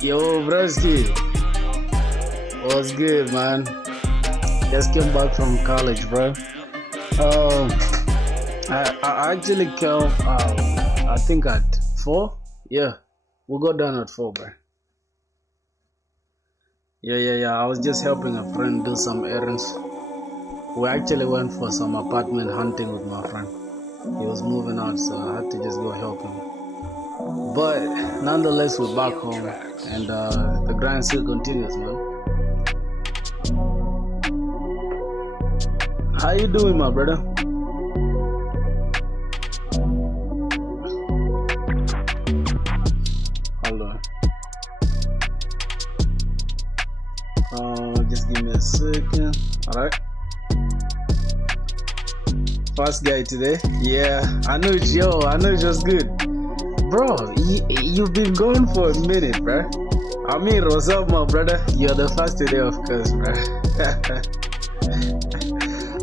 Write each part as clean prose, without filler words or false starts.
Yo, broski, what's good, man? Just came back from college, bro. I actually came, I think at 4. Yeah, we got done at 4, bro. Yeah. I was just helping a friend do some errands. We actually went for some apartment hunting with my friend. He was moving out, so I had to just go help him. But nonetheless, we're back home, and the grind still continues, man. How you doing, my brother? Hold on. Just give me a second. All right. First guy today. Yeah, I know it's yo. I know it's just good. Bro, you've been gone for a minute, bro. I mean, what's up, my brother? You're the first today, of course, bro.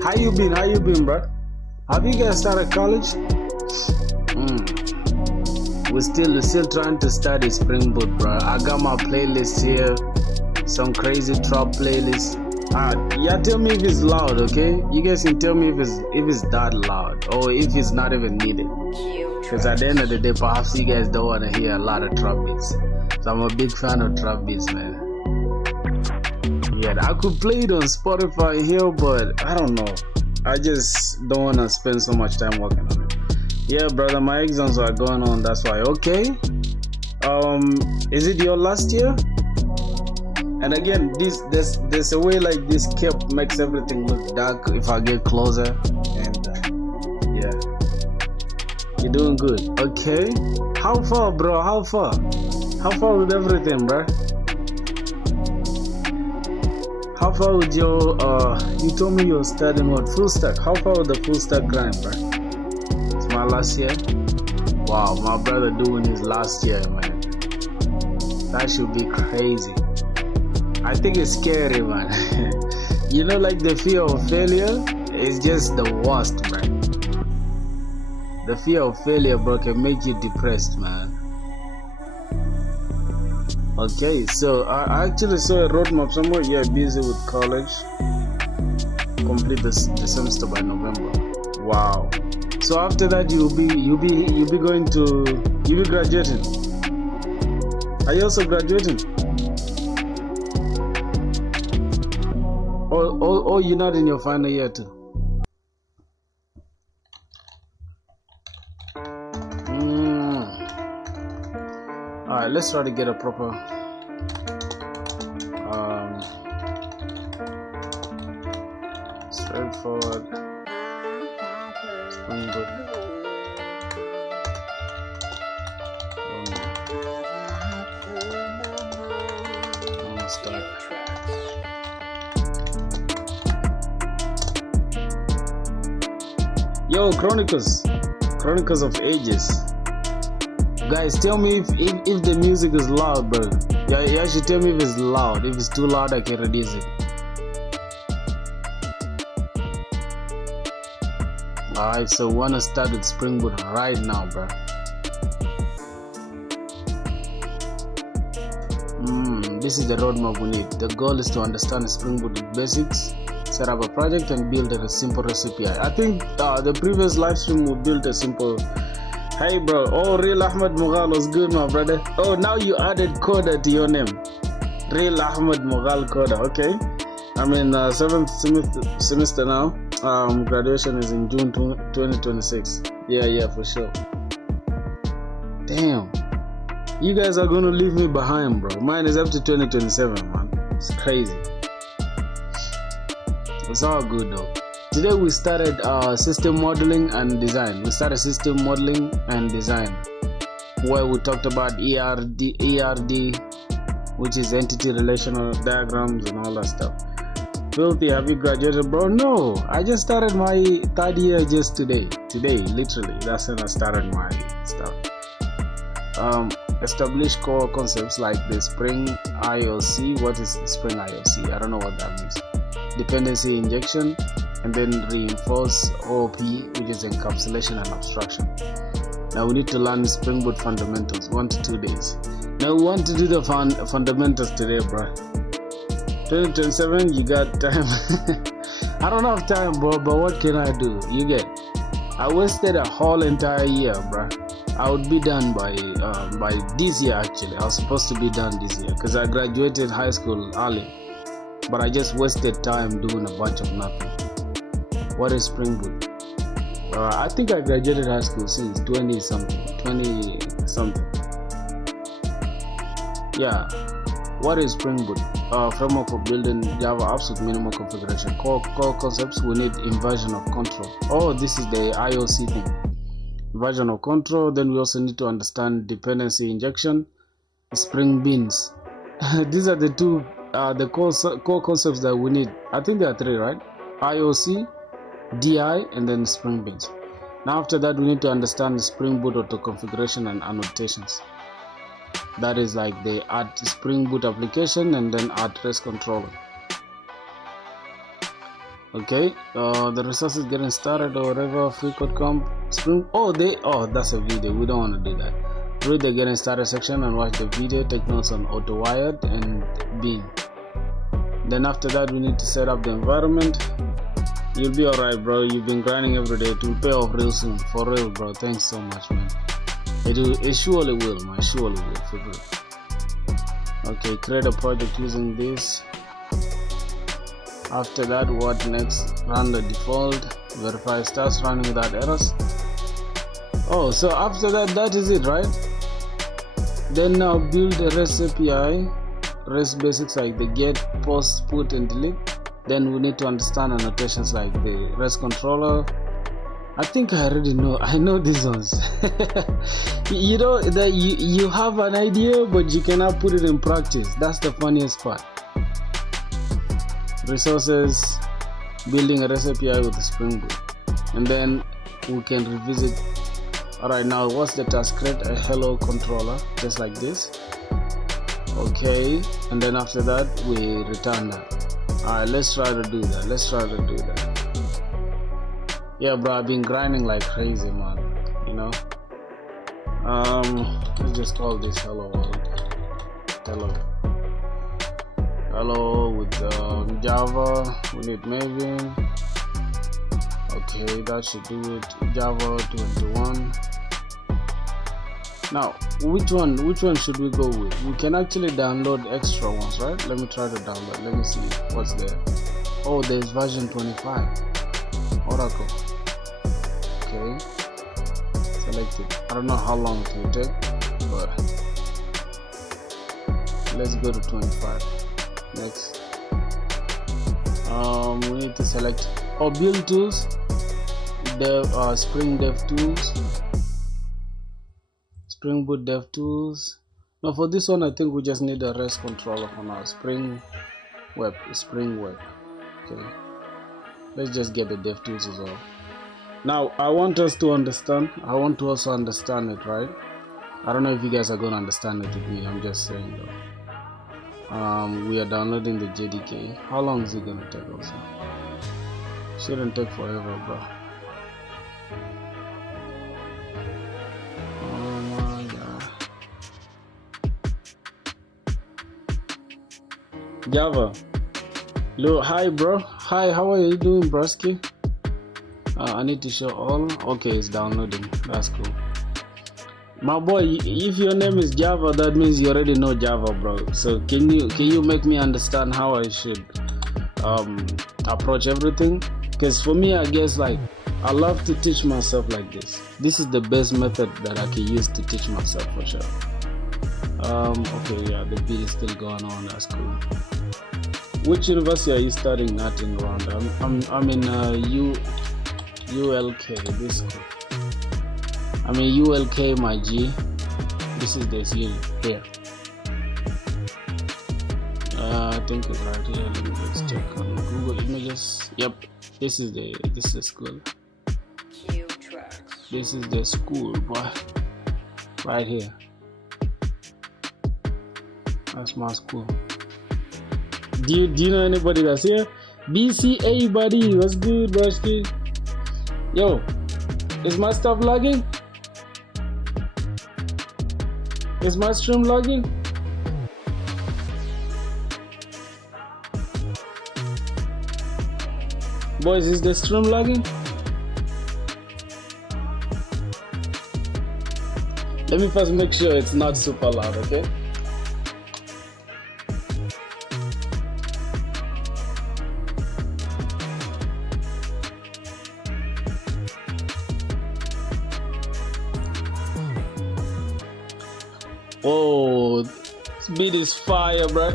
How you been, bro? Have you guys started college? We're still trying to study SpringBoot, bro. I got my playlist here, some crazy trap playlist. Yeah, tell me if it's loud, okay? You guys can tell me if it's that loud or if it's not even needed. Because at the end of the day, perhaps you guys don't want to hear a lot of trap beats. So I'm a big fan of trap beats, man. Yeah, I could play it on Spotify here, but I don't know. I just don't want to spend so much time working on it. Yeah, brother, my exams are going on, that's why. Okay. Is it your last year? And again, there's a way like this cape makes everything look dark if I get closer. And yeah. You're doing good. Okay. How far, bro? How far with everything, bro? How far with your you told me you're studying what? Full stack. How far with the full stack grind, bro? It's my last year. Wow, my brother doing his last year, man. That should be crazy. I think it's scary, man. You know, like the fear of failure is just the worst, bro. The fear of failure, bro, can make you depressed, man. Okay, so I actually saw a roadmap somewhere. Yeah, busy with college. Complete the semester by November. Wow. So after that, you'll be graduating. Are you also graduating? Or you're not in your final year too? Alright, let's try to get a proper straightforward SpringBoot. Start. Yo, Chronicles of Ages. Guys, tell me if the music is loud, bro. You should tell me if it's loud. If it's too loud, I can reduce it. Alright, so we wanna start with SpringBoot right now, bro. This is the roadmap we need. The goal is to understand SpringBoot basics, set up a project, and build a simple recipe. I think the previous live stream we built a simple. Hey bro, oh Real Ahmed Mughal was good, my brother. Oh, now you added Coda to your name. Real Ahmed Mughal Coda, okay. I'm in 7th semester now. Graduation is in June 2026. Yeah, for sure. Damn. You guys are gonna leave me behind, bro. Mine is up to 2027, man. It's crazy. It's all good though. Today we started system modeling and design. We started system modeling and design, where we talked about ERD, which is entity relational diagrams and all that stuff. Filthy, have you graduated, bro? No, I just started my 3rd year just today. Today, literally. That's when I started my stuff. Establish core concepts like the Spring IOC. What is Spring IOC? I don't know what that means. Dependency injection, and then reinforce OOP, which is encapsulation and abstraction. Now we need to learn SpringBoot fundamentals, 1 to 2 days. Now we want to do the fundamentals today, bro. 2027, you got time. I don't have time, bro, but what can I do? You get. I wasted a whole entire year, bro. I would be done by this year. Actually, I was supposed to be done this year because I graduated high school early, but I just wasted time doing a bunch of nothing. What is Spring Boot? I think I graduated high school since 20 something. Yeah. What is Spring Boot? Framework for building Java apps with minimal configuration. Core concepts, we need inversion of control. Oh, this is the IOC thing. Inversion of control. Then we also need to understand dependency injection, Spring Beans. These are the two, the core concepts that we need. I think there are three, right? IOC, DI, and then Spring Beans. Now after that, we need to understand the Spring Boot auto configuration and annotations. That is like the add Spring Boot application and then add REST controller. Okay, the resources getting started or whatever, free code comp, Spring. Oh, that's a video. We don't want to do that. Read the getting started section and watch the video. Take notes on auto wired and Bean. Then after that, we need to set up the environment. You'll be alright, bro. You've been grinding every day. It will pay off real soon. For real, bro. Thanks so much, man. It surely will, man. Surely will, for real. Okay, create a project using this. After that, what next? Run the default. Verify starts running without errors. Oh, so after that, that is it, right? Then now build a REST API. REST basics like the get, post, put, and delete. Then we need to understand annotations like the REST controller. I think I already know. I know these ones. You know that you have an idea, but you cannot put it in practice. That's the funniest part. Resources, building a REST API with the Spring Boot, and then we can revisit. All right, now what's the task? Create a hello controller, just like this. Okay, and then after that we return that. All right, let's try to do that. Yeah, bro, I've been grinding like crazy, man. You know. Let's just call this hello world. Hello with Java. We need Maven. Okay, that should do it. Java 21. Now, which one should we go with? We can actually download extra ones, right? Let me try to download. Let me see what's there. Oh, there's version 25. Oracle. Okay. Select it. I don't know how long it will take, but let's go to 25. Next. We need to select build tools. Spring Dev Tools. Spring Boot Dev Tools. Now for this one, I think we just need a REST controller for now. Spring Web. Okay. Let's just get the Dev Tools as well. Now I want us to understand. I want to also understand it, right? I don't know if you guys are gonna understand it with me. I'm just saying though. We are downloading the JDK. How long is it gonna take also? Shouldn't take forever, bro. Oh my god. Java. Hello, hi bro. Hi, how are you doing, broski? I need to show all. Okay, it's downloading. That's cool. My boy, if your name is Java, that means you already know Java, bro. So can you make me understand how I should approach everything? Because for me, I guess like I love to teach myself like this. This is the best method that I can use to teach myself for sure. Okay, yeah, the beat is still going on. That's cool. Which university are you studying at in Rwanda? I'm in ULK. This school. I'm in ULK, my G. This is the city here. I think it's right here. Let me just check on Google Images. Yep, this is the school. This is the school, boy. Right here. That's my school. Do you know anybody that's here? BCA buddy, what's good, broski? Yo, is my stuff lagging? Is my stream logging? Boys, is the stream logging? Let me first make sure it's not super loud, okay? Oh, this beat is fire, bro.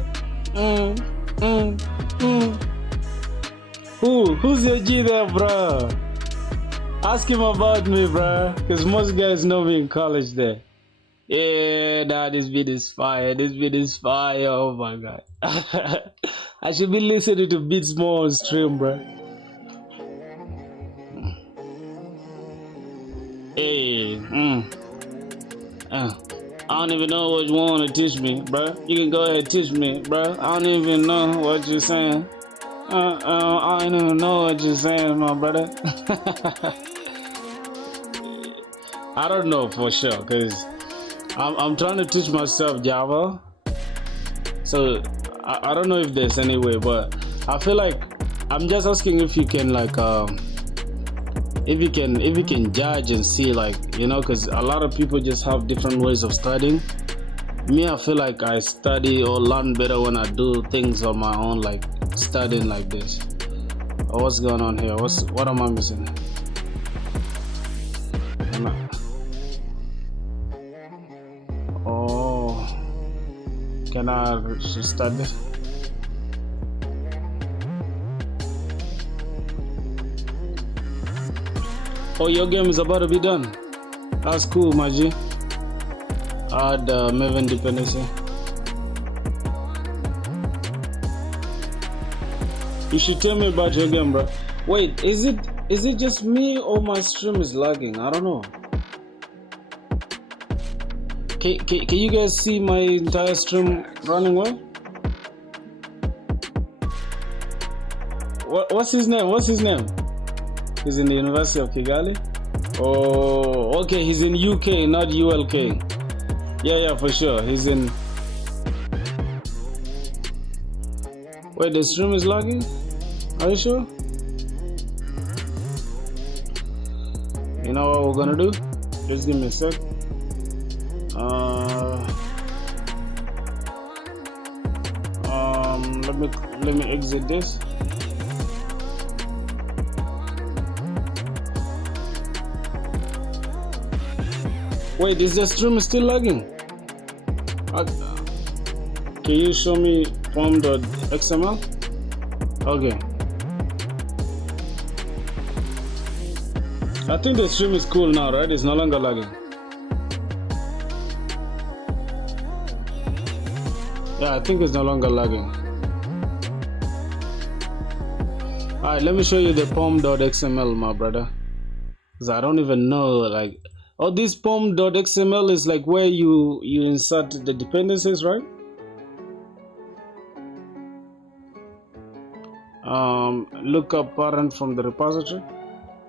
Who's your G there, bro? Ask him about me, bro. Because most guys know me in college there. Yeah, nah, this beat is fire. This beat is fire. Oh my god. I should be listening to beats more on stream, bro. Hey, I don't even know what you want to teach me, bro. You can go ahead and teach me, bro. I don't even know what you're saying. I don't even know what you're saying, my brother. I don't know for sure, because I'm trying to teach myself Java. So I don't know if there's any way, but I feel like I'm just asking if you can like if you can judge and see, like, you know, because a lot of people just have different ways of studying. Me, I feel like I study or learn better when I do things on my own, like studying like this. Oh, what's going on here? What am I missing? Oh, can I start this? Oh, your game is about to be done. That's cool, my G. Add Maven dependency. You should tell me about your game, bro. Wait, is it just me or my stream is lagging? I don't know. Can you guys see my entire stream running well? What's his name? What's his name? He's in the University of Kigali. Oh, okay. He's in UK, not ULK. Yeah, for sure. He's in. Wait, the stream is lagging? Are you sure? You know what we're gonna do? Just give me a sec. Let me exit this. Wait, is the stream still lagging? Can you show me form.xml? Okay. I think the stream is cool now, right? It's no longer lagging. Yeah, I think it's no longer lagging. Alright, let me show you the pom.xml, my brother. Because I don't even know, like... Oh, this pom.xml is like where you insert the dependencies, right? Look up parent from the repository.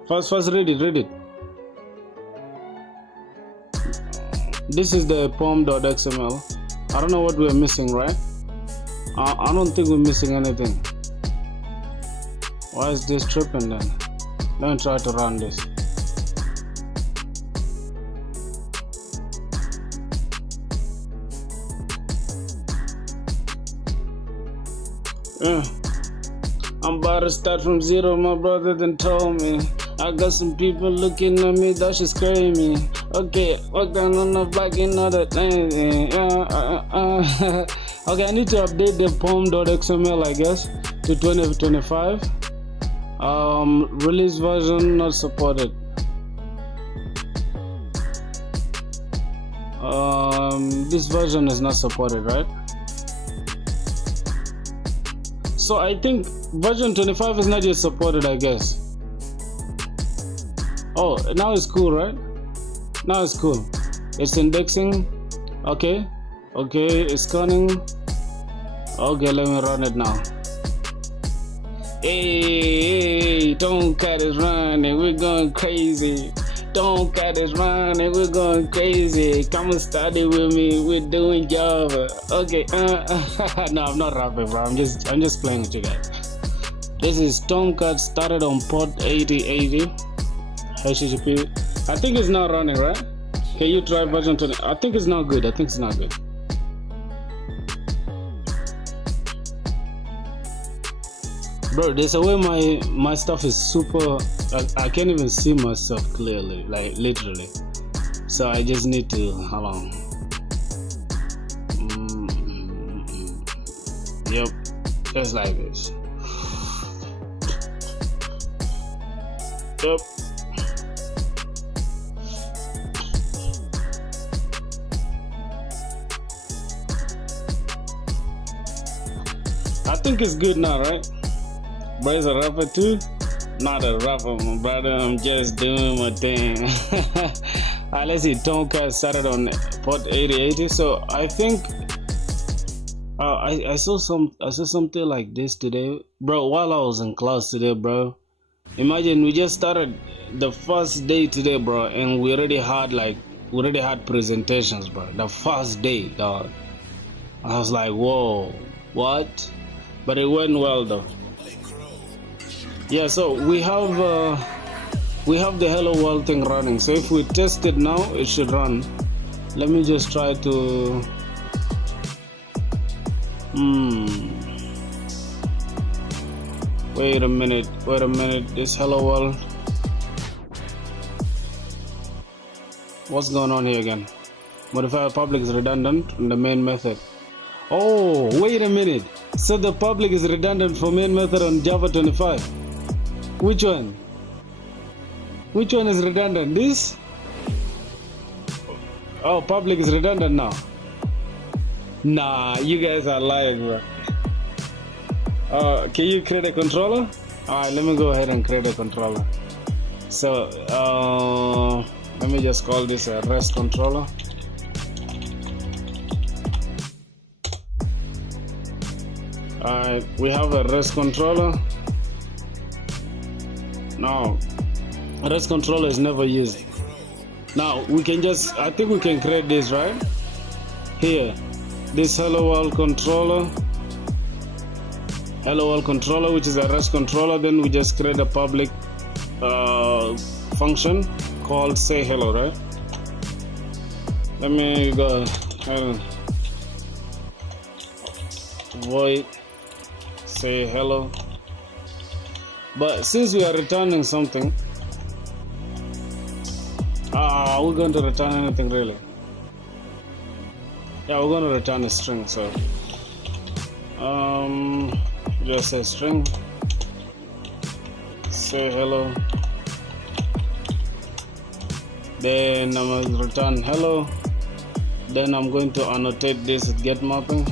First read it. This is the pom.xml. I don't know what we're missing, right? I don't think we're missing anything. Why is this tripping then? Let me try to run this. I'm about to start from zero, my brother then told me. I got some people looking at me, that shit's crazy. Okay, walk down on the block and other things. Okay, I need to update the pom.xml, I guess, to 2025. Release version not supported. This version is not supported, right? So I think version 25 is not yet supported, I guess. Oh, now it's cool, right? Now it's cool. It's indexing. Okay, it's scanning. Okay, let me run it now. Hey, don't cut us running. We're going crazy. Tomcat is running, we're going crazy. Come and study with me, we're doing Java. Okay, no, I'm not rapping, bro. I'm just playing with you guys. This is Tomcat, started on port 8080. HTTP. I think it's not running, right? Can you try version 20? I think it's not good. Bro, there's a way my stuff is super. I can't even see myself clearly, like literally. So I just need to hold on. Yep, just like this. Yep. I think it's good now, right? But is a rapper too? Not a rapper, my brother. I'm just doing my thing. Alright, let's see. Tomcat started on port 8080. So I think I saw something like this today, bro. While I was in class today, bro. Imagine we just started the first day today, bro, and we already had presentations, bro. The first day, dog. I was like, whoa, what? But it went well though. Yeah, so we have the hello world thing running. So if we test it now, it should run. Let me just try to wait a minute, this hello world. What's going on here again? Modify public is redundant in the main method. Oh, wait a minute. So the public is redundant for main method on Java 25. Which one? Which one is redundant? This? Oh, public is redundant now. Nah, you guys are lying, bro. Can you create a controller? Alright, let me go ahead and create a controller. So, let me just call this a REST controller. Alright, we have a REST controller. Now, REST controller is never used. Now, we can just, I think we can create this, right? Here, this hello world controller, which is a REST controller. Then we just create a public function called say hello, right? Let me go ahead and void say hello. But since we are returning something, are we going to return anything really? Yeah, we're going to return a string. So just a string, say hello, then I'm going to return hello, then I'm going to annotate this at get mapping,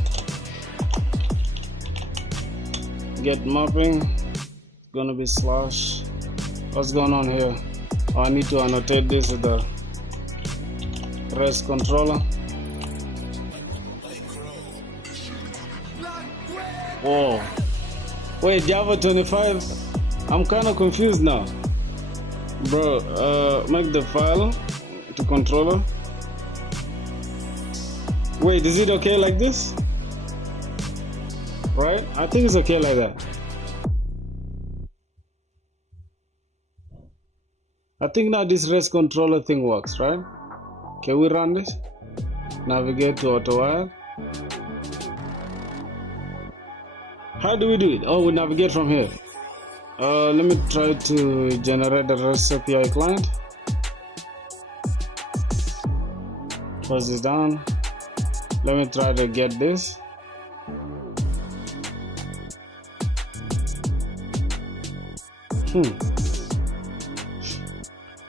gonna be slash. What's going on here? Oh, I need to annotate this with the REST controller. Whoa, wait, Java 25? I'm kind of confused now, bro. Make the file to controller. Wait, is it okay like this? Right? I think it's okay like that. I think now this REST controller thing works, right? Can we run this? Navigate to AutoWire. How do we do it? Oh, we navigate from here. Let me try to generate a REST API client. Close this down. Let me try to get this.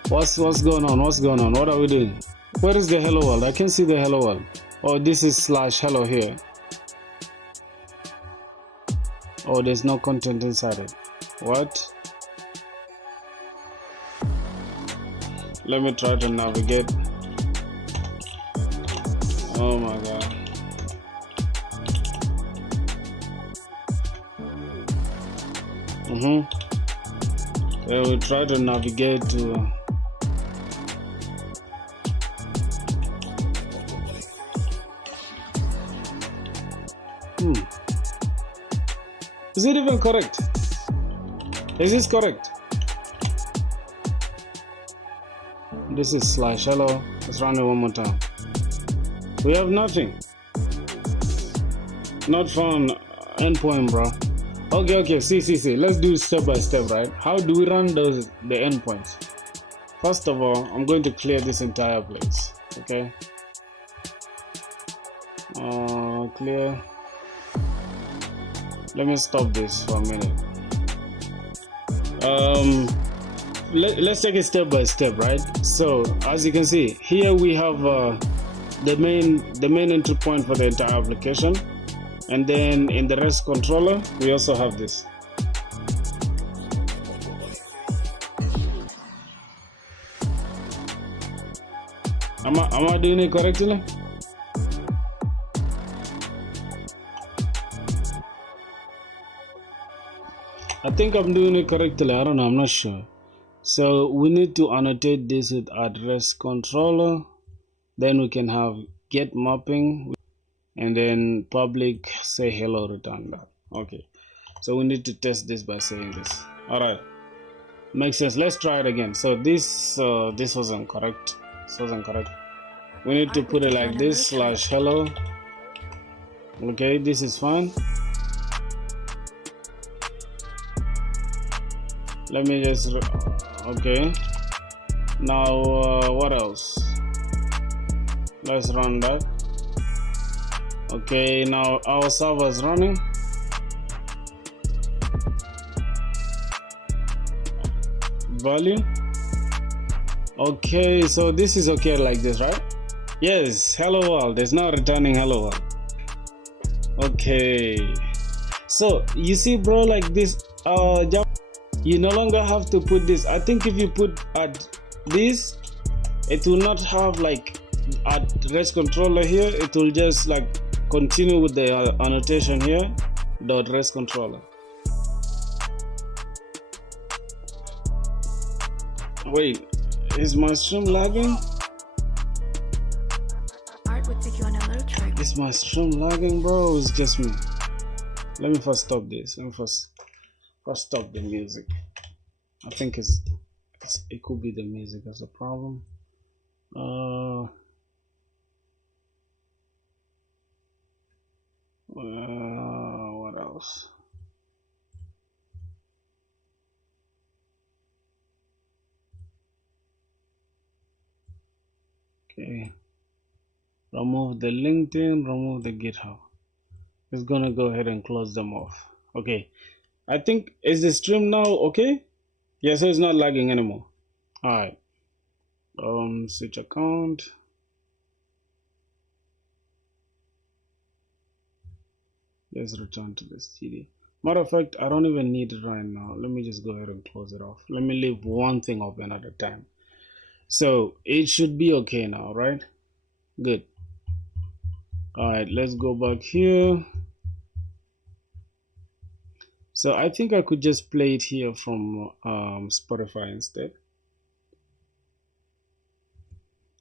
What's going on? What are we doing? Where is the hello world? I can see the hello world. Oh, this is slash hello here. Oh, there's no content inside it. What? Let me try to navigate. Oh my god. Okay, we try to navigate to Is it even correct? Is this correct? This is slash hello. Let's run it one more time. We have nothing. Not found endpoint, bro. Okay. See. Let's do step by step, right? How do we run the endpoints? First of all, I'm going to clear this entire place. Okay. Clear. Let me stop this for a minute. Let's take it step by step, right? So as you can see here, we have the main entry point for the entire application, and then in the REST controller we also have this. Am I doing it correctly? I think I'm doing it correctly. I don't know. I'm not sure. So we need to annotate this with address controller. Then we can have get mapping, and then public say hello, return that. Okay. So we need to test this by saying this. All right. Makes sense. Let's try it again. So this wasn't correct. This wasn't correct. We need to put it like this slash hello. Okay. This is fine. Let me just, okay. Now, what else? Let's run that. Okay, now our server is running. Value. Okay, so this is okay like this, right? Yes, hello world. There's now returning hello world. Okay. So, you see, bro, like this, you no longer have to put this. I think if you put at this, it will not have like at REST controller here. It will just like continue with the annotation here dot REST controller. Wait, is my stream lagging? Art would take you on a little trip. Is my stream lagging, bro? It's just me. Let me first stop this. Let me first stop the music. I think it could be the music as a problem. What else? Okay. Remove the LinkedIn, remove the GitHub. It's gonna go ahead and close them off. Okay. I think, is the stream now okay? Yeah, so it's not lagging anymore. Alright. Switch account. Let's return to the studio. Matter of fact, I don't even need it right now. Let me just go ahead and close it off. Let me leave one thing open at a time. So it should be okay now, right? Good. Alright, let's go back here. So I think I could just play it here from Spotify instead.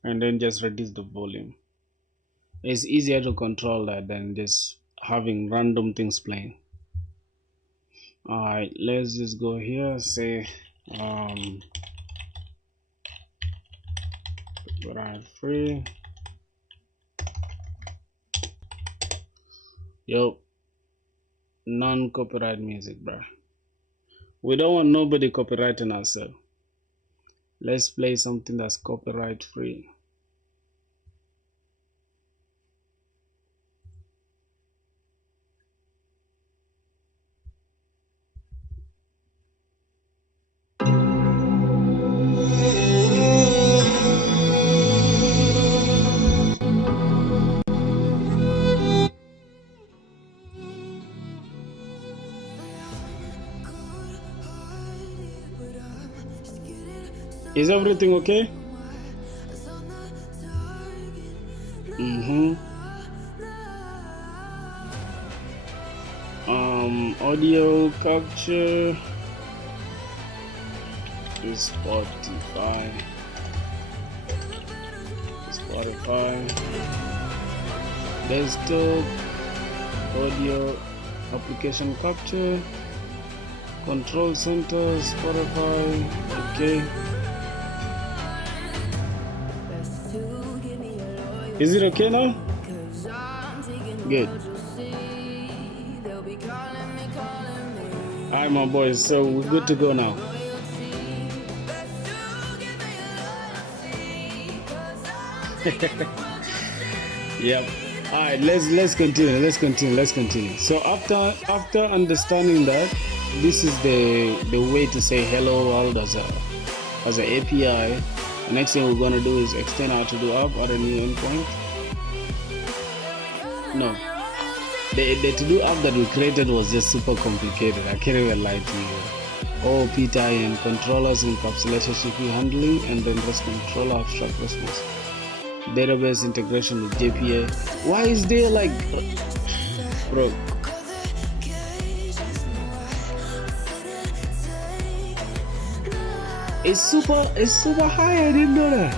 And then just reduce the volume. It's easier to control that than just having random things playing. Alright, let's just go here, say copyright free. Yo, non-copyright music, bro. We don't want nobody copyrighting ourselves. Let's play something that's copyright free. Is everything okay? Audio capture is Spotify. Desktop. audio, application capture, control center, Spotify. Okay. Is it okay now? Good. Alright, my boys, so we're good to go now. Yep. Alright, let's continue. So after understanding that, this is the way to say hello world as an API. The next thing we're gonna do is extend our to-do app at a new endpoint. No. The to-do app that we created was just super complicated. I can't even lie to you. OOP tie-in, controllers, encapsulated CPU handling, and then REST controller abstract response. Database integration with JPA. Why is there like, bro? It's super high. I didn't know that.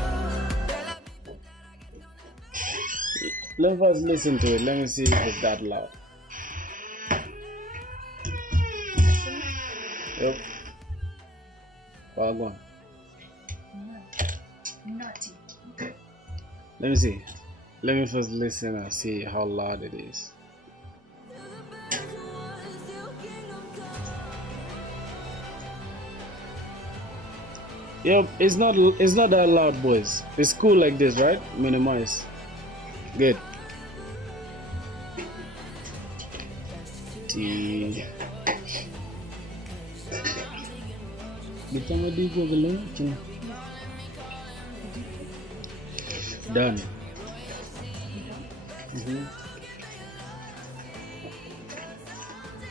Let us listen to it. Let me see if it's that loud. Yep. Go on. Naughty. Let me see. Let me first listen and see how loud it is. Yep, it's not that loud, boys. It's cool like this, right? Minimize. Good. T. Done.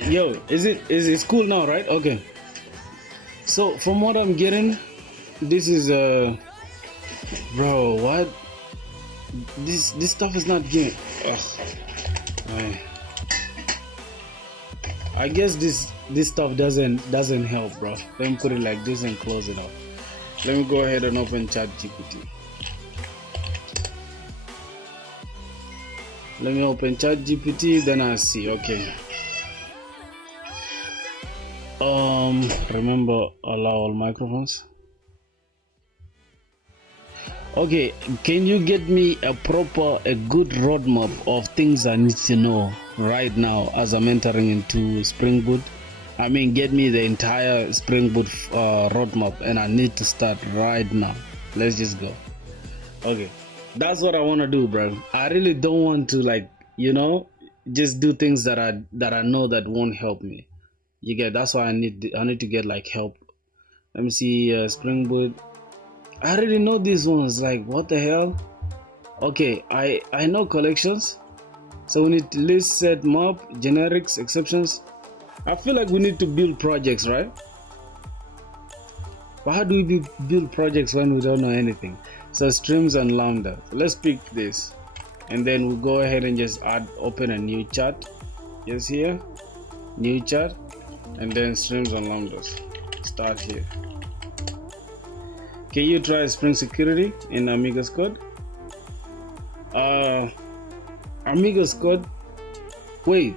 Yo, is it cool now, right? Okay. So from what I'm getting, this is bro, what? This stuff is not getting. I guess this stuff doesn't help, bro. Let me put it like this and close it up. Let me go ahead and open ChatGPT. Let me open ChatGPT, then I see. Okay. Remember, allow all microphones. Okay, can you get me a good roadmap of things I need to know right now as I'm entering into SpringBoot? I mean, get me the entire SpringBoot roadmap, and I need to start right now. Let's just go. Okay, that's what I want to do, bro. I really don't want to just do things that I know that won't help me. You get? That's why I need to get like help. Let me see, SpringBoot. I already know these ones. Like, what the hell? Okay, I know collections. So we need list, set, map, generics, exceptions. I feel like we need to build projects, right? But how do we build projects when we don't know anything? So streams and lambda. Let's pick this, and then we'll go ahead and just open a new chat. Yes, here, new chat, and then streams and lambdas. Start here. Can you try Spring Security in Amiga's code? Amiga's code. Wait,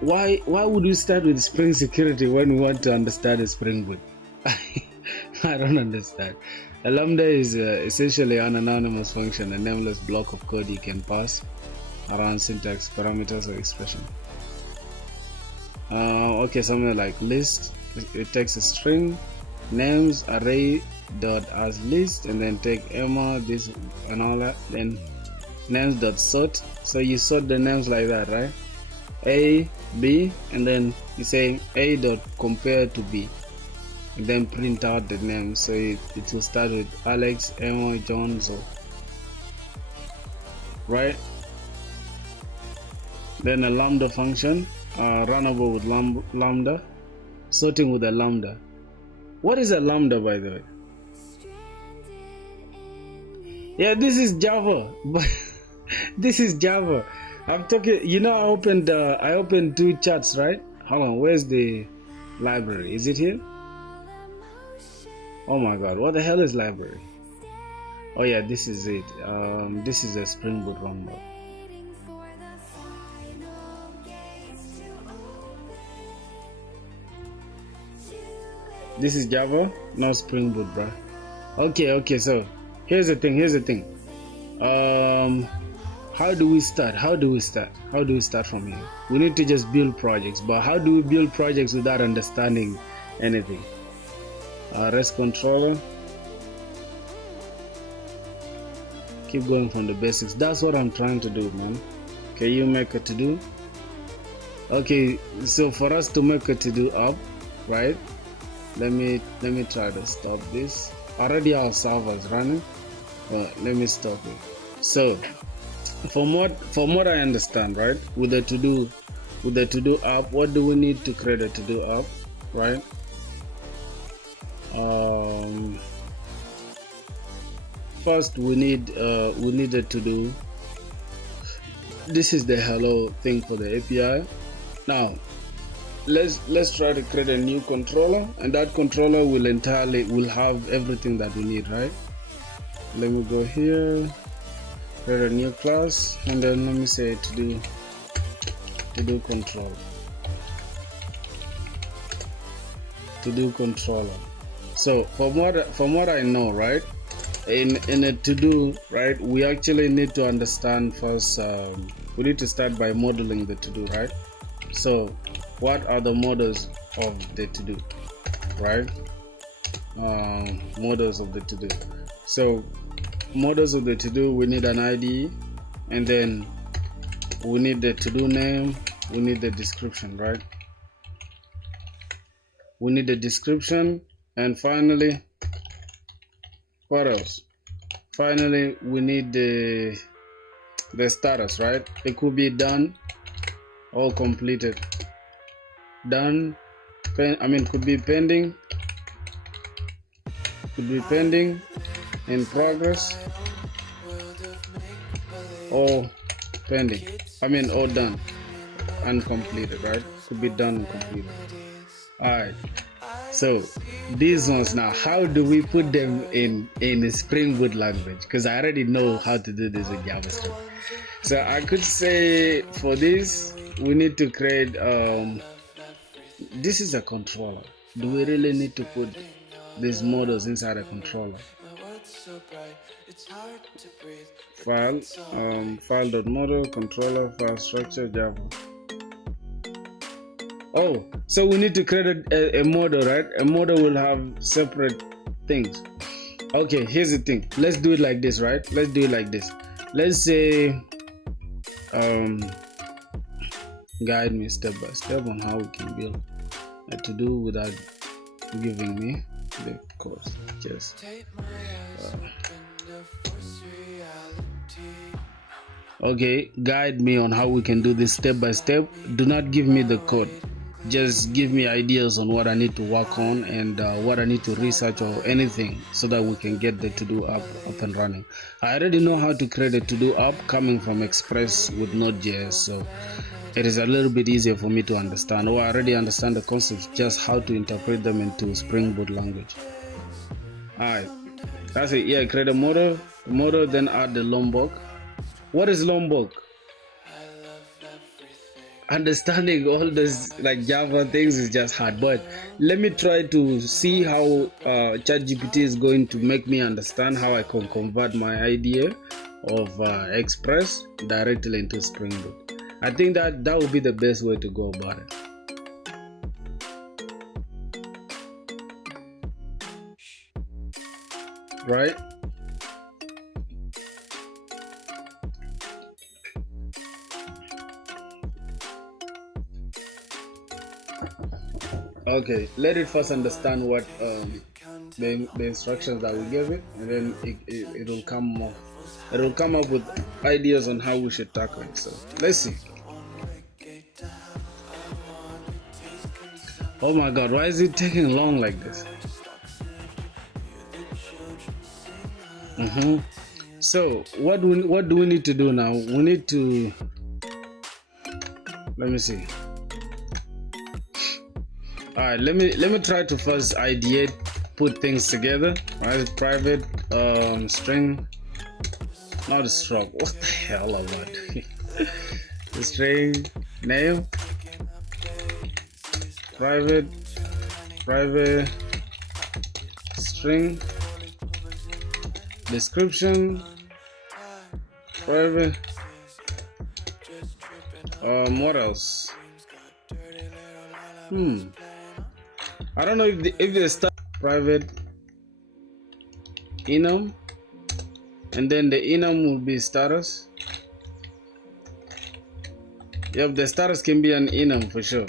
why would we start with Spring Security when we want to understand a Spring Boot? I don't understand. A lambda is essentially an anonymous function, a nameless block of code you can pass around syntax, parameters, or expression. Okay, something like list. It takes a string, names, array dot as list, and then take Emma, this and all that. Then names dot sort. So you sort the names like that, right? A, B, and then you say A dot compare to B, and then print out the name. So it will start with Alex, Emma, John, so right. Then a lambda function, runnable with lambda, sorting with a lambda. What is a lambda, by the way? Yeah, this is Java, but this is Java. I'm talking. I opened two chats, right? Hold on, where's the library? Is it here? Oh my God, what the hell is library? Oh yeah, this is it. This is a SpringBoot roadmap. This is Java, not Spring Boot, bro. Okay, so here's the thing. How do we start from here? We need to just build projects, but how do we build projects without understanding anything? REST controller, keep going from the basics. That's what I'm trying to do, man. Can you make a to-do? Okay, so for us to make a to-do up, right, let me try to stop this. Already our server is running, but let me stop it. So from what I understand, right, with the to-do app, what do we need to create a to-do app, right? First we need a to-do. This is the hello thing for the API. Now let's try to create a new controller, and that controller will have everything that we need, right? Let me go here, create a new class, and then let me say to do controller. So from what I know, right, in a to-do, right, we actually need to understand first. We need to start by modeling the to-do, right? So what are the models of the to-do, right? Models of the to-do. So models of the to-do, we need an ID, and then we need the to-do name, we need the description, right? We need the description, and finally, what else? Finally, we need the status, right? It could be done or completed. Done, could be pending, in progress, or pending, or done and completed, right? Could be done and completed. Alright, so these ones now, how do we put them in a Spring Boot language? Because I already know how to do this with JavaScript. So I could say for this we need to create this is a controller. Do we really need to put these models inside a controller? File.model, controller, file structure, Java. Oh, so we need to create a model, right? A model will have separate things. Okay, here's the thing. Let's do it like this, right? Let's do it like this. Let's say guide me step by step on how we can build a to-do without giving me the course. Just okay, guide me on how we can do this step by step. Do not give me the code, just give me ideas on what I need to work on and what I need to research or anything, so that we can get the to-do app up and running. I already know how to create a to-do app coming from Express with Node.js, so it is a little bit easier for me to understand, or I already understand the concepts, just how to interpret them into Spring Boot language. Alright, that's it. Yeah, create a model, then add the Lombok. What is Lombok? Understanding all this like Java things is just hard, but let me try to see how ChatGPT is going to make me understand how I can convert my idea of Express directly into Spring Boot. I think that would be the best way to go about it. Right? Okay, let it first understand what the instructions that we give it, and then it will come up. It will come up with ideas on how we should tackle it. So let's see. Oh my God, why is it taking long like this? So what do we need to do now? We need to, let me see. Alright, let me try to first ideate, put things together. Alright, private string, not a struct. What the hell am I doing? The string name, private string, description, private. What else? I don't know if they start private enum, and then the enum will be status. Yep, the status can be an enum for sure.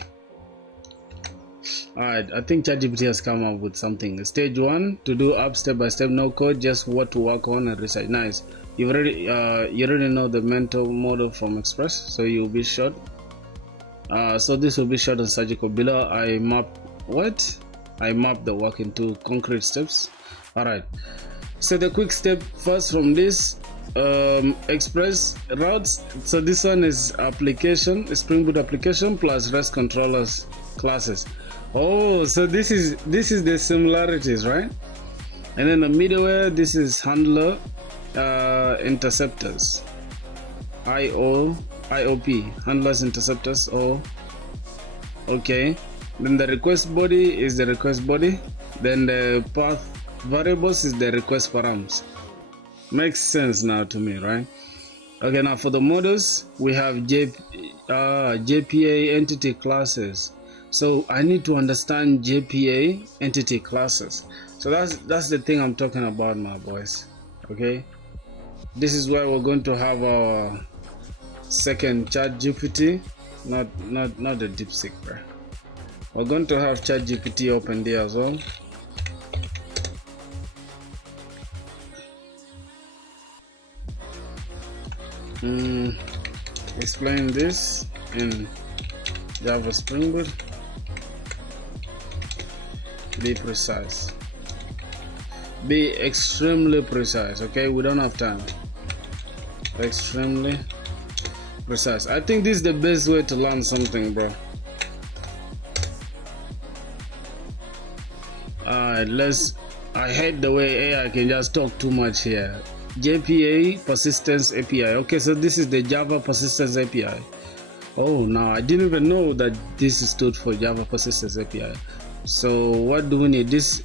Alright, I think ChatGPT has come up with something. Stage 1 to do up step by step, no code, just what to work on and research. Nice. You already know the mental model from Express, so you'll be short. So this will be short and surgical. Below I map the work into concrete steps. Alright. So the quick step first from this Express routes. So this one is application, SpringBoot application plus REST controllers classes. Oh, so this is the similarities, right? And then the middleware, this is handler interceptors, IOP, handlers interceptors. Oh, okay. Then the request body is the request body. Then the path variables is the request params. Makes sense now to me, right? Okay, now for the models, we have JPA entity classes. So I need to understand JPA entity classes. So that's the thing I'm talking about, my boys. Okay, this is where we're going to have our second ChatGPT, not the DeepSeek, bro. We're going to have ChatGPT open there as well. Explain this in Java Spring Boot. Be precise. Be extremely precise. Okay, we don't have time. Extremely precise. I think this is the best way to learn something, bro. Alright, I hate the way AI can just talk too much here. JPA persistence API. Okay, so this is the Java persistence API. Oh, now I didn't even know that this stood for Java persistence API. So what do we need? This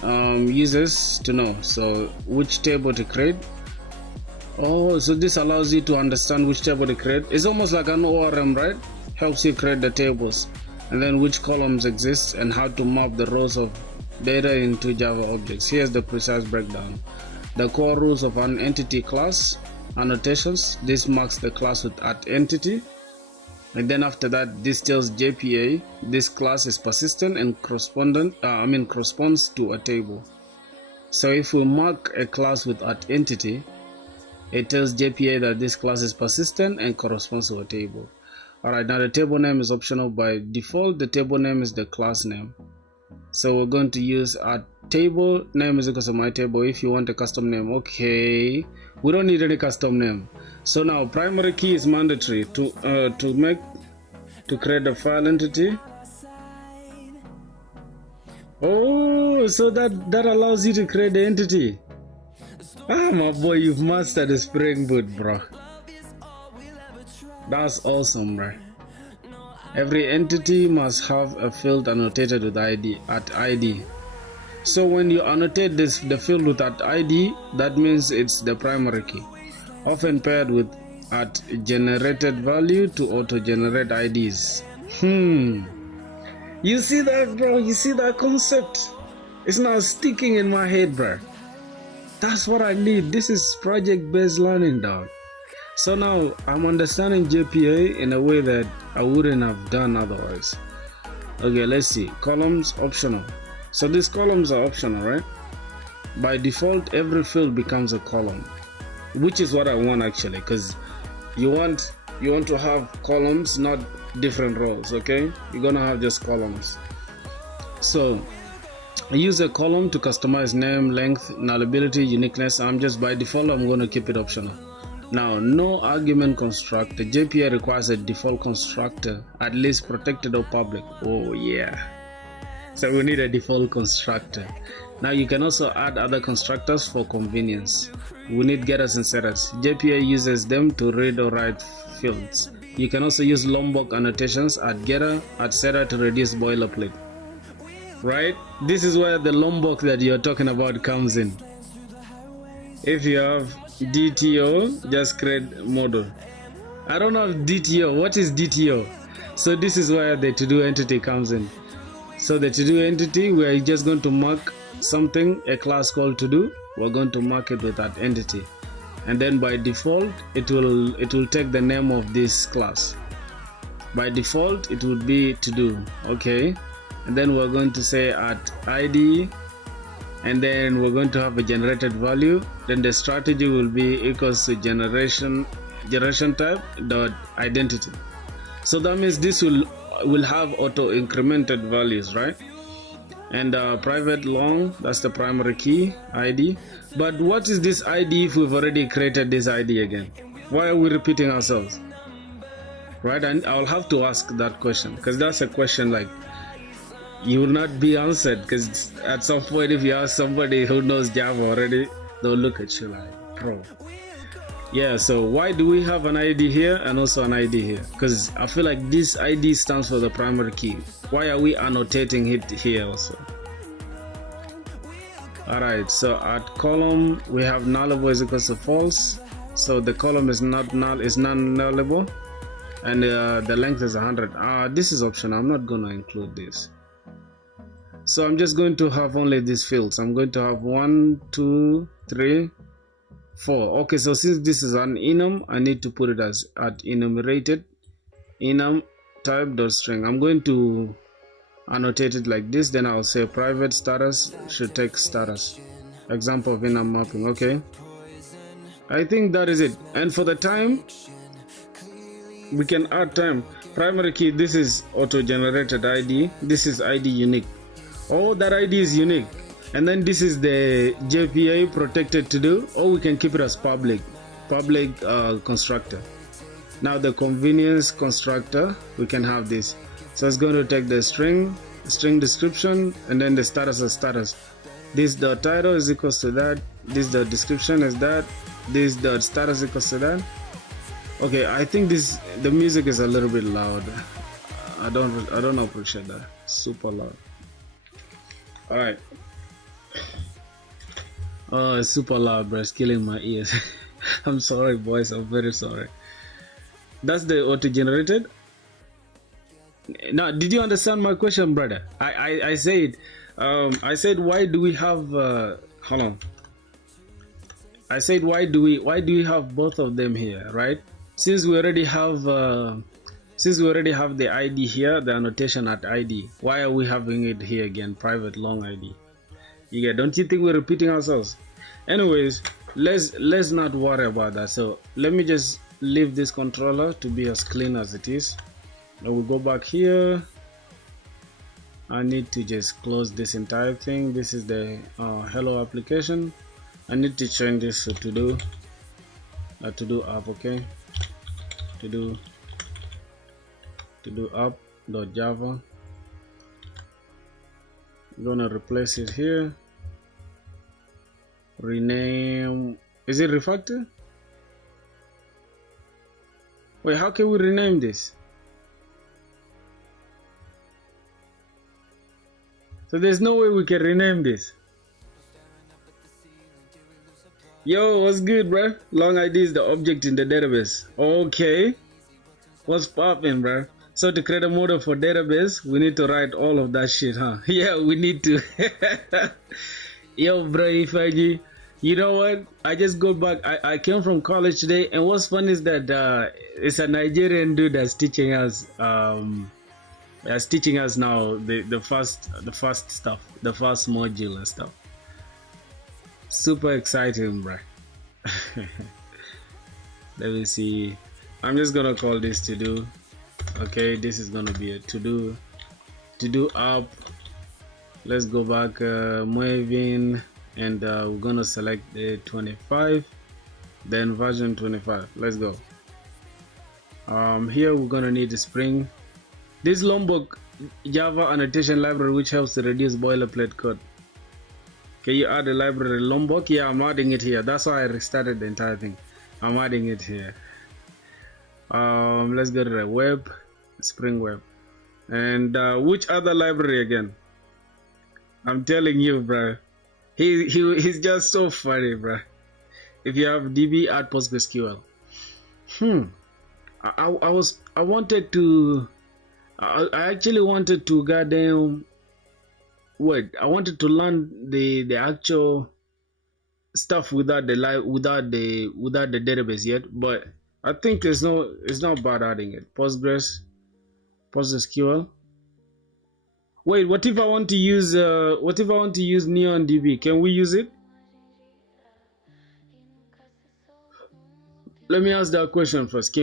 users to know. So which table to create. Oh, so this allows you to understand which table to create. It's almost like an ORM, right? Helps you create the tables, and then which columns exist and how to map the rows of data into Java objects. Here's the precise breakdown. The core rules of an entity class, annotations. This marks the class with @entity, and then after that, this tells JPA this class is persistent and corresponds to a table. So if we mark a class with @entity, it tells JPA that this class is persistent and corresponds to a table. Alright, now the table name is optional. By default, the table name is the class name. So we're going to use our table name is equal to my table. If you want a custom name, okay, we don't need any custom name. So now primary key is mandatory to create a file entity. Oh, so that allows you to create the entity. Ah, my boy, you've mastered the Spring Boot, bro. That's awesome, bro. Every entity must have a field annotated with ID. So when you annotate the field with @ID, that means it's the primary key, often paired with @generated value to auto-generate IDs. You see that, bro? You see that concept? It's now sticking in my head, bro. That's what I need. This is project-based learning, dog. So now I'm understanding JPA in a way that I wouldn't have done otherwise. Okay, let's see. Columns optional. So these columns are optional, right? By default, every field becomes a column, which is what I want actually, because you want to have columns, not different rows. Okay, you're gonna have just columns. So I use a column to customize name, length, nullability, uniqueness. By default, I'm going to keep it optional. Now, no argument constructor. JPA requires a default constructor, at least protected or public. Oh yeah. So we need a default constructor. Now you can also add other constructors for convenience. We need getters and setters. JPA uses them to read or write fields. You can also use Lombok annotations at getter, at setter to reduce boilerplate. right? This is where the Lombok that you're talking about comes in. If you have DTO, just create model. I don't know DTO. What is DTO? So this is where the to-do entity comes in. So the to-do entity, we are just going to mark something, a class called to-do. We're going to mark it with that entity, and then by default, it will take the name of this class. By default, it would be to-do. Okay, and then we're going to say at ID, and then we're going to have a generated value. Then the strategy will be equals to generation type dot identity. So that means this will have auto incremented values, right? And private long, that's the primary key ID. But what is this ID if we've already created this ID again? Why are we repeating ourselves, right? And I'll have to ask that question, because that's a question like you will not be answered, because at some point if you ask somebody who knows Java already, they'll look at you like, bro. Yeah, so why do we have an ID here and also an ID here? Because I feel like this ID stands for the primary key. Why are we annotating it here also? Alright, so at column we have nullable is equals to false. So the column is not null, is non-nullable, and the length is 100. This is optional. I'm not gonna include this. So I'm just going to have only these fields. I'm going to have 1, 2, 3, 4. Okay, so since this is an enum, I need to put it as at enumerated enum type dot string. I'm going to annotate it like this. Then I'll say private status should take status. Example of enum mapping. Okay, I think that is it. And for the time, we can add time. Primary key, this is auto generated ID. This is ID unique. Oh, that ID is unique. And then this is the JPA protected to do, or we can keep it as public constructor. Now the convenience constructor, we can have this. So it's going to take the string description, and then the status of status. This the title is equals to that. This the description is that. This the status equals to that. Okay, I think the music is a little bit loud. I don't appreciate that. Super loud. All right. Oh, it's super loud, bro. It's killing my ears. I'm sorry, boys. I'm very sorry. That's the auto-generated. Now, did you understand my question, brother? I said, why do we have? Hold on. I said, why do we have both of them here, right? Since we already have the ID here, the annotation at ID. Why are we having it here again? Private long ID. Yeah, don't you think we're repeating ourselves? Anyways, let's not worry about that. So let me just leave this controller to be as clean as it is. I will go back here. I need to just close this entire thing. This is the hello application. I need to change this to do app. Okay, to do app.java. I'm gonna replace it here. Rename. Is it refactor? Wait, how can we rename this? So there's no way we can rename this. Yo, what's good, bro? Long ID is the object in the database. Okay, what's poppin', bro? So to create a model for database, we need to write all of that shit, huh? Yeah, we need to. Yo, bro, Ifeanyi, you know what? I just got back. I came from college today, and what's fun is that it's a Nigerian dude that's teaching us. That's teaching us now the first stuff, the first module and stuff. Super exciting, bro. Let me see. I'm just gonna call this to do. Okay, this is gonna be a to do app. Let's go back, moving, and we're gonna select the 25, then version 25. Let's go. Here we're gonna need the Spring. This Lombok Java annotation library, which helps to reduce boilerplate code. Can you add the library Lombok? Yeah, I'm adding it here. That's why I restarted the entire thing. I'm adding it here. Let's go to the web, Spring Web. And which other library again? I'm telling you, bro. He's just so funny, bro. If you have DB, add PostgreSQL. I wanted to. I actually wanted to goddamn. Wait, I wanted to learn the actual stuff without the database yet, but I think it's not bad adding it. PostgreSQL. Wait, what if I want to use NeonDB? Can we use it? Let me ask that question first.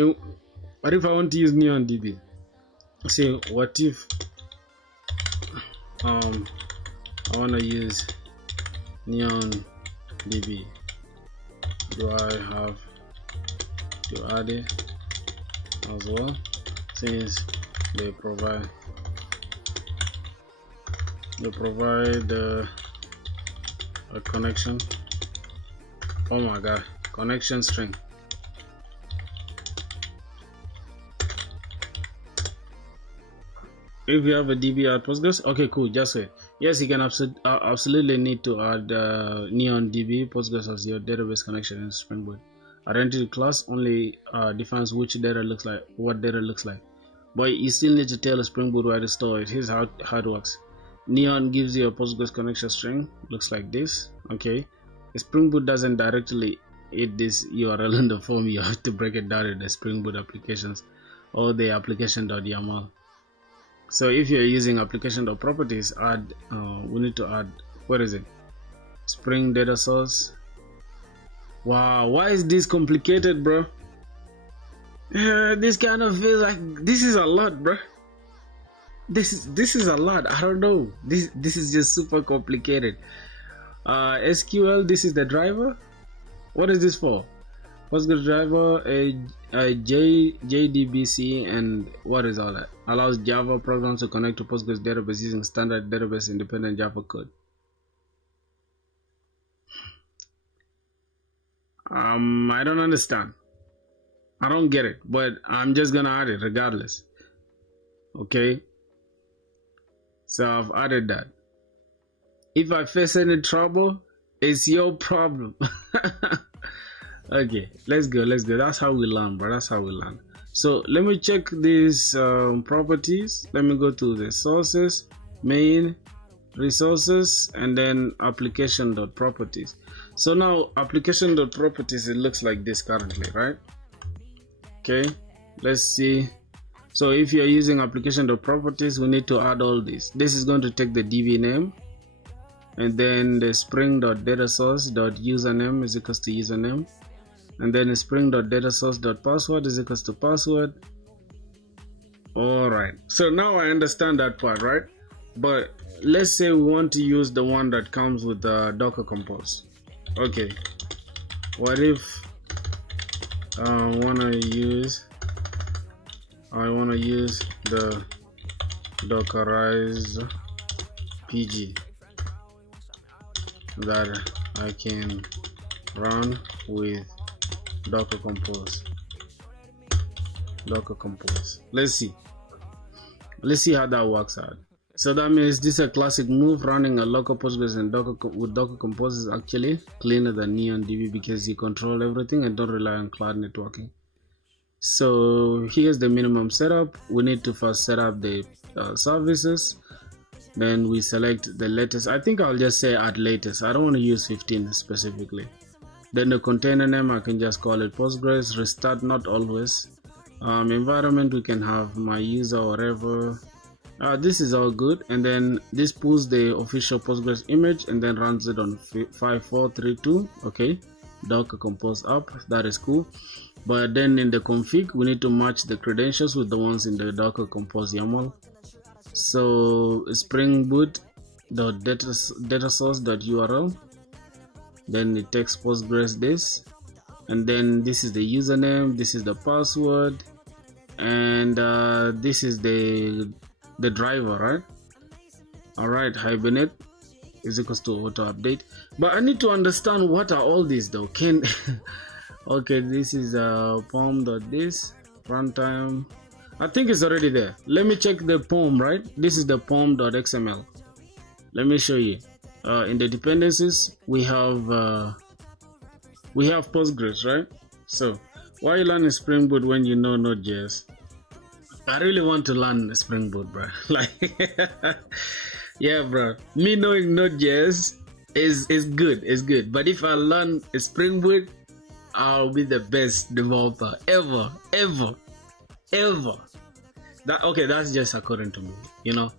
What if I want to use NeonDB? Say, what if I want to use NeonDB? Do I have to add it as well, since they provide a connection? Oh my god, connection string. If you have a DB at Postgres, okay, cool. Just wait. Yes, you can absolutely need to add NeonDB Postgres as your database connection in SpringBoot. Identity class only defines which data looks like, what data looks like, but you still need to tell SpringBoot where to store it. Here's how it works. Neon gives you a Postgres connection string, looks like this. Okay, SpringBoot doesn't directly eat this URL in the form. You have to break it down in the SpringBoot applications or the application.yaml. So if you're using application.properties, we need to add, what is it? Spring data source. Wow, why is this complicated, bro? This kind of feels like this is a lot, bro. This is a lot. I don't know. This is just super complicated. SQL, this is the driver. What is this for? Postgres driver, JDBC, and what is all that? Allows Java programs to connect to Postgres database using standard database independent Java code. I don't understand. I don't get it, but I'm just gonna add it regardless. Okay. So I've added that. If I face any trouble, it's your problem. Okay, let's go. That's how we learn, bro. That's how we learn. So let me check these properties. Let me go to the sources, main, resources, and then application.properties. So now application.properties, it looks like this currently, right? Okay, let's see. So if you're using application.properties, we need to add all this. This is going to take the DB name, and then the spring.datasource.username is equals to username, and then the spring.datasource.password is equals to password. All right, so now I understand that part, right? But let's say we want to use the one that comes with the Docker Compose. Okay, what if I want to use the Dockerize PG that I can run with Docker Compose. Let's see how that works out. So that means this is a classic move. Running a local Postgres and with Docker Compose is actually cleaner than NeonDB because you control everything and don't rely on cloud networking. So here's the minimum setup. We need to first set up the services. Then we select the latest. I think I'll just say add latest. I don't want to use 15 specifically. Then the container name, I can just call it Postgres. Restart, not always. Environment, we can have my user or whatever. This is all good. And then this pulls the official Postgres image and then runs it on 5432. Okay, Docker Compose up. That is cool. But then in the config, we need to match the credentials with the ones in the Docker Compose YAML. So springboot.datasource.url, then it takes Postgres this, and then this is the username, this is the password, and this is the driver, right? All right, hibernate is equals to auto update. But I need to understand what are all these though. Okay, this is pom.this runtime. I think it's already there. Let me check the pom, right? This is the pom.xml. let me show you. In the dependencies, we have Postgres, right? So why you learn Spring Boot when you know Node.js? I really want to learn Spring Boot, bro. Like, yeah, bro. Me knowing Node.js is good. It's good. But if I learn Spring Boot, I'll be the best developer ever. That's just according to me. You know,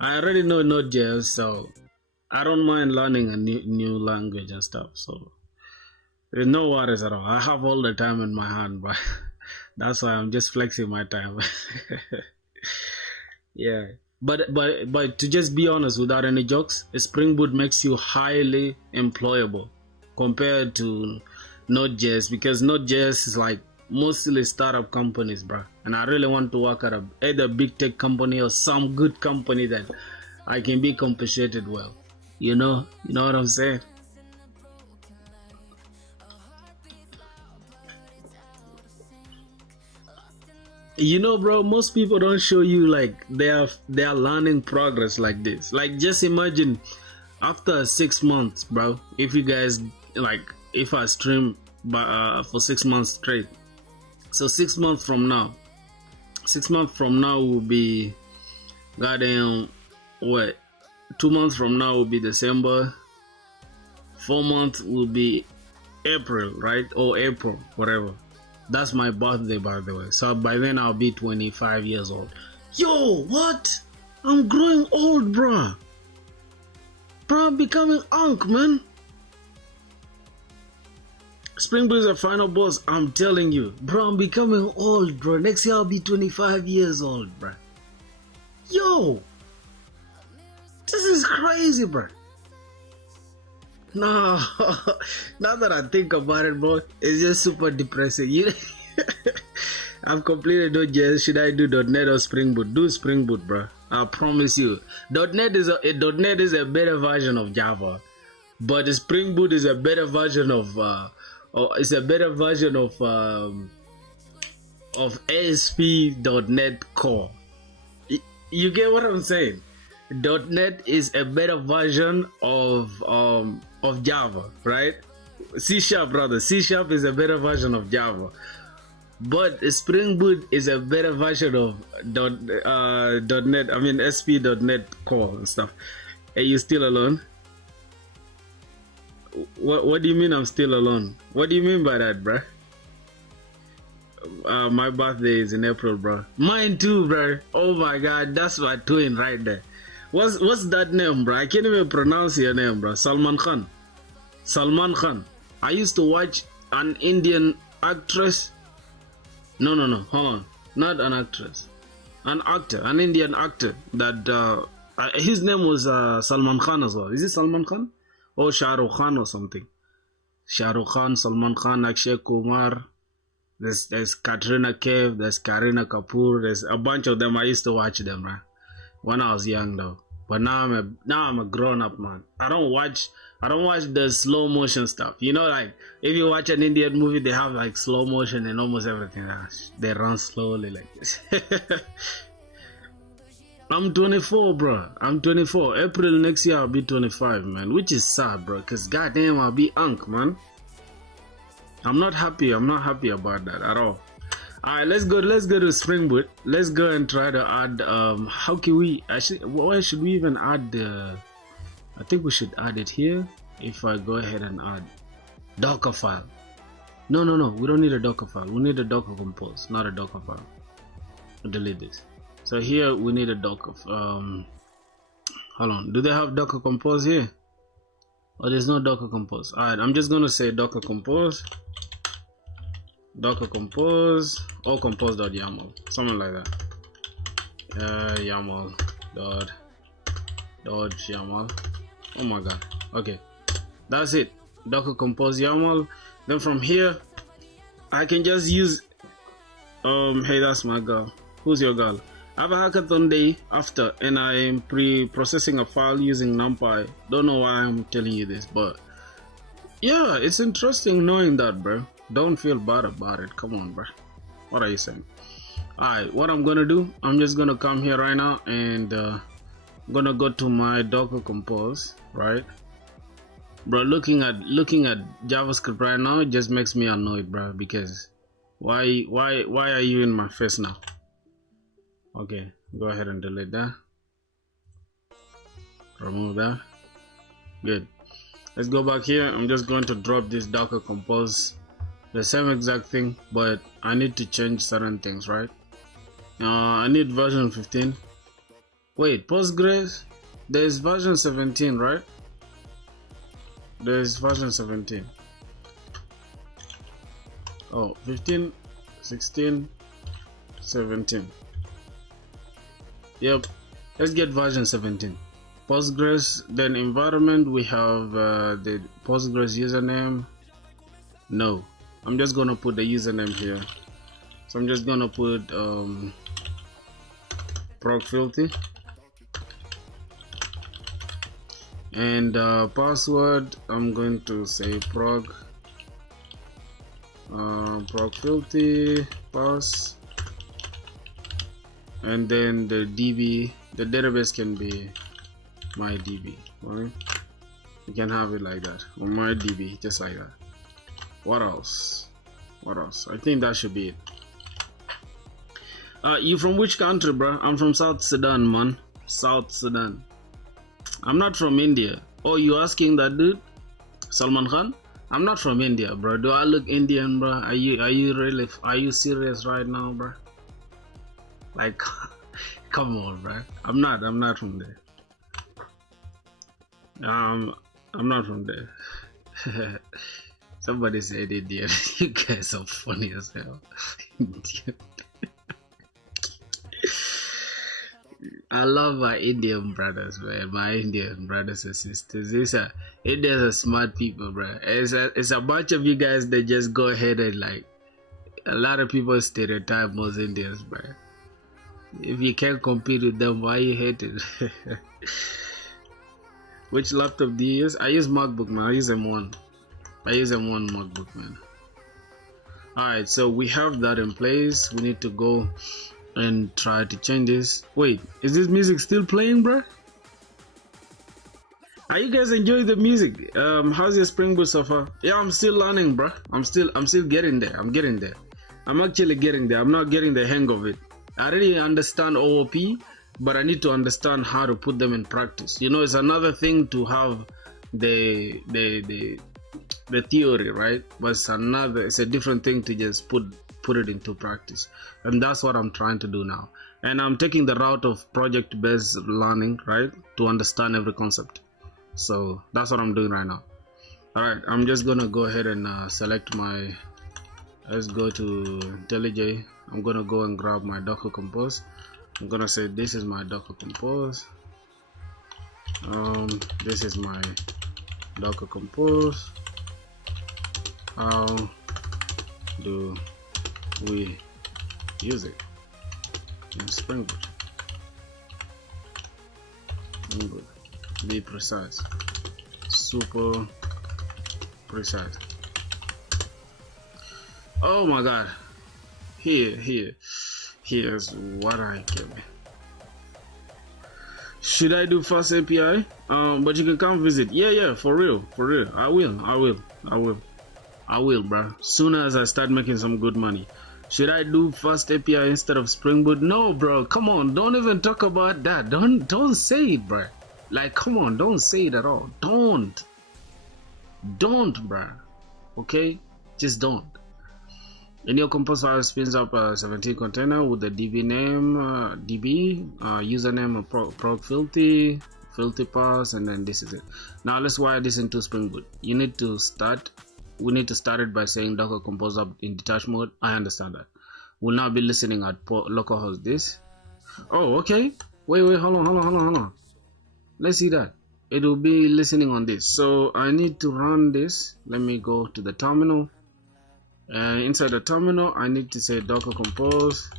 I already know Node.js, so I don't mind learning a new language and stuff. So there's no worries at all. I have all the time in my hand, but that's why I'm just flexing my time. Yeah. But to just be honest, without any jokes, Spring Boot makes you highly employable compared to Node.js, because Node.js is like mostly startup companies, bro. And I really want to work at either big tech company or some good company that I can be compensated well. You know what I'm saying? You know, bro, most people don't show you like their learning progress like this. Like, just imagine after 6 months, bro, if you guys like, if I stream for 6 months straight. So 6 months from now will be goddamn what? 2 months from now will be December. 4 months will be April, right? Or April, whatever. That's my birthday, by the way. So by then I'll be 25 years old. Yo, what? I'm growing old, bruh. Bro, I'm becoming unk, man. Spring Boot is a final boss, I'm telling you. Bro, I'm becoming old, bro. Next year I'll be 25 years old, bro. Yo! This is crazy, bro. No, now that I think about it, bro, it's just super depressing. I've completed Node.js. Should I do .NET or Spring Boot? Do Spring Boot, bro. I promise you. .NET is a better version of Java, but Spring Boot is a better version of ASP.NET Core. You get what I'm saying? .NET is a better version of Java, right? C# rather. C# is a better version of Java, but Spring Boot is a better version of .NET. I mean ASP.NET Core and stuff. Are you still alone? What do you mean I'm still alone? What do you mean by that, bruh? My birthday is in April, bro. Mine too, bro. Oh my god, that's my twin right there. What's that name, bro? I can't even pronounce your name, bro. Salman Khan. Salman Khan. I used to watch an Indian actress. No, hold on. Not an actress. An actor, an Indian actor that his name was Salman Khan as well. Is it Salman Khan? Or Shah Rukh Khan or something? Shah Rukh Khan, Salman Khan, Akshay Kumar. There's Katrina Kaif, there's Kareena Kapoor, there's a bunch of them. I used to watch them, right? When I was young though. But now I'm a grown up man. I don't watch the slow motion stuff. You know, like if you watch an Indian movie, they have like slow motion and almost everything. They run slowly like this. I'm 24, bro. I'm 24. April next year I'll be 25, man. Which is sad, bro. Cause goddamn I'll be unk, man. I'm not happy about that at all. Alright, let's go to Spring Boot. Let's go and try to add how can we actually, why should we even add I think we should add it here. If I go ahead and add Docker file. No, we don't need a Docker file. We need a Docker compose, not a Docker file. I'll delete this. So here we need a Docker hold on, do they have Docker compose here? Oh, there's no Docker compose. Alright, I'm just gonna say Docker compose or compose.yaml, something like that. YAML dot YAML. Oh my god. Okay, that's it. Docker compose YAML. Then from here I can just use hey, that's my girl. Who's your girl? I have a hackathon day after and I'm pre-processing a file using NumPy. Don't know why I'm telling you this, but yeah, it's interesting knowing that, bro. Don't feel bad about it. Come on, bro. What are you saying? Alright, what I'm gonna do, I'm just gonna come here right now and I'm gonna go to my Docker Compose, right? Bro, looking at JavaScript right now, it just makes me annoyed, bro, because why are you in my face now? Okay, go ahead and delete that. Remove that. Good. Let's go back here. I'm just going to drop this Docker Compose, the same exact thing, but I need to change certain things, right? I need version 15. Wait, Postgres, there's version 17, right? There's version 17. Oh, 15, 16, 17. Yep, let's get version 17. Postgres, then environment, we have the Postgres username. No, I'm just gonna put the username here. So I'm just gonna put prog filthy, and password, I'm going to say prog filthy pass, and then the DB, the database can be my DB, right? You can have it like that, or my DB, just like that. What else? I think that should be it. You from which country, bro? I'm from South Sudan, man. South Sudan. I'm not from India. Oh, you asking that dude? Salman Khan? I'm not from India, bro. Do I look Indian, bro? Are you serious right now, bro? Like, come on, bro. I'm not from there. I'm not from there. Somebody said Indian. You guys are funny as hell. Indian. I love my Indian brothers, man. My Indian brothers and sisters. Indians are smart people, bro. It's a bunch of you guys that just go ahead and like. A lot of people stereotype most Indians, bro. If you can't compete with them, why you hating? Which laptop do you use? I use MacBook, man. I use M1. I use M1 MacBook, man. Alright, so we have that in place. We need to go and try to change this. Wait, is this music still playing, bro? Are you guys enjoying the music? How's your Spring Boot so far? Yeah, I'm still learning, bro. I'm still getting there. I'm getting there. I'm actually getting there. I'm not getting the hang of it. I really understand OOP, but I need to understand how to put them in practice. You know, it's another thing to have the theory, right? But it's a different thing to just put it into practice, and that's what I'm trying to do now. And I'm taking the route of project-based learning, right, to understand every concept. So that's what I'm doing right now. All right, I'm just gonna go ahead and select my. Let's go to IntelliJ. I'm gonna go and grab my Docker Compose. I'm gonna say this is my Docker Compose. This is my Docker Compose. How do we use it in SpringBoot? Be precise, super precise. Oh my god, here's what I get. Should I do fast API? But you can come visit. Yeah, for real. I will, bro. Soon as I start making some good money. Should I do fast API instead of Spring Boot? No, bro. Come on, don't even talk about that. Don't say it, bro. Like, come on, don't say it at all. Don't, bro. Okay, just don't. In your compose file spins up a 17 container with the DB name, username, prog filthy pass, and then this is it. Now let's wire this into Spring Boot. We need to start it by saying Docker Compose up in detached mode. I understand that. We'll now be listening at localhost this. Oh, okay. Wait, hold on. Let's see that. It will be listening on this. So I need to run this. Let me go to the terminal. Inside the terminal, I need to say Docker Compose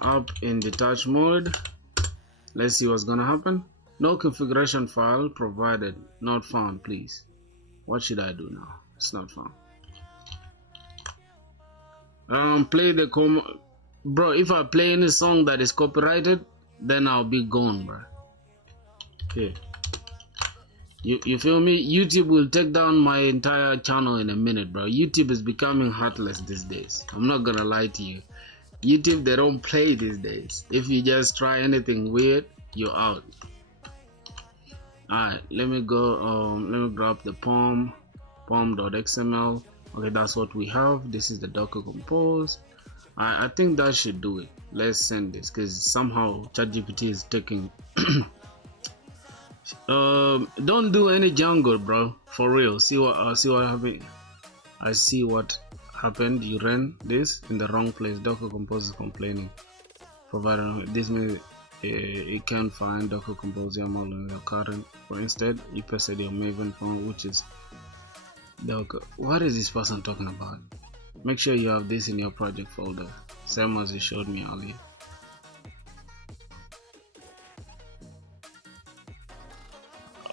up in detached mode. Let's see what's gonna happen. No configuration file provided. Not found, please. What should I do now? It's not found. Play the bro. If I play any song that is copyrighted, then I'll be gone, bro. Okay. You feel me? YouTube will take down my entire channel in a minute, bro. YouTube is becoming heartless these days. I'm not gonna lie to you. YouTube, they don't play these days. If you just try anything weird, you're out. Alright, let me go, let me grab the pom.xml. Okay, that's what we have. This is the Docker Compose. I think that should do it. Let's send this, because somehow ChatGPT is taking don't do any Django, bro, for real. See what happened. I see what happened. You ran this in the wrong place. Docker Compose is complaining. Provider, this means it can't find Docker Compose YAML in your current. For instead, you pasted your Maven file, which is Docker. What is this person talking about? Make sure you have this in your project folder, same as you showed me earlier.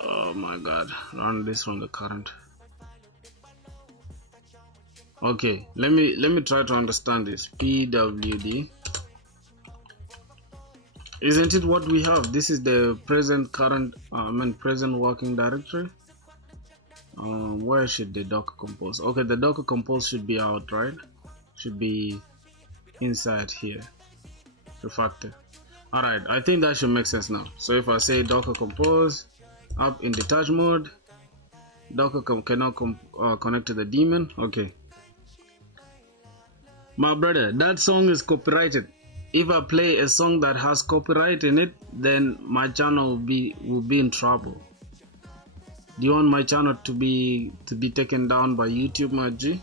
Oh my god, run this from the current. Okay, let me try to understand this. pwd, isn't it what we have? This is the present present working directory. Where should the Docker Compose? Okay, the Docker Compose should be out, right? Should be inside here. Refactor. Alright, I think that should make sense now. So if I say Docker Compose up in detach mode, Docker cannot connect to the daemon. Okay, my brother, that song is copyrighted. If I play a song that has copyright in it, then my channel will be in trouble. Do you want my channel to be taken down by YouTube, my G?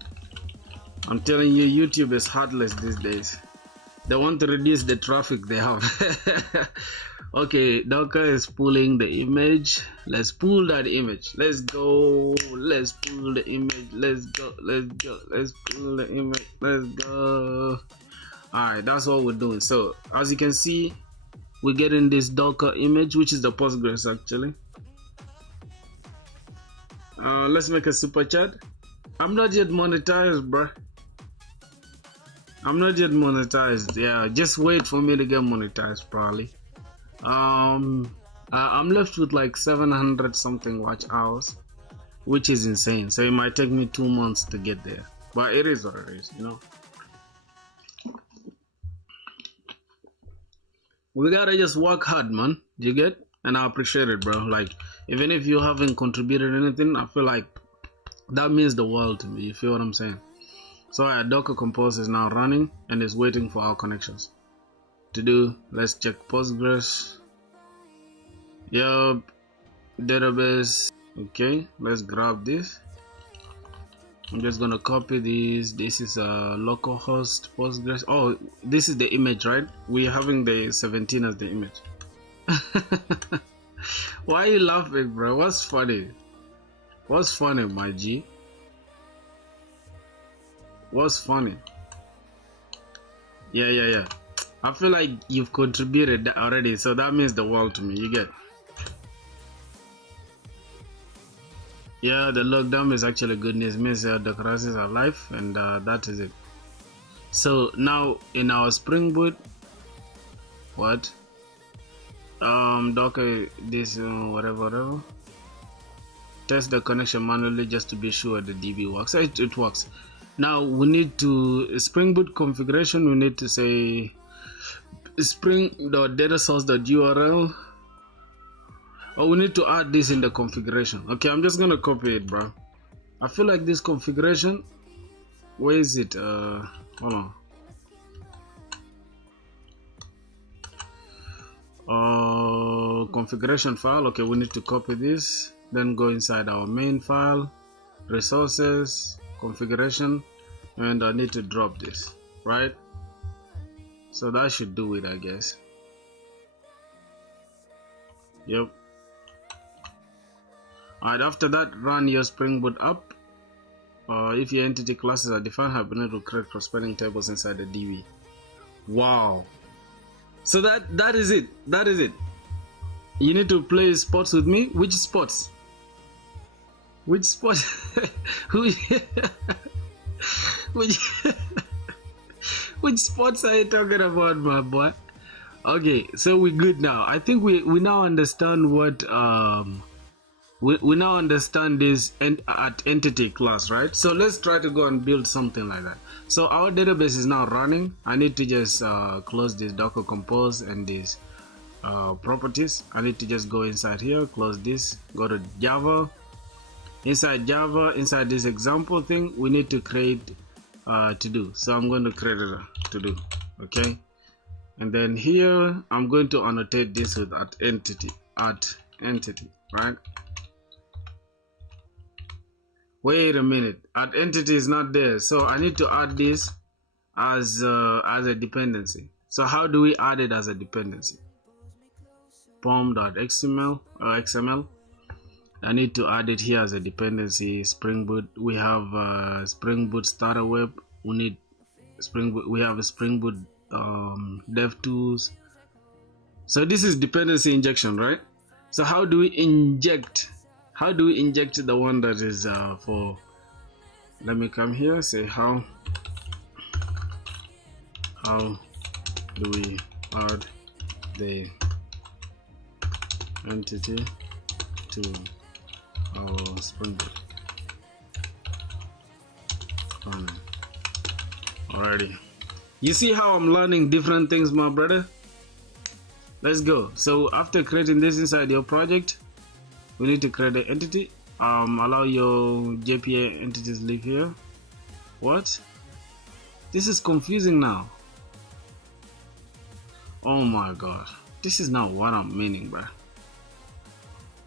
I'm telling you, YouTube is heartless these days. They want to reduce the traffic they have. Okay, Docker is pulling the image. Let's pull that image. Let's go. Let's pull the image. Let's go. Let's go. Let's pull the image. Let's go. Alright, that's what we're doing. So as you can see, we're getting this Docker image, which is the Postgres actually. Let's make a super chat. I'm not yet monetized, bruh. I'm not yet monetized. Yeah, just wait for me to get monetized probably. I'm left with like 700 something watch hours, which is insane. So it might take me 2 months to get there, but it is what it is, you know. We gotta just work hard, man. You get? And I appreciate it, bro. Like, even if you haven't contributed anything, I feel like that means the world to me. You feel what I'm saying? So our Docker Compose is now running and is waiting for our connections to do. Let's check Postgres. Yup, database. Okay, let's grab this. I'm just gonna copy this. This is a localhost Postgres. Oh, this is the image, right? We're having the 17 as the image. Why are you laughing, bro? What's funny? What's funny, my G? What's funny? Yeah. I feel like you've contributed already, so that means the world to me. You get? Yeah, the lockdown is actually good news. It means the crisis are life, and that is it. So now in our Spring Boot, what? Docker this whatever. Test the connection manually just to be sure the DB works. It works. Now we need to Spring Boot configuration. We need to say spring.datasource.url. Oh, we need to add this in the configuration. Okay, I'm just gonna copy it, bro. I feel like this configuration. Where is it? Hold on. Configuration file. Okay, we need to copy this. Then go inside our main file, resources, configuration, and I need to drop this, right? So that should do it, I guess. Yep. Alright, after that, run your Spring Boot up. If your entity classes are defined, have been able to create corresponding tables inside the DB. Wow. So that is it. That is it. You need to play sports with me. Which sports? Which sports? Which sports are you talking about, my boy? Okay, so we're good now. I think we now understand what we now understand this at entity class, right? So let's try to go and build something like that. So our database is now running. I need to just close this Docker Compose and this properties. I need to just go inside here, close this, go to Java. Inside Java, inside this example thing, we need to create to do. So I'm going to create a to do. Okay, and then here I'm going to annotate this with at entity, right? Wait a minute, at entity is not there, so I need to add this as a dependency. So how do we add it as a dependency? pom.xml or XML. I need to add it here as a dependency. Spring Boot. We have Spring Boot starter web. We need Spring Boot. We have a Spring Boot dev tools. So this is dependency injection, right? So how do we inject? How do we inject the one that is for? Let me come here. Say how do we add the entity to our Spring Boot? Alrighty. You see how I'm learning different things, my brother? Let's go. So after creating this inside your project, we need to create an entity. Allow your JPA entities live here. What? This is confusing now. Oh my god. This is not what I'm meaning, bro.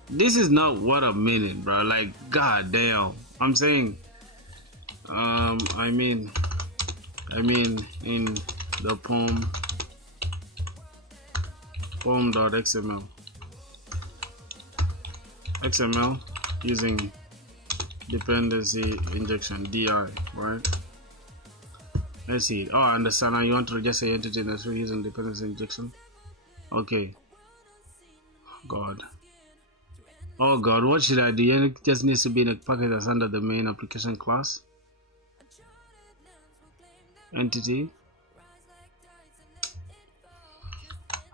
This is not what I'm meaning, bro. Like, god damn. I'm saying I mean in the pom.xml XML using dependency injection DI, right? Let's see. Oh, I understand now. You want to just say entity that's using dependency injection. Okay. God. Oh god, what should I do? It just needs to be in a package that's under the main application class. Entity.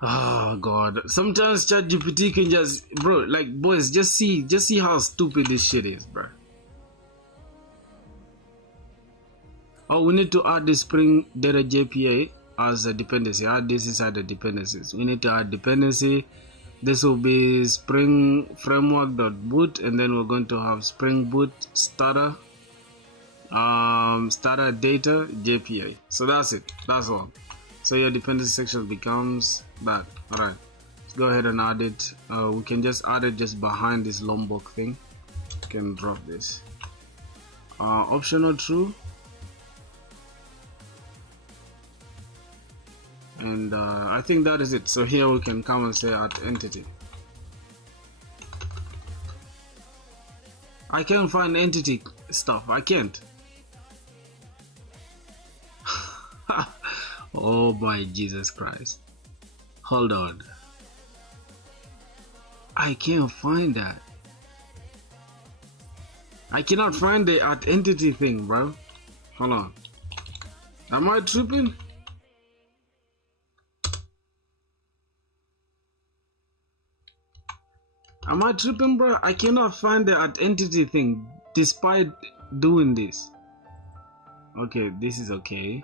Oh god. Sometimes ChatGPT can just, bro, like, boys, just see how stupid this shit is, bro. Oh, we need to add the Spring Data JPA as a dependency. Add this inside the dependencies. We need to add dependency. This will be Spring Framework.boot, and then we're going to have Spring Boot starter starter data JPA. So that's it. That's all. So your dependency section becomes that. All right. Let's go ahead and add it. We can just add it just behind this Lombok thing. You can drop this. Optional true. And I think that is it. So here we can come and say at entity. I can't find entity stuff. I can't. Oh my Jesus Christ. Hold on. I can't find that. I cannot find the at entity thing, bro. Hold on. Am I tripping? Am I tripping, bro? I cannot find the at entity thing despite doing this. Okay, this is okay.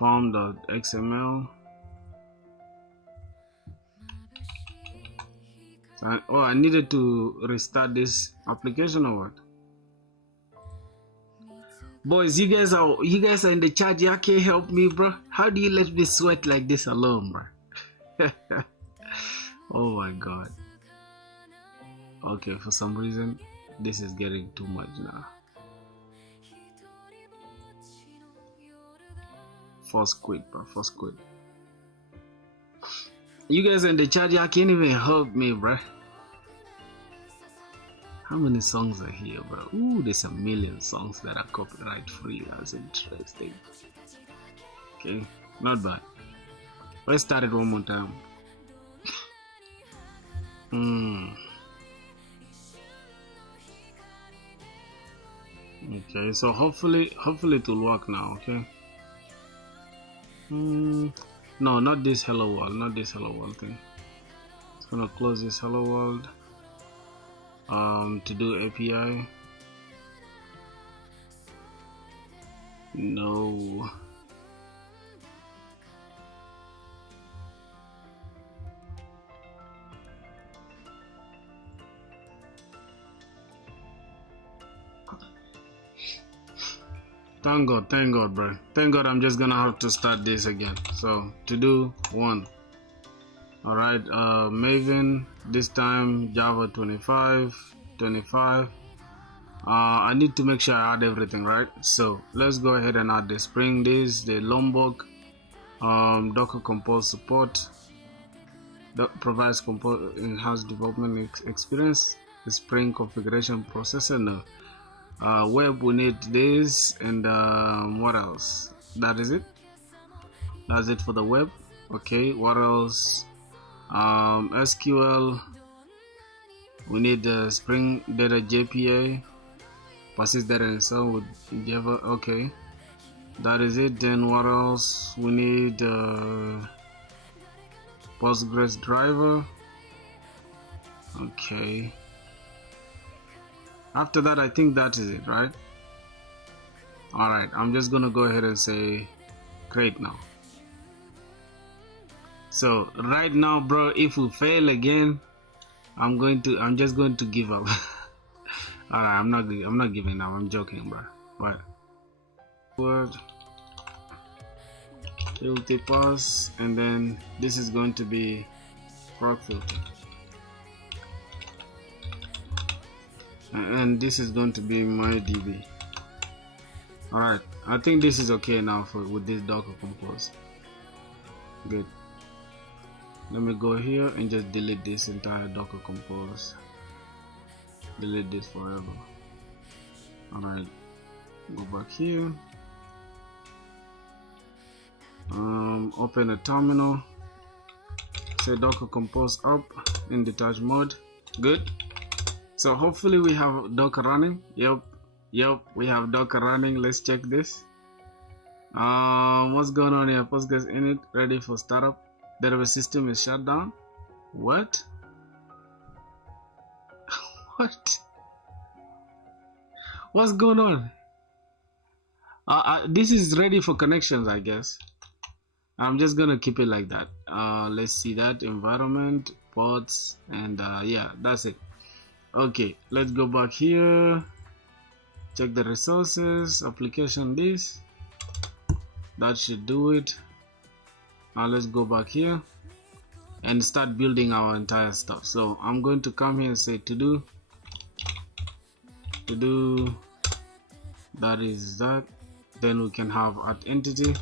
pom.xml. Oh, I needed to restart this application or what? Boys, you guys are in the chat. You can't help me, bro. How do you let me sweat like this alone, bro? Oh my god. Okay, for some reason this is getting too much now. Force quit, bro. Force quit. You guys in the chat, y'all can't even help me, bro. How many songs are here, bro? Ooh, there's a million songs that are copyright free. That's interesting. Okay, not bad. Let's start it one more time. Okay, so hopefully it will work now. Okay. No, not this hello world, not this hello world thing. It's gonna close this hello world. To do API. No. Thank God, bro. Thank God I'm just gonna have to start this again. So to do 1. Alright, Maven, this time Java 25. I need to make sure I add everything, right? So let's go ahead and add the Spring, this, the Lombok, Docker Compose support, that provides enhanced development experience, the Spring configuration processor, no. Web, we need this, and what else? That is it. That's it for the web. Okay, what else? SQL, we need the Spring Data JPA, persist data and so with Java. Okay, that is it. Then what else? We need Postgres driver. Okay, after that I think that is it, right? Alright, I'm just gonna go ahead and say create now. So right now, bro, if we fail again, I'm just going to give up. Alright, I'm not giving up. I'm joking, bro. But word filter pass, and then this is going to be proc filter, and this is going to be my DB. Alright, I think this is okay now with this Docker Compose. Good. Let me go here and just delete this entire Docker Compose. Delete this forever. Alright, go back here. Open a terminal. Say Docker Compose up in detach mode. Good. So hopefully we have Docker running. Yep, we have Docker running. Let's check this. What's going on here? Postgres init ready for startup. Database system is shut down. What? What? What's going on? This is ready for connections, I guess. I'm just gonna keep it like that. Let's see that environment, ports, and yeah, that's it. Okay, let's go back here. Check the resources, application this. That should do it. Now let's go back here and start building our entire stuff. So I'm going to come here and say to do, that is that. Then we can have at entity.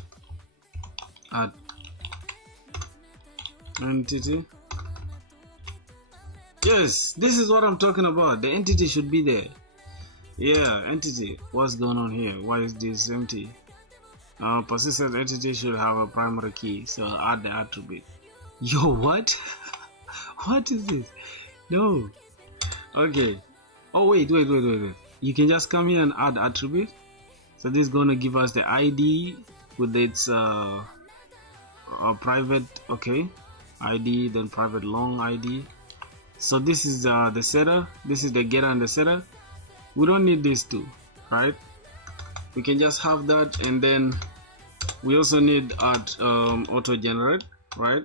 Yes, this is what I'm talking about. The entity should be there. Yeah, entity. What's going on here? Why is this empty? Persistent entity should have a primary key, so add the attribute. Yo, what? What is this? No. Okay. Oh wait. You can just come here and add attribute. So this is gonna give us the ID with its private. Okay, ID, then private long ID. So this is the setter. This is the getter and the setter. We don't need these two, right? We can just have that, and then we also need add auto generate, right?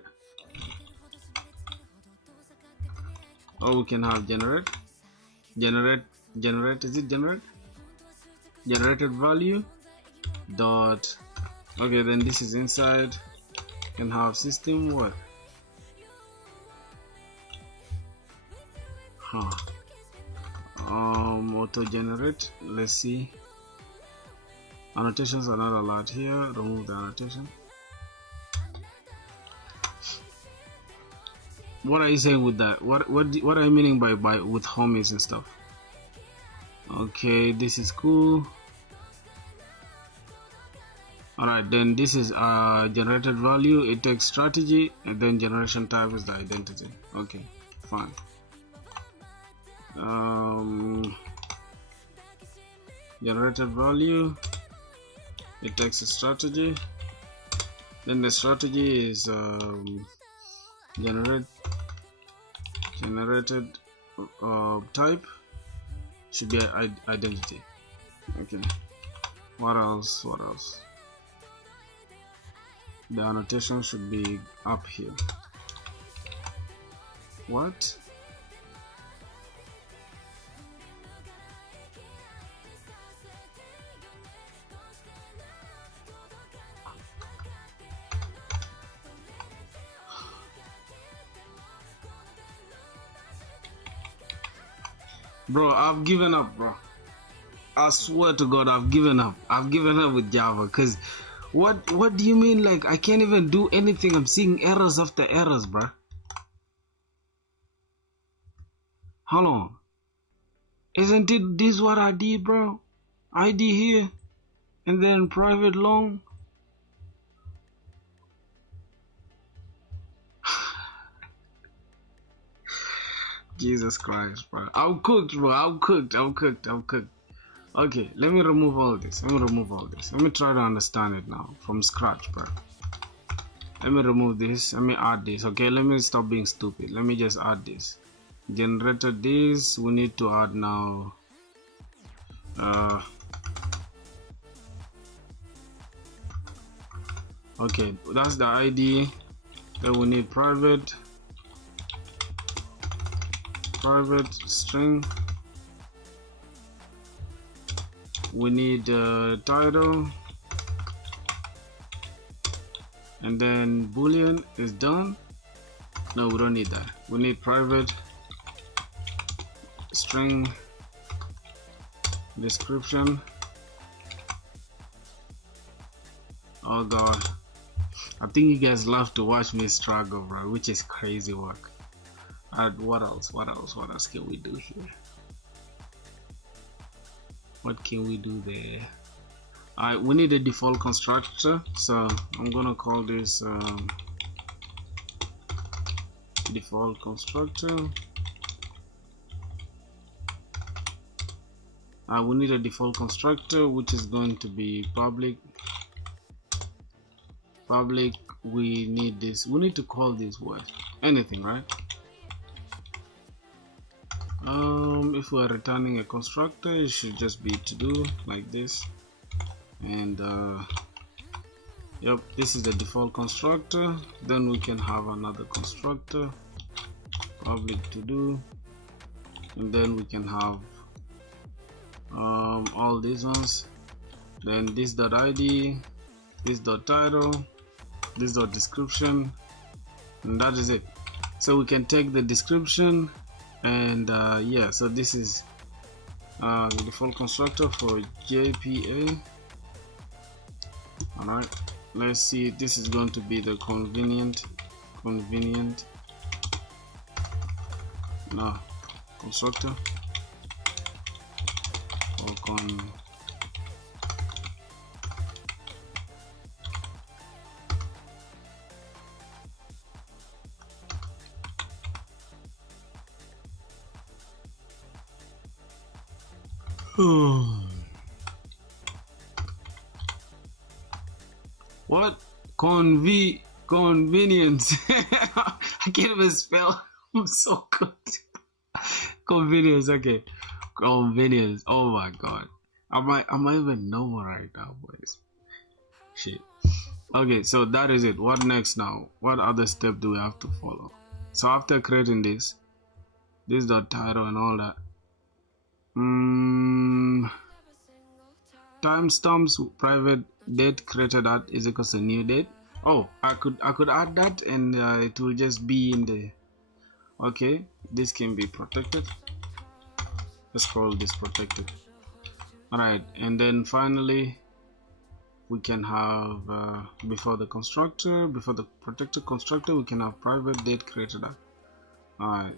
Or we can have generate. Is it generate? Generated value dot. Okay, then this is inside. Can have system what? Auto generate. Let's see. Annotations are not allowed here. Remove the annotation. What are you saying with that? What are you meaning by with homies and stuff? Okay, this is cool. Alright, then this is generated value. It takes strategy, and then generation type is the identity. Okay, fine. Generated value. It takes a strategy. Then the strategy is generated type should be identity. Okay. What else? What else? The annotation should be up here. What? Bro, I've given up, bro. I swear to God, I've given up. I've given up with Java. Cause what do you mean? Like I can't even do anything. I'm seeing errors after errors, bro. Hold on. Isn't it this what I did, bro? ID here, and then private long. Jesus Christ, bro. I'm cooked, bro. I'm cooked. Okay, let me remove all this. Let me try to understand it now from scratch, bro. Let me remove this. Let me add this. Okay, let me stop being stupid. Let me just add this. Generated this. We need to add now. Okay, that's the ID. Then we need private string. We need title, and then boolean is done. No, we don't need that. We need private string description. Oh God, I think you guys love to watch me struggle, bro, which is crazy work. What else can we do here? What can we do there? We need a default constructor, so I'm gonna call this default constructor. We need a default constructor which is going to be public. We need this. We need to call this what? Anything, right? If we're returning a constructor, it should just be to do like this, and yep, this is the default constructor. Then we can have another constructor, public to do, and then we can have all these ones. Then this dot id, this dot title, this dot description, and that is it. So we can take the description. And yeah, so this is the default constructor for JPA. Alright, let's see. This is going to be the convenient constructor or what? Convenience. I can't even spell. I'm so good. Convenience. Okay. Convenience. Oh my God. I might even normal right now, boys. Shit. Okay, so that is it. What next now? What other step do we have to follow? So after creating this dot title and all that, timestamps private date created at is equals to new date. Oh, I could add that, and it will just be in the. Okay, this can be protected. Let's call this protected. Alright, and then finally we can have before the protected constructor, we can have private date created at. Alright,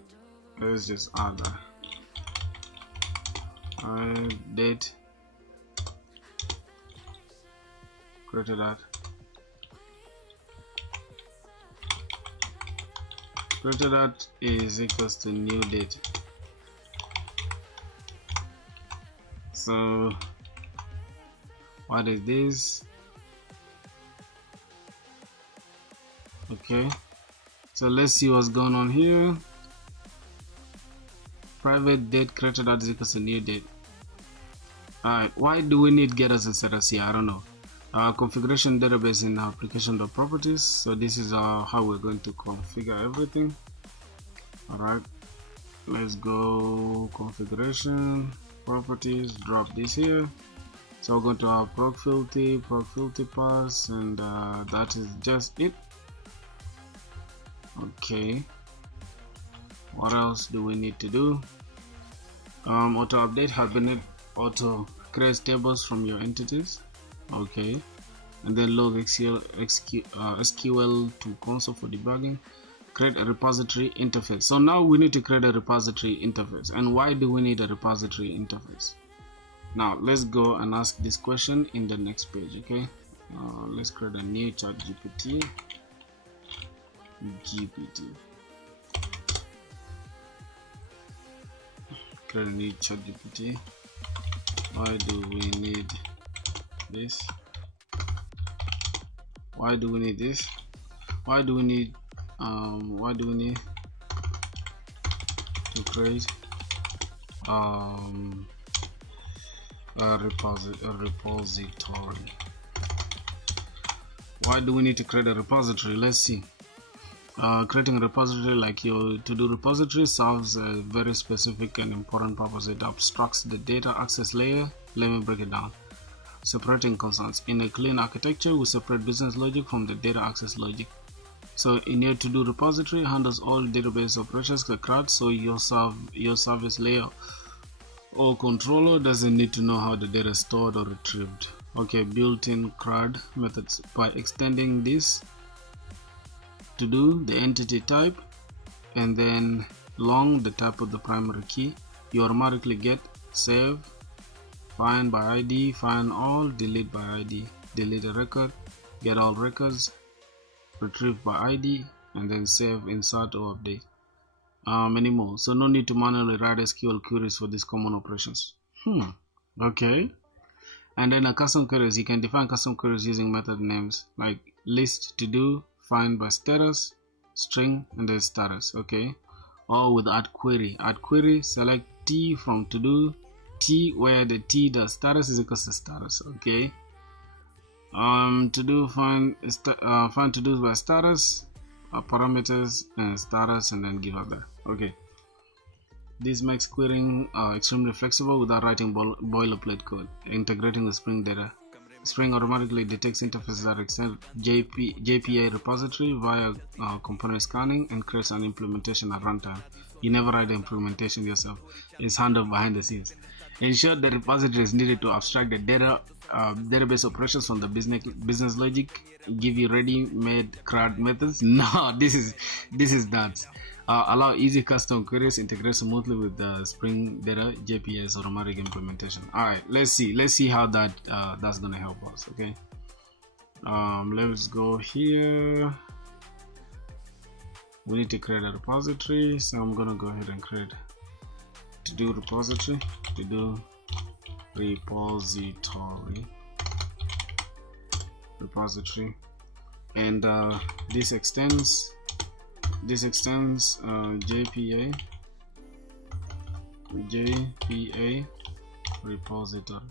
let's just add that. Date created at. Created at is equals to new date. So what is this? Okay, so let's see what's going on here. Private date created as equals a new date. Alright, why do we need getters and setters here? I don't know. Configuration database in application.properties. So this is how we're going to configure everything. Alright, let's go configuration properties, drop this here. So we're going to have proc filter pass, and that is just it. Okay, what else do we need to do? Auto update hibernate, auto create tables from your entities. Okay, and then log SQL to console for debugging. Create a repository interface. So now we need to create a repository interface. And why do we need a repository interface? Now let's go and ask this question in the next page. Okay, let's create a new chat GPT. Create a new chat GPT. Why do we need this? Why do we need this? Why do we need to create a repository? Why do we need to create a repository? Let's see. Creating a repository like your to-do repository serves a very specific and important purpose. It abstracts the data access layer. Let me break it down. Separating concerns. In a clean architecture, we separate business logic from the data access logic. So in your to-do repository handles all database operations like CRUD, so your service layer or controller doesn't need to know how the data is stored or retrieved. Okay, built-in CRUD methods. By extending this to do the entity type and then long the type of the primary key, you automatically get save, find by ID, find all, delete by ID, delete a record, get all records, retrieve by ID, and then save, insert or update. Many more. So no need to manually write SQL queries for these common operations. Okay. And then a custom queries, you can define custom queries using method names like list, to do, find by status, string, and then status. Okay, or with add query. Add query, select T from to do, T where the T the status is equals to status. Okay, to do find to do by status, parameters and status, and then give up there. Okay, this makes querying extremely flexible without writing boilerplate code. Integrating the Spring data. Spring automatically detects interfaces that extend JPA repository via component scanning and creates an implementation at runtime. You never write the implementation yourself. It's handled behind the scenes. In short, the repository is needed to abstract the data database operations from the business logic. Give you ready-made CRUD methods. No, this is nuts. Allow easy custom queries, integrate smoothly with the Spring Data JPS automatic implementation. Alright, let's see how that's gonna help us. Okay, let's go here. We need to create a repository, so I'm gonna go ahead and create to do repository, and this extends JPA repository.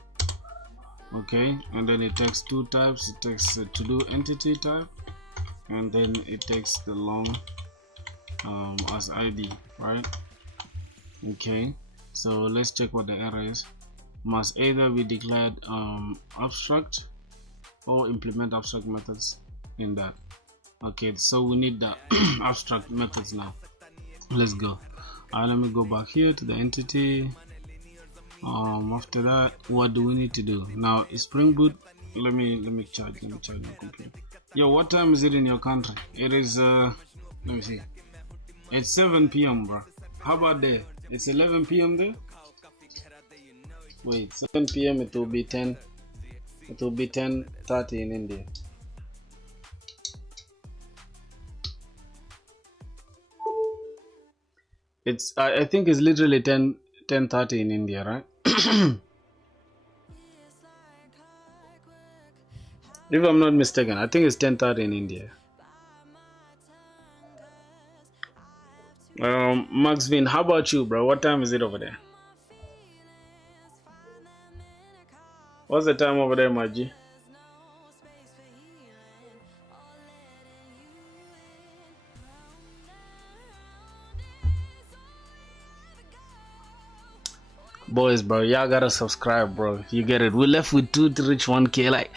Okay, and then it takes two types. It takes a to do entity type, and then it takes the long as ID, right? Okay, so let's check what the error is. Must either be declared abstract or implement abstract methods in that. Okay, so we need the abstract methods now. Let's go. Let me go back here to the entity. After that, what do we need to do now? Spring Boot. Let me charge my computer. Yo, what time is it in your country? It is let me see, it's 7 p.m. bro. How about there? It's 11 p.m. there. Wait, 7 p.m. it will be 10:30 in India. It's I think it's literally 10:30 in India, right? If I'm not mistaken, I think it's 10:30 in India. Max Vin, how about you, bro? What time is it over there? What's the time over there, Maji? Boys, bro, y'all gotta subscribe, bro. You get it. We left with 2 to reach 1K. Like,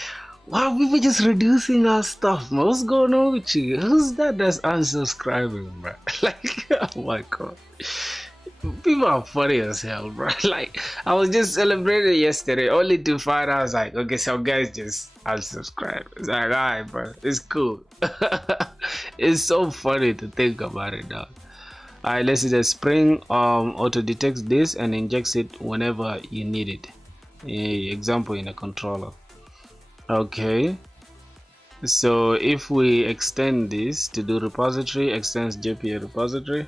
wow, we were just reducing our stuff, man. What's going on with you? Who's that's unsubscribing, bro? Like, oh my god. People are funny as hell, bro. Like, I was just celebrating yesterday, only to find out, I was like, okay, some guys just unsubscribe. It's like, alright, bro, it's cool. It's so funny to think about it now. Alright, let's see. The Spring auto detects this and injects it whenever you need it. Example, in a controller. Okay, so if we extend this to do repository, extends JPA repository,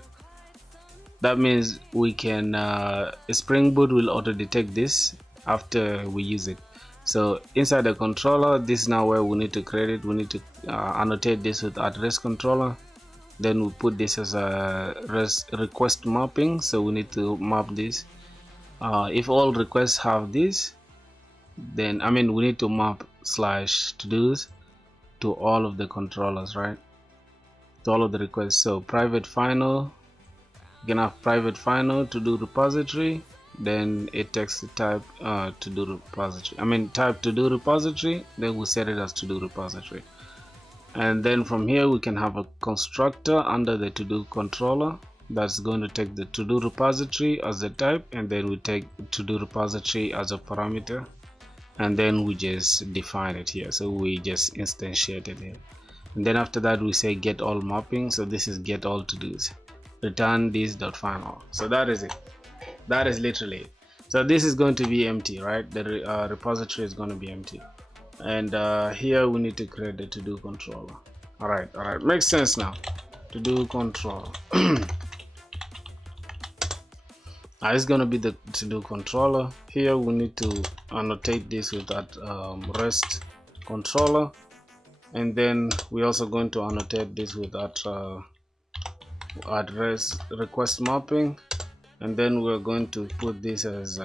that means we can SpringBoot will auto detect this after we use it. So inside the controller, this is now where we need to create it. We need to annotate this with address controller. Then we put this as a request mapping, so we need to map this. If all requests have this, then we need to map /todos to all of the controllers, right? To all of the requests. So private final, you can have private final to do repository, then it takes the type to do repository. Type to do repository, then we set it as to do repository. And then from here we can have a constructor under the to do controller that's going to take the to do repository as the type, and then we take to do repository as a parameter, and then we just define it here. So we just instantiate it here, and then after that we say get all mapping. So this is get all to dos, return this dot final. So that is it. That is literally it. So this is going to be empty, right? The repository is going to be empty, and here we need to create the to do controller. All right, makes sense now. To do controller. It's gonna be the to do controller. Here we need to annotate this with that rest controller, and then we're also going to annotate this with that address request mapping, and then we're going to put this as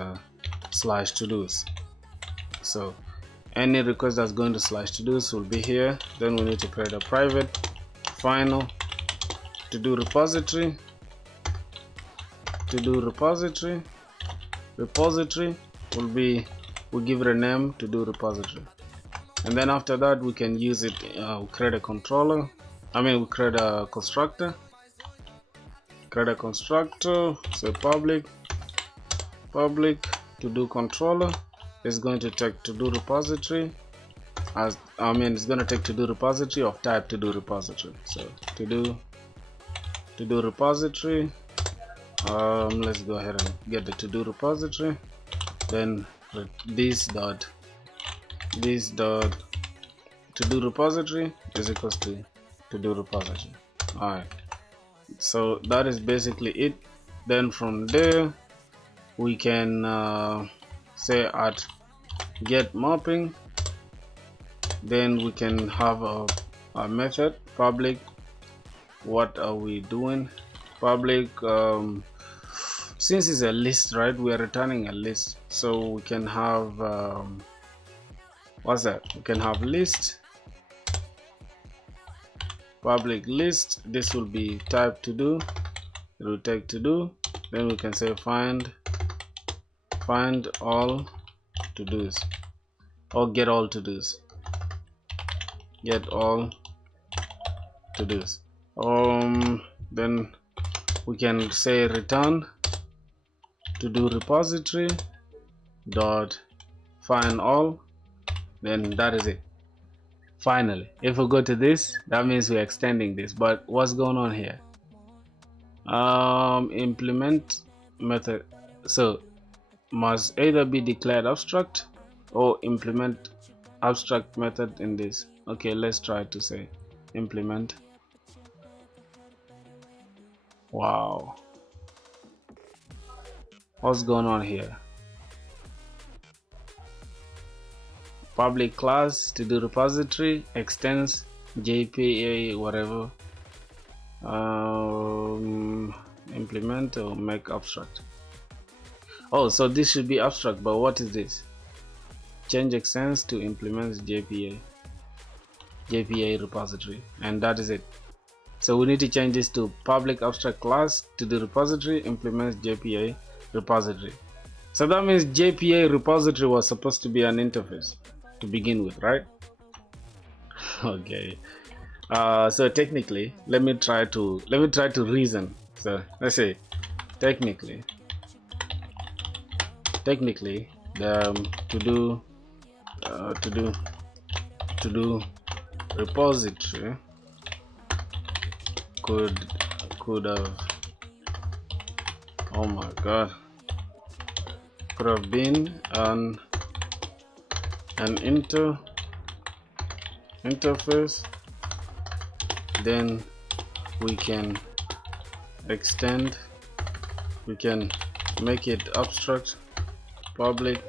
/todos. So any request that's going to /todos will be here. Then we need to create a private final to do repository. To do repository will be, we give it a name to do repository, and then after that we can use it. We create a controller. We create a constructor. So public to do controller is going to take to do repository as it's going to take to do repository of type to do repository. So to do repository. Let's go ahead and get the to do repository. Then this dot to do repository is equals to do repository. All right, so that is basically it. Then from there we can say at get mapping. Then we can have a method public. What are we doing? Public, since it's a list, right? We are returning a list, so we can have what's that? We can have list, public list. This will be type to do. It will take to do. Then we can say find all to dos, or get all to dos. Get all to dos. Then we can say return to do repository dot find all. Then that is it. Finally, if we go to this, that means we're extending this. But what's going on here? Implement method, so must either be declared abstract or implement abstract method in this. Okay, let's try to say implement. Wow, what's going on here? Public class to do repository extends JPA whatever. implement or make abstract. Oh, so this should be abstract, but what is this? Change extends to implements JPA repository, and that is it. So we need to change this to public abstract class to the repository implements JPA repository. So that means JPA repository was supposed to be an interface to begin with, right? Okay. So technically, let me try to reason. So let's say technically the to do repository could have, oh my god, could have been an interface. Then we can extend, we can make it abstract, public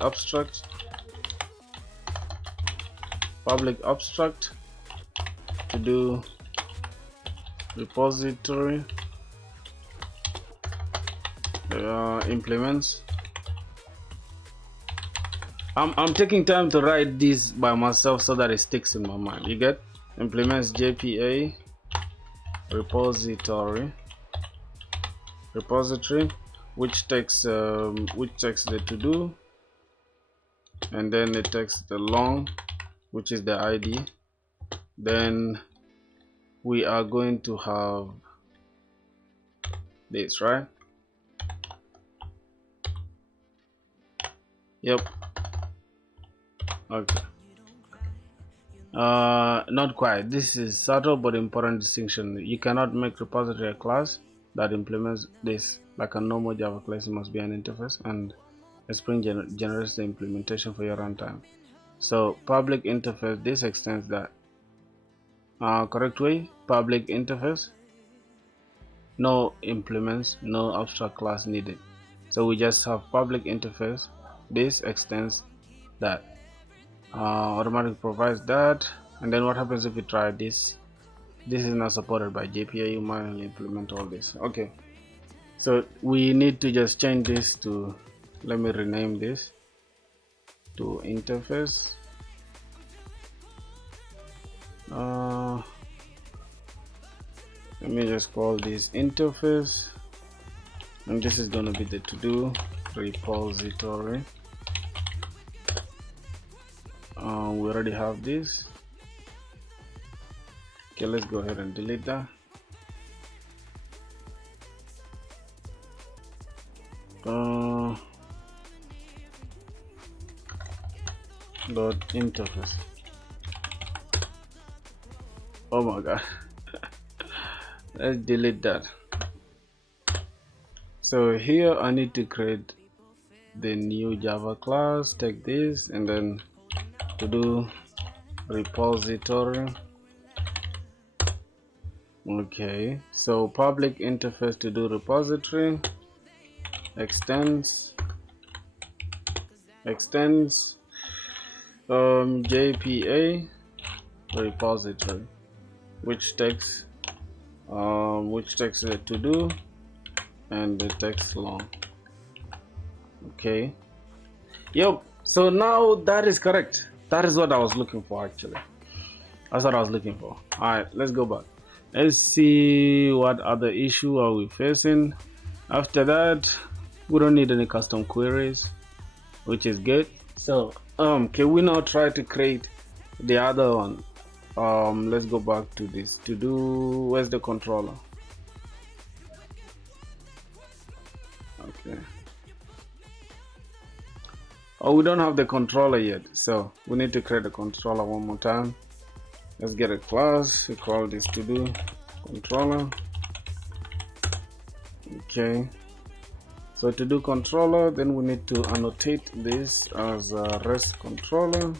abstract to do repository implements. I'm taking time to write this by myself so that it sticks in my mind. You get? Implements JPA repository, which takes the to do, and then it takes the long, which is the ID. Then we are going to have this, right? Yep. Okay. Not quite. This is subtle but important distinction. You cannot make repository a class that implements this like a normal Java class. It must be an interface, and Spring generates the implementation for your runtime. So public interface, this extends that. Correct way, public interface, no implements, no abstract class needed. So we just have public interface. This extends that. Automatically provides that. And then what happens if we try this? This is not supported by JPA. You manually implement all this. Okay, so we need to just change this to, let me rename this to interface. Let me just call this interface, and this is going to be the to-do repository. We already have this. Okay, let's go ahead and delete that. Dot interface. Oh my god. Let's delete that. So here I need to create the new Java class. Take this and then to do repository. Okay, so public interface to do repository extends JPA repository, which takes the to do and the text long. Okay, yep. So now that is correct. That is what I was looking for, actually. That's what I was looking for. All right, let's go back. Let's see what other issue are we facing. After that, we don't need any custom queries, which is good. So can we now try to create the other one? Let's go back to this to do. Where's the controller? Okay. Oh, we don't have the controller yet, so we need to create a controller one more time. Let's get a class. We call this to do controller. Okay, so to do controller, then we need to annotate this as a REST controller.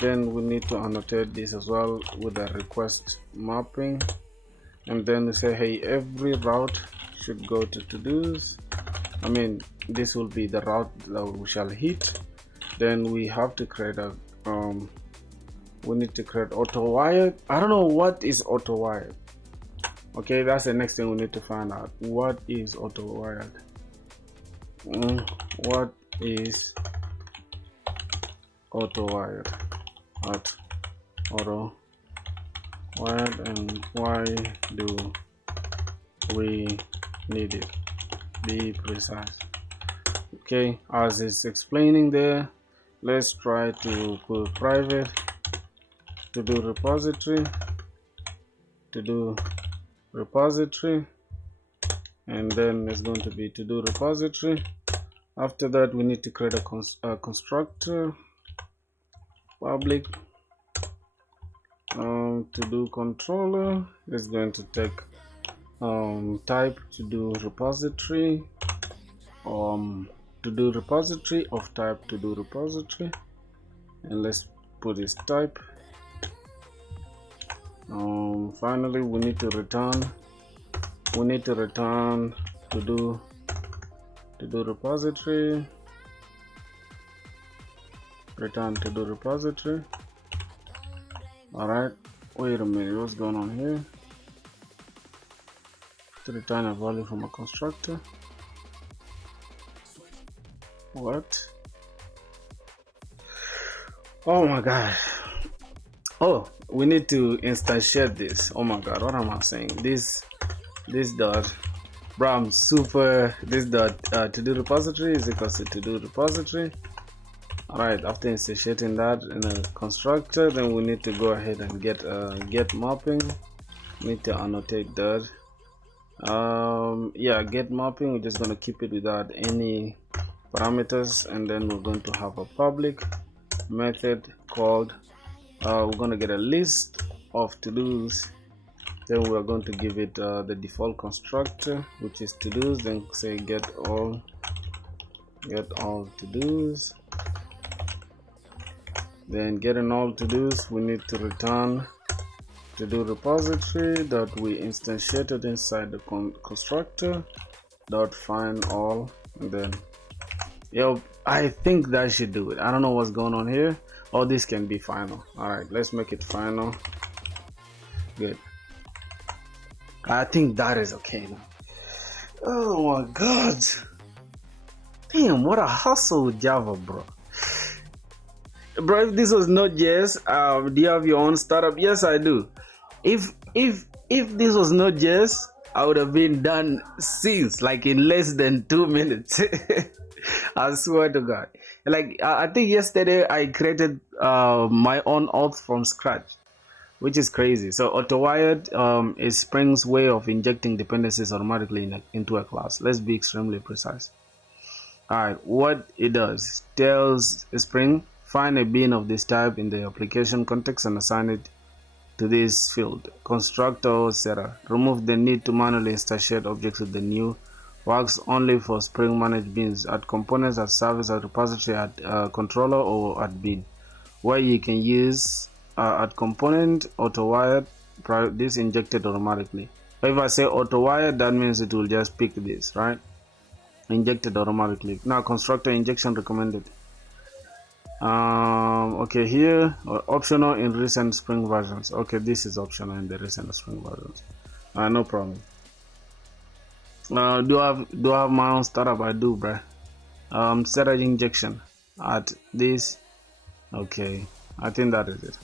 Then we need to annotate this as well with a request mapping, and then we say, hey, every route should go to to-dos. I mean, this will be the route that we shall hit. Then we have to create a we need to create auto wired. I don't know what is auto wired. Okay, that's the next thing we need to find out. What is auto wired? What is auto wired? Auto wired, and why do we need it? Be precise. Okay, as it's explaining there, let's try to put private to do repository, and then it's going to be to do repository. After that, we need to create a constructor, public to do controller is going to take type to do repository, to do repository of type to do repository, and let's put this type. Finally, we need to return to do repository, return to do repository. All right, wait a minute, what's going on here? To return a value from a constructor. What? Oh my god. Oh, we need to instantiate this. Oh my god, what am I saying? This dot, bro, I'm super. This dot to do repository is equals to do repository. All right, after instantiating that in a constructor, then we need to go ahead and get mapping. Need to annotate that. Yeah, get mapping, we're just going to keep it without any parameters, and then we're going to have a public method called we're going to get a list of to-dos, then we're going to give it the default constructor, which is to-dos, then say get all to-dos. Then getting all to-dos, we need to return to do repository that we instantiated inside the constructor dot find all, and then I think that should do it. I don't know what's going on here. Oh, this can be final. All right, let's make it final. Good. I think that is okay now. Oh my god, damn, what a hustle with Java, bro. If this was Node.js, do you have your own startup? Yes, I do. If this was Node.js, I would have been done since, like in less than 2 minutes. I swear to God. Like I think yesterday I created my own auth from scratch, which is crazy. So auto-wired is Spring's way of injecting dependencies automatically into a class. Let's be extremely precise. All right, what it does tells Spring, find a bean of this type in the application context and assign it to this field. Constructor setter. Remove the need to manually instantiate objects with the new. Works only for Spring managed beans. Add components at service, at repository, at controller, or at bean. Where you can use at component, auto-wired, this injected automatically. But if I say auto-wired, that means it will just pick this, right? Injected automatically. Now constructor injection recommended. Okay, here optional in recent Spring versions. Okay, this is optional in the recent Spring versions. No problem. Do I have my own startup? I do, bruh. Setter injection at this. Okay, I think that is it.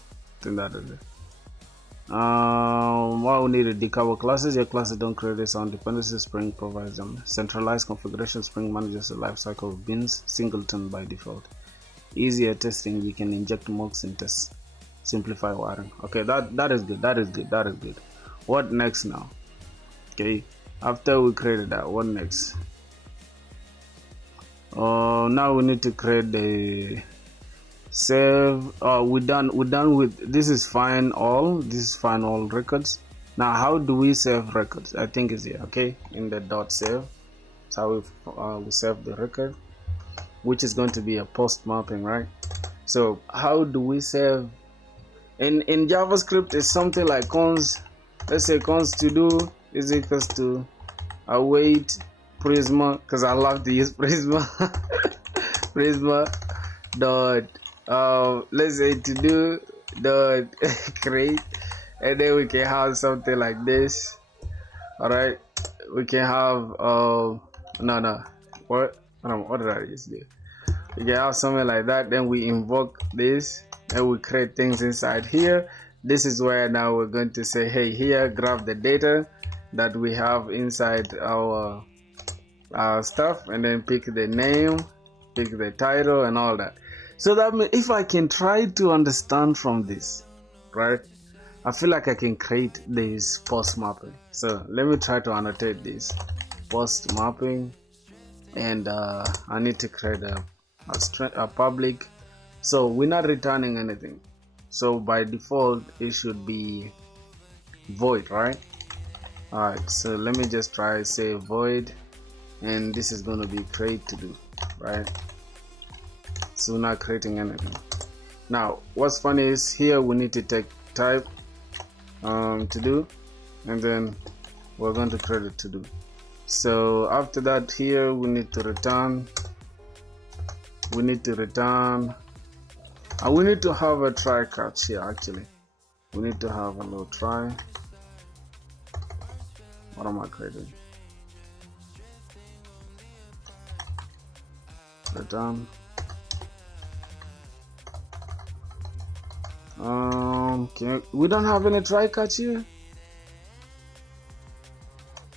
What we need to decover classes. Your classes don't create its own dependencies. Spring provides them. Centralized configuration. Spring manages the lifecycle of beans singleton by default. Easier testing. We can inject mocks in tests. Simplify wiring. Okay, that is good. What next now? Okay, after we created that, what next? Now we need to create the save. We're done with this. Is find all. This is find all records. Now how do we save records? I think it's here. Okay, in the dot save. So we save the record, which is going to be a post mapping, right? So how do we save? In JavaScript, it's something like const. Let's say const to do is equals to await Prisma, because I love to use Prisma. Prisma dot let's say to do dot create, and then we can have something like this. All right, we can have no, what did I use there? We can have something like that. Then we invoke this and we create things inside here. This is where now we're going to say, hey, here, grab the data that we have inside our stuff, and then pick the name, pick the title, and all that. So that means if I can try to understand from this, right, I feel like I can create this post mapping. So let me try to annotate this post mapping, and I need to create a public. So we're not returning anything, so by default it should be void, right? All right, so let me just try say void, and this is going to be create to do, right? So we're not creating anything. Now what's funny is here we need to take type to do, and then we're going to create a to do. So after that, here we need to return, and we need to have a try catch here. Actually we need to have a little try. What am I creating? Return. We don't have any try catch here.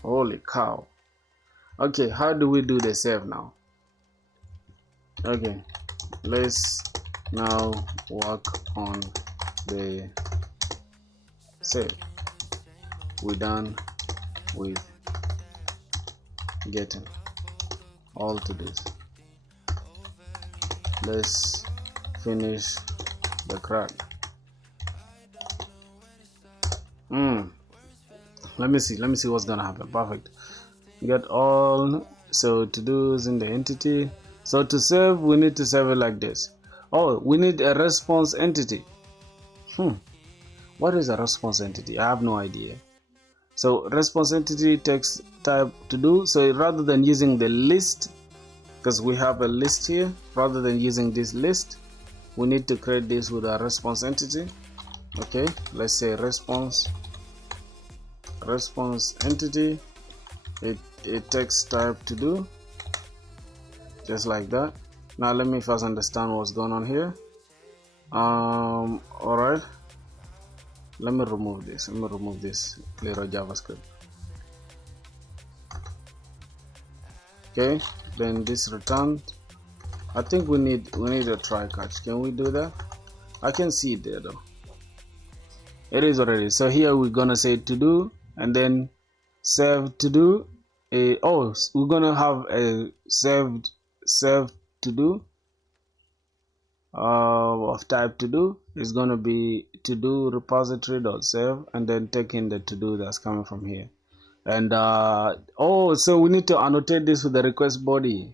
Holy cow. Okay, how do we do the save now? Okay, let's now work on the save. We're done with getting all to this. Let's finish the crack. Let me see what's gonna happen. Perfect. Get all. So to do is in the entity. So to save, we need to save it like this. Oh, we need a response entity. What is a response entity? I have no idea. So response entity takes type to do. So rather than using the list, because we have a list here, rather than using this list, we need to create this with a response entity. Okay, let's say response entity. It takes type to do, just like that. Now let me first understand what's going on here. All right, let me remove this little JavaScript. Okay, then this return. I think we need a try catch. Can we do that? I can see it there though. It is already. So here we're gonna say to do, and then save to do. We're gonna have a saved to do of type to do is gonna be to do repository.save, and then take in the to do that's coming from here. And so we need to annotate this with the request body.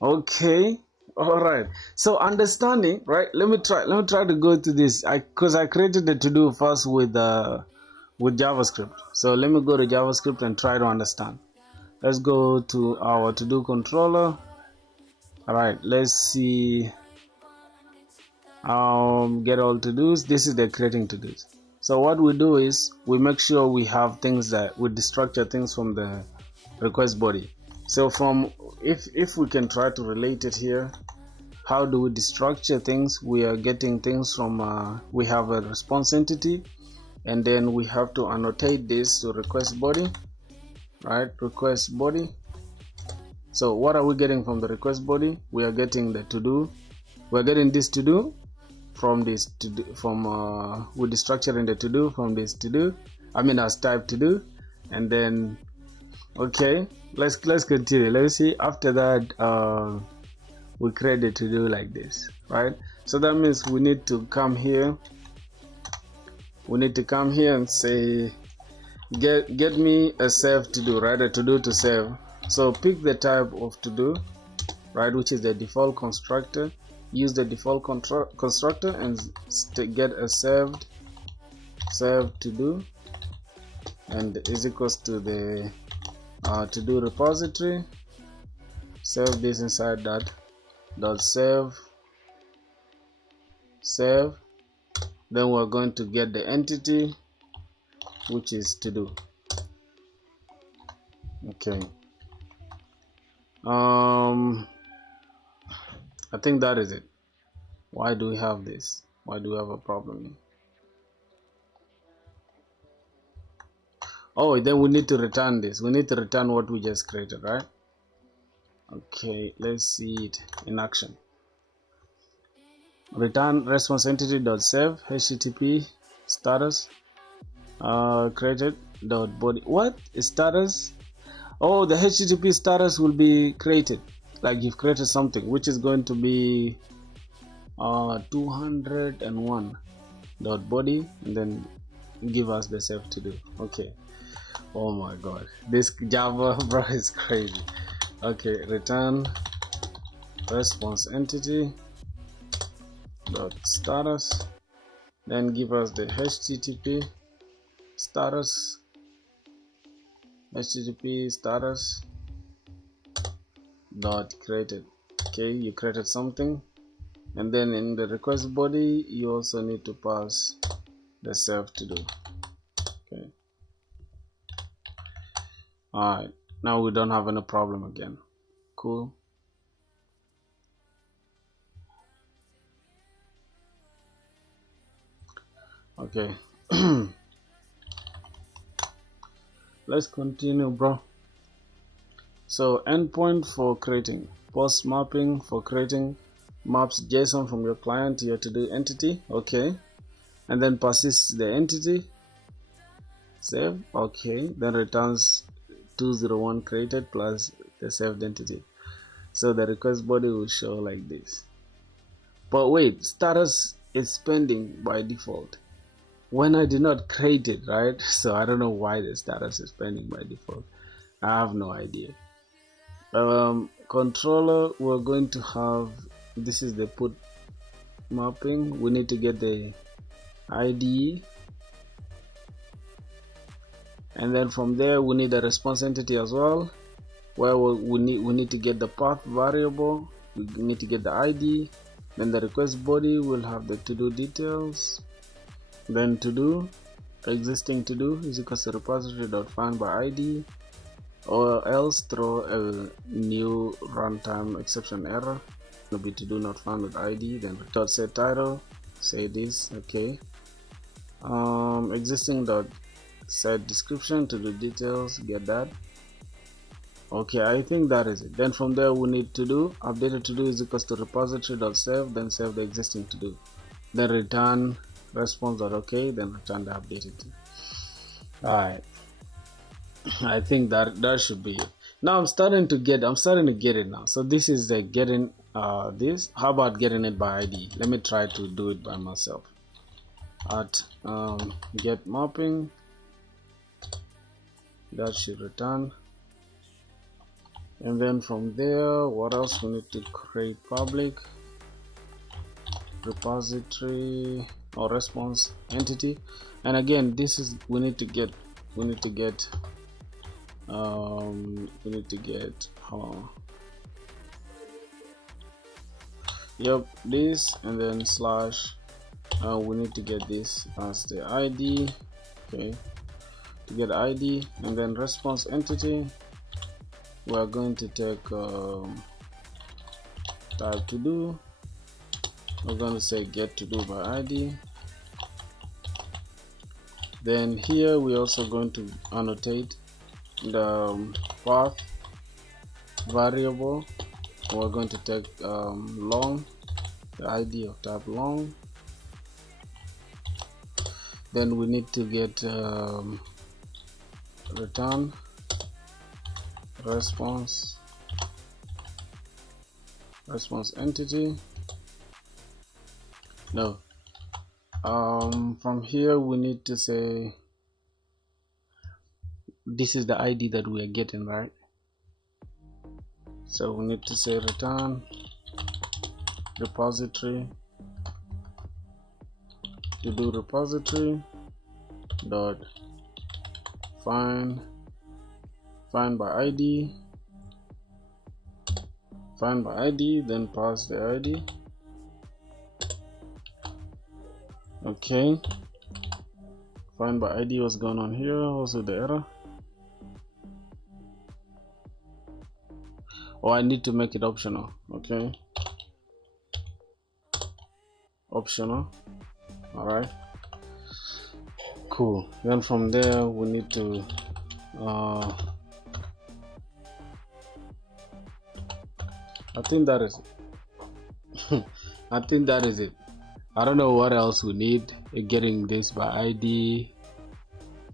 Okay, all right. So understanding, right? Let me try to go to this because I created the to do first with JavaScript. So let me go to JavaScript and try to understand. Let's go to our to do controller. All right, let's see. Get all to dos. This is the creating to dos. So what we do is we make sure we have things that we destructure things from the request body. So from if we can try to relate it here, how do we destructure things? We are getting things from we have a response entity, and then we have to annotate this to request body, right? Request body. So what are we getting from the request body? We are getting the to do. We're getting this to do from this to do, we're destructuring the to do from this to do, as type to do. And then okay, let's continue. Let's see. After that we create the to do like this, right? So that means we need to come here and say get me a save to do, right? A to do to save. So pick the type of to do, right, which is the default constructor. Use the default constructor and get a save to do, and is equals to the to do repository. Save this inside that dot save. Then we're going to get the entity, which is to do. Okay. I think that is it. Why do we have this? Why do we have a problem? Oh, then we need to return this. We need to return what we just created, right? Okay, let's see it in action. Return response entity dot save http status created dot body. What is status? Oh, the http status will be created, like you've created something, which is going to be 201 dot body, and then give us the save to do. Okay. Oh my god, this Java bro is crazy. Okay, return response entity dot status, then give us the http status dot created. Okay, you created something, and then in the request body you also need to pass the save to do. Okay, all right, now we don't have any problem again. Cool. Okay. Let's continue, bro. So endpoint for creating, post mapping for creating maps JSON from your client to your to-do entity. Okay, and then persists the entity, save. Okay, then returns 201 created plus the saved entity. So the request body will show like this. But wait, status is pending by default when I did not create it, right? So I don't know why the status is pending by default. I have no idea. Controller, we're going to have, this is the put mapping. We need to get the ID, and then from there we need a response entity as well, where we need to get the path variable, we need to get the ID, then the request body will have the to do details, then to do existing to do is equals to repository.find by ID, or else throw a new runtime exception error. It will be to do not found with ID, then dot set title, say this. Okay, existing dot set description to do details, get that. Okay, I think that is it. Then from there we need to do updated to do is equals to repository.save, then save the existing to do, then return response.okay, then return the updated to. Alright, I think that should be it. Now I'm starting to get it now. So this is the getting this. How about getting it by ID? Let me try to do it by myself. At get mapping, that should return, and then from there what else we need to create? Public repository or response entity, and again this is we need to get yep, this, and then slash we need to get this as the ID. Okay, to get ID, and then response entity we are going to take type to do. We're going to say get to do by ID. Then here we're also going to annotate the path variable. We're going to take long, the ID of type long. Then we need to get return response entity. No, from here we need to say this is the ID that we are getting, right? So we need to say return repository to do repository dot find by ID, then pass the ID. Okay, find by ID, what's going on here? Also the error. or I need to make it optional. Okay, optional. All right, cool. Then from there we need to I think that is I think that is it. I don't know what else we need. Getting this by ID.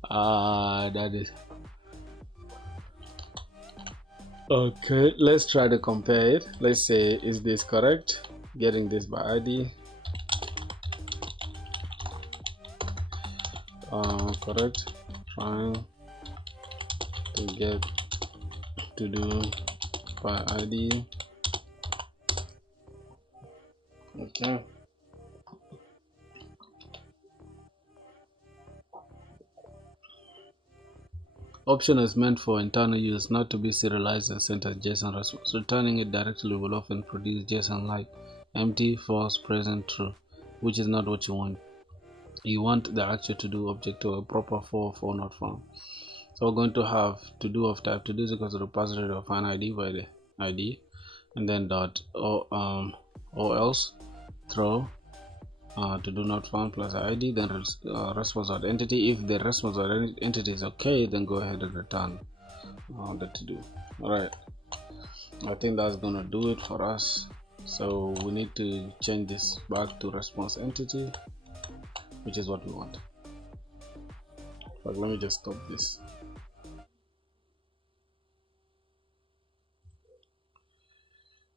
That is okay. Let's try to compare it. Let's say, is this correct? Getting this by ID. Correct. Trying to get to do by ID. Okay. Option is meant for internal use, not to be serialized and sent as JSON response. Returning it directly will often produce JSON like empty, false, present, true, which is not what you want. You want the actual to do object to a proper for not found. So we're going to have to do of type to do is equal to the repository of an ID by the ID, and then dot or else throw to do not found plus ID, then response dot entity. If the response dot entity is okay, then go ahead and return the to do. All right, I think that's gonna do it for us. So we need to change this back to response entity, which is what we want. But let me just stop this.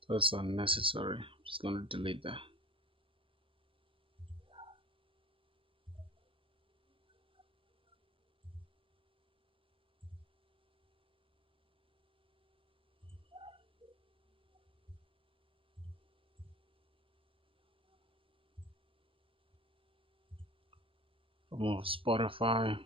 That's unnecessary. I'm just gonna delete that. Remove Spotify.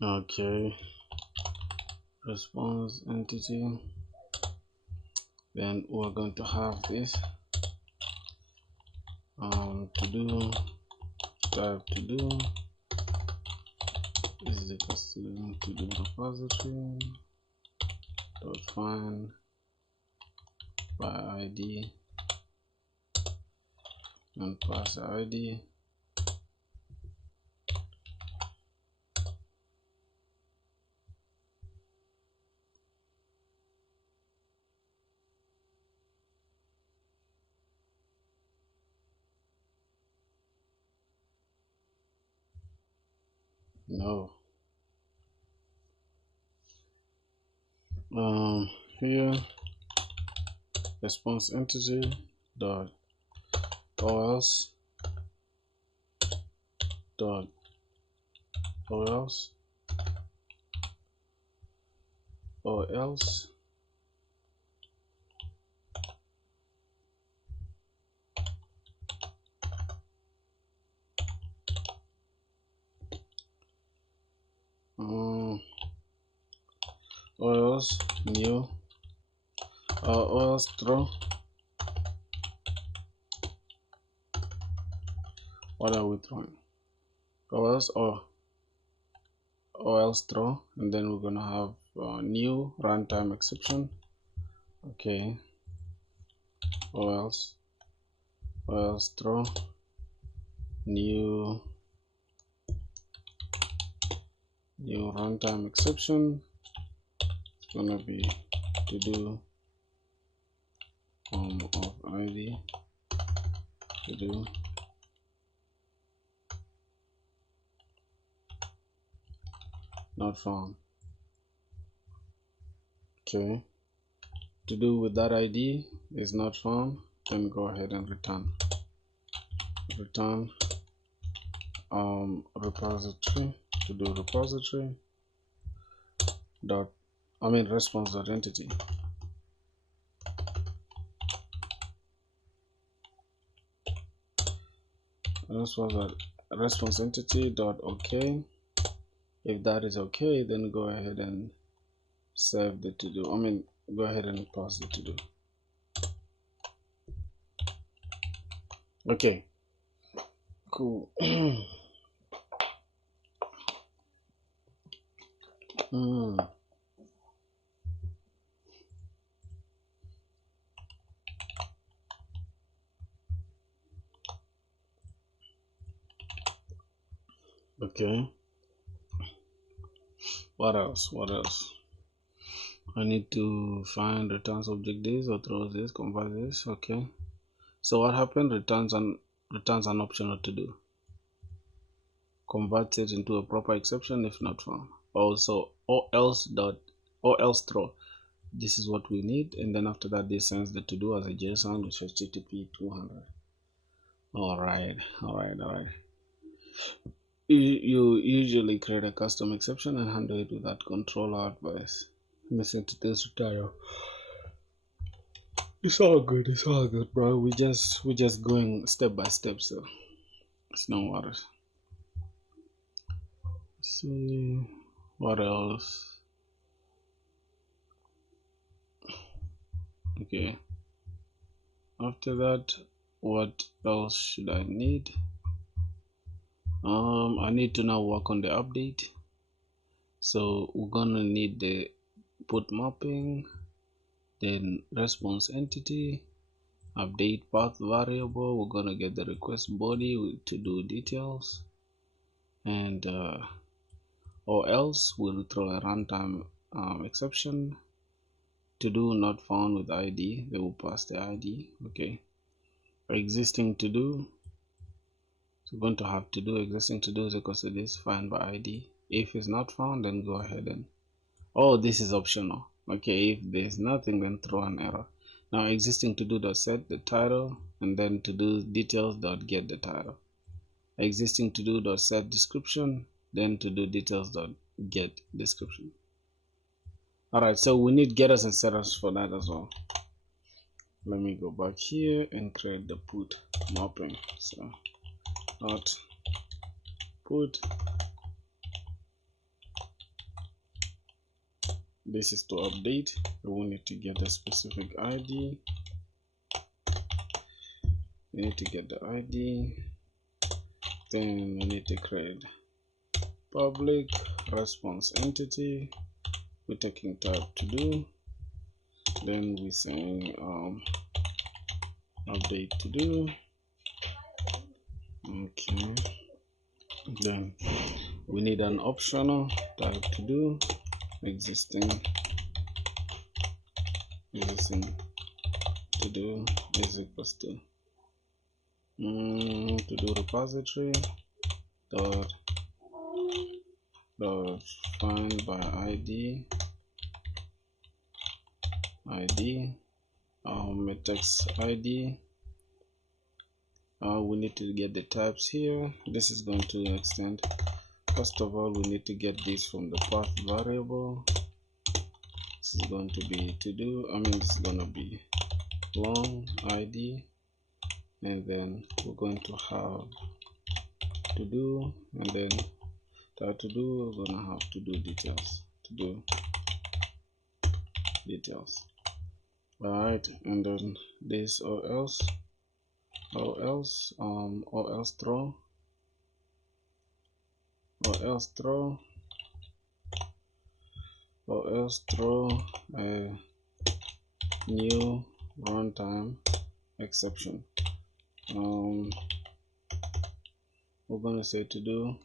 Okay, response entity. Then we're going to have this to do type to do is equal to do repository dot find by ID and pass ID. No. Here response entity dot else dot else else new else throw. What are we throwing? Else or else throw, and then we're gonna have new runtime exception. Okay, else throw new runtime exception. It's gonna be to do of ID to do not found. Okay, to do with that ID is not found, then go ahead and return repository to do repository dot response dot entity. Response entity dot okay. If that is okay, then go ahead and save the to do. I mean, go ahead and pause the to do. Okay, cool. Okay, what else? What else? I need to find returns object this or throws this, convert this. Okay, so what happened? Returns an optional to do. Converts it into a proper exception if not found. Also, or else throw. This is what we need, and then after that, this sends the to do as a JSON with HTTP 200. All right. You usually create a custom exception and handle it without controller advice. Missing to this title. It's all good, bro. We just going step by step, so it's no worries. See what else. Okay, after that, what else should I need? I need to now work on the update, so we're gonna need the put mapping, then response entity, update path variable. We're gonna get the request body with to do details, and or else we'll throw a runtime exception. To do not found with ID, they will pass the ID. Okay, existing to do, so we're going to have to do existing to do is equal to this find by ID. If it's not found, then go ahead and this is optional. Okay, if there's nothing, then throw an error. Now existing to do dot set the title, and then to do details dot get the title. Existing to do dot set description, then to do details dot get description. Alright, so we need getters and setters for that as well. Let me go back here and create the put mapping. So not put, this is to update. We need to get a specific ID. We need to get the ID. Then we need to create public response entity. We're taking type to do. Then we're saying update to do. Okay. Then we need an optional type to do. Existing to do is equals to do repository dot find by ID text ID. We need to get the types here. This is going to extend. First of all, we need to get this from the path variable. This is going to be to do. This is going to be long ID, and then we're going to have to do, and then to do, we're going to have to do details. To do details. Alright, and then this or else throw. A new runtime exception. We're going to say to do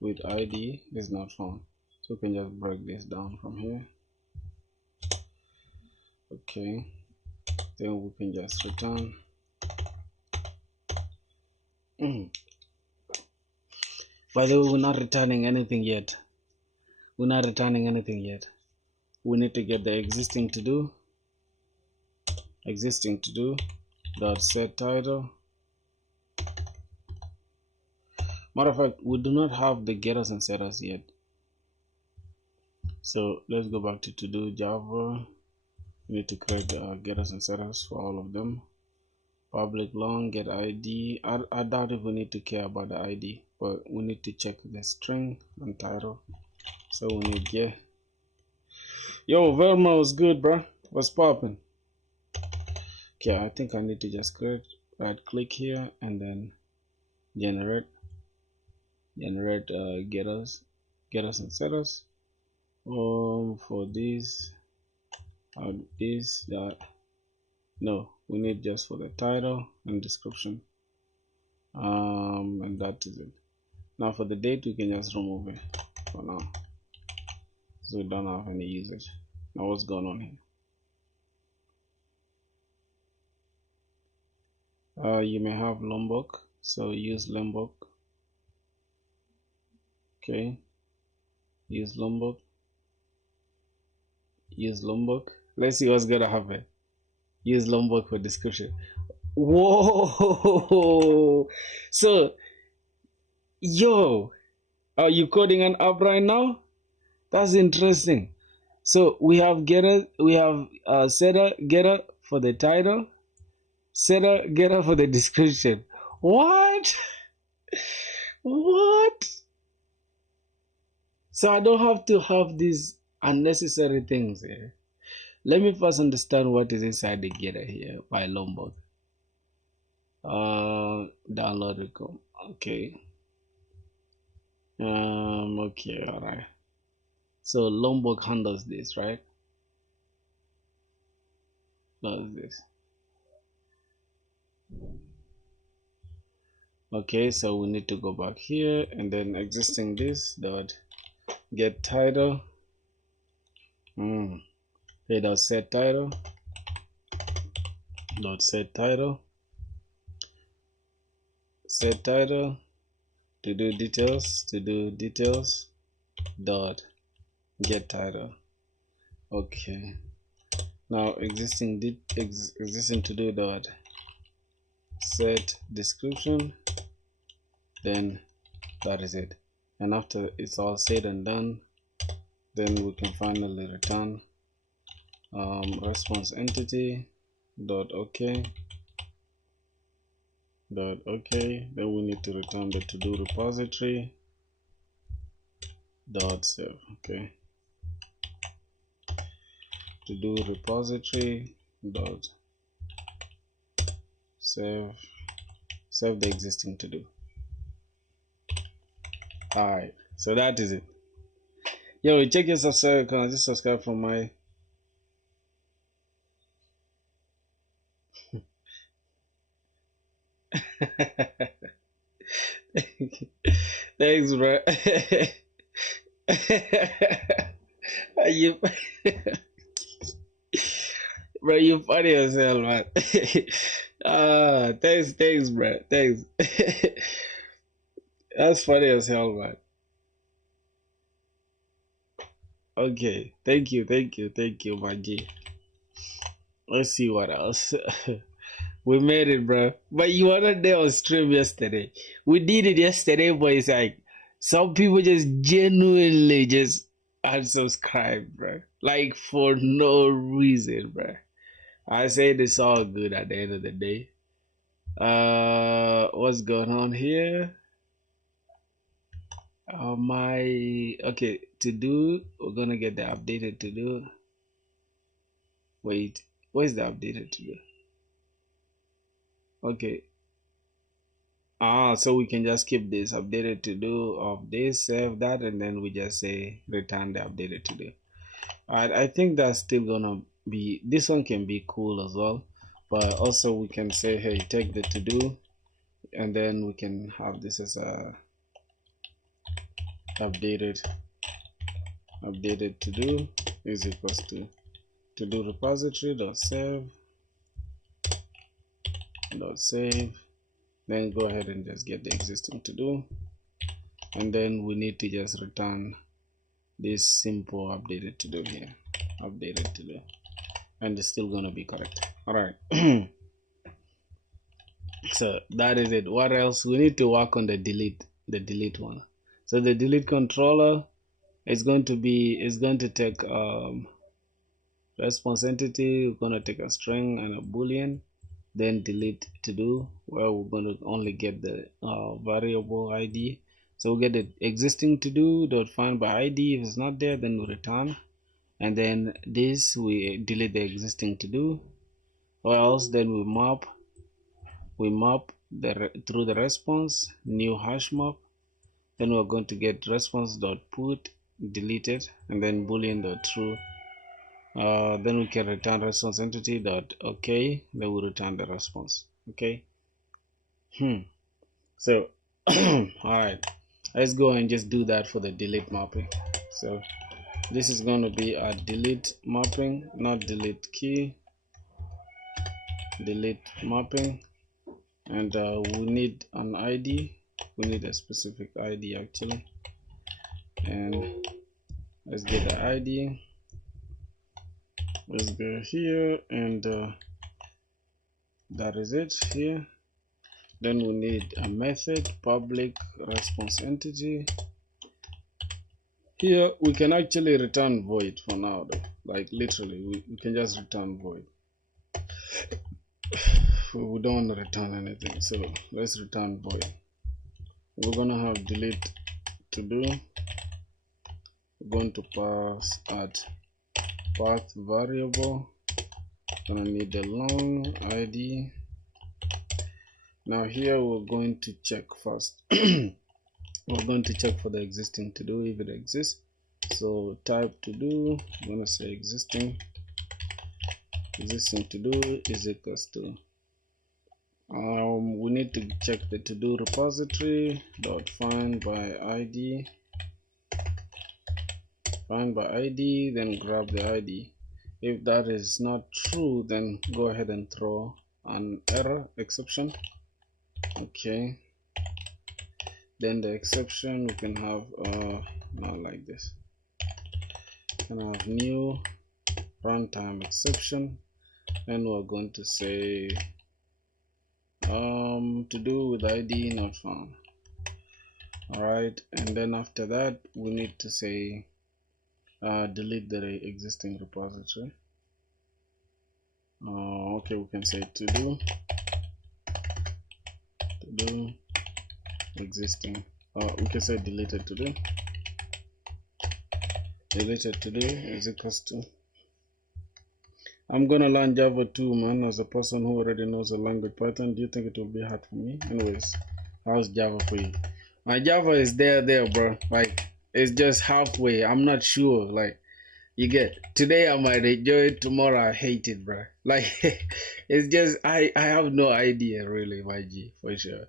with ID is not found, so we can just break this down from here. Okay, then we can just return by the way, we're not returning anything yet. We need to get the existing to do dot set title. Matter of fact, we do not have the getters and setters yet, so let's go back to do Java. We need to create getters and setters for all of them. public long get ID. I doubt if we need to care about the ID, but we need to check the string and title. So we need get. Yo, Velma was good, bro. What's popping? Okay, I think I need to just right click here and then generate getters and setters. For this, that. No, we need just for the title and description. And that is it. Now for the date, we can just remove it for now, so we don't have any usage. Now what's going on here? You may have Lombok, so use Lombok. Okay, use Lombok. Let's see what's gonna happen. Use Lombok for description. Whoa! So, yo, are you coding an app right now? That's interesting. So we have getter, we have setter, getter for the title, setter, getter for the description. What? What? So I don't have to have these unnecessary things here. Let me first understand what is inside the getter here by Lombok. Download record. Okay. Okay, alright. So Lombok handles this, right? Does this. Okay, so we need to go back here and then existing this dot get title. Okay, dot set title. Dot set title. Set title. To do details. Dot get title. Okay. Now existing to do dot set description. Then that is it. And after it's all said and done, then we can finally return response entity dot okay. Then we need to return the to do repository dot save. Okay, to do repository dot save the existing to do. Alright, so that is it. Yo, check your subscribe account. Just subscribe from my thanks, bro. you bro, you funny as hell, man. Thanks, bro. Thanks. That's funny as hell, man. Okay, thank you, my G. Let's see what else. We made it, bro. But you were not there on stream yesterday. We did it yesterday, but it's like some people just genuinely just unsubscribe, bro. Like for no reason, bro. I said it's all good at the end of the day. What's going on here? Okay, to do, we're gonna get the updated to do. Wait, where's the updated to do? Okay. So we can just keep this updated to do of this, save that, and then we just say return the updated to do. I think that's still gonna be, this one can be cool as well, but also we can say, hey, take the to do, and then we can have this as a updated to do is equals to do repository dot save, then go ahead and just get the existing to do, and then we need to just return this simple updated to do here, updated to do, and it's still gonna be correct. All right. So that is it. What else? We need to work on the delete one. So the delete controller is going to take response entity. We're going to take a string and a boolean, then delete to do, where we're going to only get the variable ID. So we get the existing to do dot find by ID. If it's not there, then we return, and then this we delete the existing to do, or else then we map through the response new hash map. Then we're going to get response dot put deleted, and then boolean dot true. Then we can return response entity dot okay. Then we return the response. Okay. So all right, let's go and just do that for the delete mapping. So this is going to be a delete mapping, not delete key, delete mapping, and we need an ID. We need a specific ID actually, and let's get the ID. Let's go here, and that is it here. Then we need a method public response entity. Here we can actually return void for now though. Like literally we can just return void. We don't want to return anything, so let's return void. We're gonna have delete to do. We're going to pass at path variable. Gonna need the long ID. Now here we're going to check first. We're going to check for the existing to do if it exists. So type to do, I'm gonna say existing to do is equals to we need to check the to do repository dot find by ID, then grab the ID. If that is not true, then go ahead and throw an error exception. Okay, then the exception we can have not like this, can have new runtime exception, and we're going to say to do with ID not found. All right, and then after that we need to say delete the existing repository. Okay, we can say to do existing, we can say deleted to do is equals to, I'm gonna learn Java too, man. As a person who already knows the language Python, do you think it will be hard for me? Anyways, how's Java for you? My Java is there, bro. Like it's just halfway. I'm not sure. Like you get, today I might enjoy it, tomorrow I hate it, bro. Like it's just I have no idea really, my G, for sure.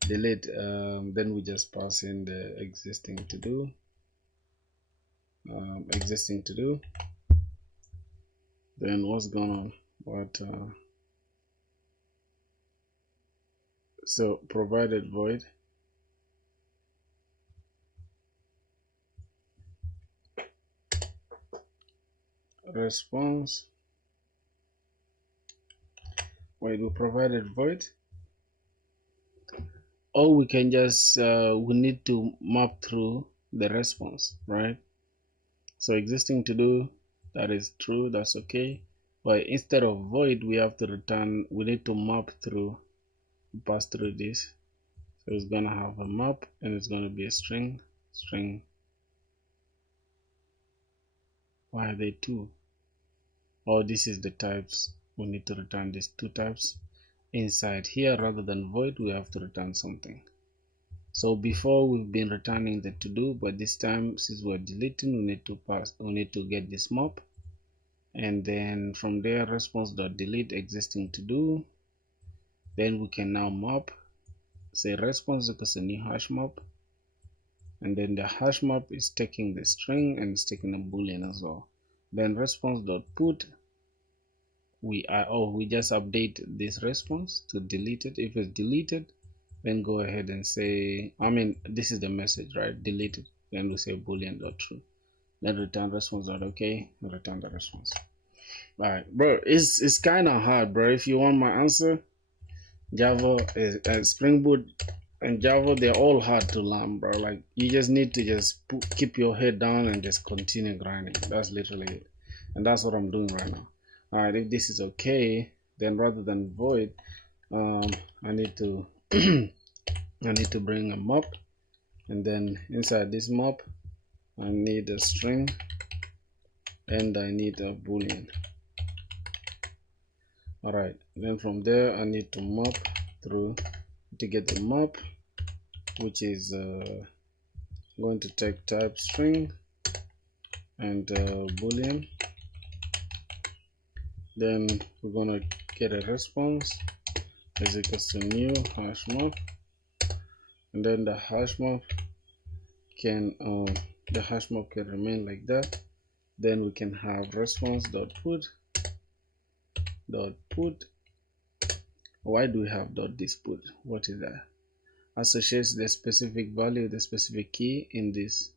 Delete. Then we just pass in the existing to do. Then what's going on? So provided void response. Wait, we provided void. Or we can just we need to map through the response, right? So existing to do, that is true, that's okay. But instead of void, we have to return, we need to map through, pass through this. So it's gonna have a map, and it's gonna be a string. Why are they two? Oh, this is the types. We need to return these two types inside here. Rather than void, we have to return something. So before we've been returning the to do, but this time since we're deleting, we need to get this map, and then from there response.delete existing to do. Then we can now map, say response equals a new hash map, and then the hash map is taking the string and it's taking a boolean as well. Then response.put, we just update this response to delete it. If it's deleted, then go ahead and say, this is the message, right? Deleted. Then we say boolean.true. Then return response.okay and return the response. All right, bro, it's kind of hard, bro. If you want my answer, Java is Spring Boot and Java, they're all hard to learn, bro. Like you just need to keep your head down and just continue grinding. That's literally it, and that's what I'm doing right now. All right, if this is okay, Then rather than void, I need to I need to bring a map, and then inside this map I need a string and I need a boolean. Alright, then from there I need to map through to get the map, which is going to take type string and boolean. Then we're gonna get a response is equals to new hash map, and then the hash map can remain like that. Then we can have response dot put. Why do we have dot disput? What is that? Associates the specific value, the specific key in this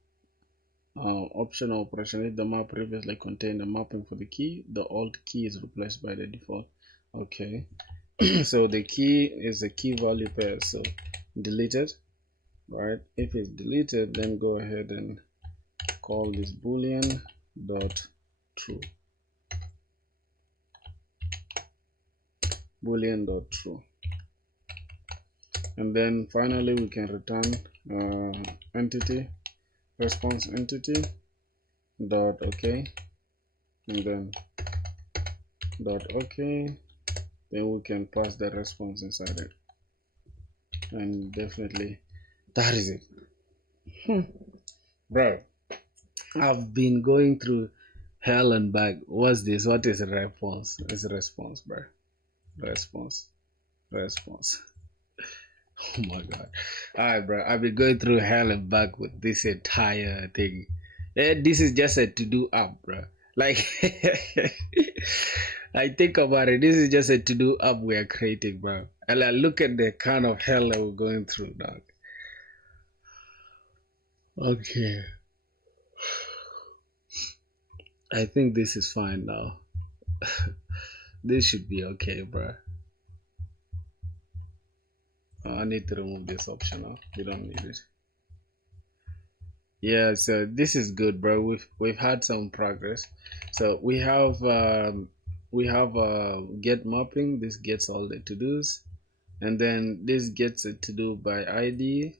optional operation. If the map previously contained a mapping for the key, the alt key is replaced by the default. Okay. So the key is a key value pair, so deleted, right? If it's deleted, then go ahead and call this boolean dot true. Boolean dot true. And then finally we can return entity, response entity dot okay, and then dot okay. Then we can pass the response inside it, and definitely that is it. Bro, I've been going through hell and back. What's this? What is a response? It's a response, bro. Response. Oh my god. Alright, bro, I've been going through hell and back with this entire thing. This is just a to-do app, bro. Like I think about it, this is just a to-do app we are creating, bro. And I look at the kind of hell that we're going through, dog. Okay. I think this is fine now. This should be okay, bro. I need to remove this option now. We don't need it. Yeah, so this is good, bro. We've had some progress. So we have get mapping. This gets all the to-dos, and then this gets a to-do by ID,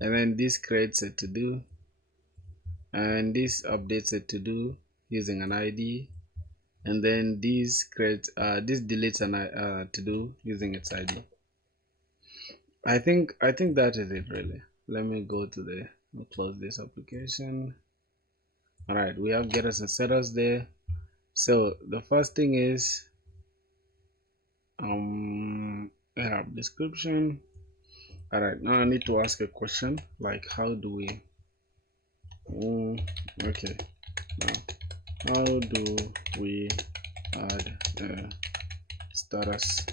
and then this creates a to-do, and this updates a to-do using an ID, and then this creates this deletes an to-do using its ID. I think that is it, really. Let me go to the close this application. All right, we have getters and setters there. So the first thing is have description. All right, now I need to ask a question like how do we okay, now how do we add status,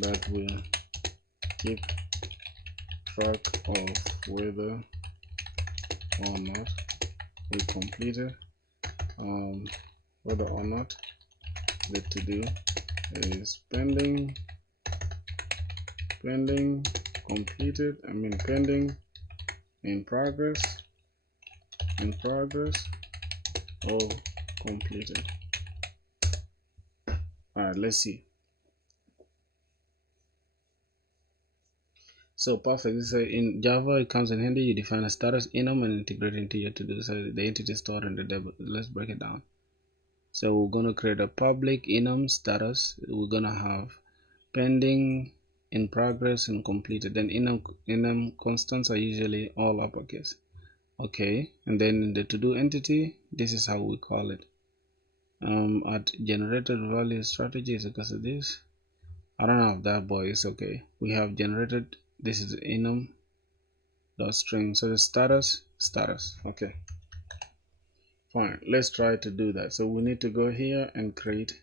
that will keep track of whether or not we completed whether or not the to-do is pending, completed, pending, in progress, or completed. Alright, let's see. So perfect. So in Java, it comes in handy. You define a status enum and integrate into your to-do. So the entity stored in the table. Let's break it down. So we're gonna create a public enum status. We're gonna have pending, in progress, and completed. Then enum constants are usually all uppercase. Okay, and then in the to-do entity, this is how we call it. At generated value strategy is because of this. I don't have that, but it's okay. We have generated. This is enum dot string. So the status. Okay, fine. Let's try to do that. So we need to go here and create.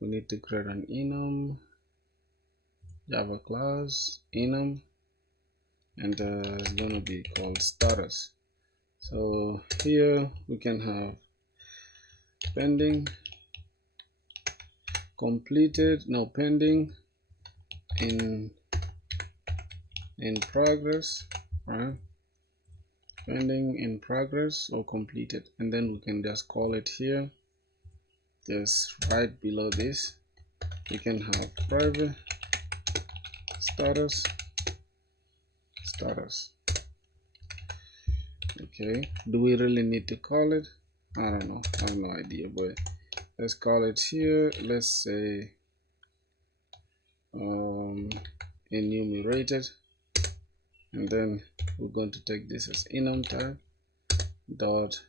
We need to create an enum Java class enum, and it's gonna be called status. So here we can have pending, completed, no, pending, in progress, right? pending, in progress, or completed, and then we can just call it here. Just right below this we can have private status. Okay, do we really need to call it? I don't know, I have no idea, but let's call it here. Let's say enumerated, and then we're going to take this as enum type dot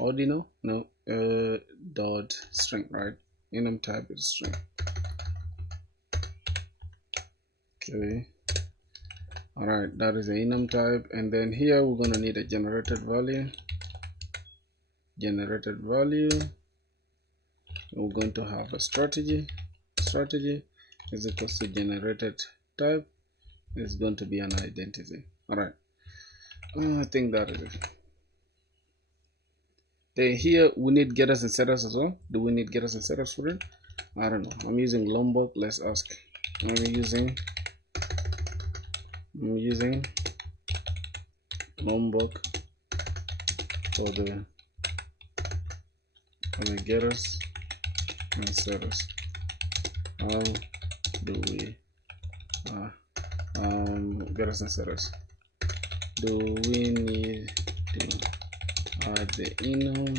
ordinal, no, dot string, right? Enum type is string. Okay, all right, that is the enum type. And then here we're going to need a generated value. We're going to have a strategy is equals to generated type is going to be an identity. All right, I think that is it. Then here we need getters and setters as well. Do we need getters and setters for it? I don't know. I'm using Lombok. Let's ask. I'm using Lombok for the getters and setters. How do we getters and setters? Do we need to add the enum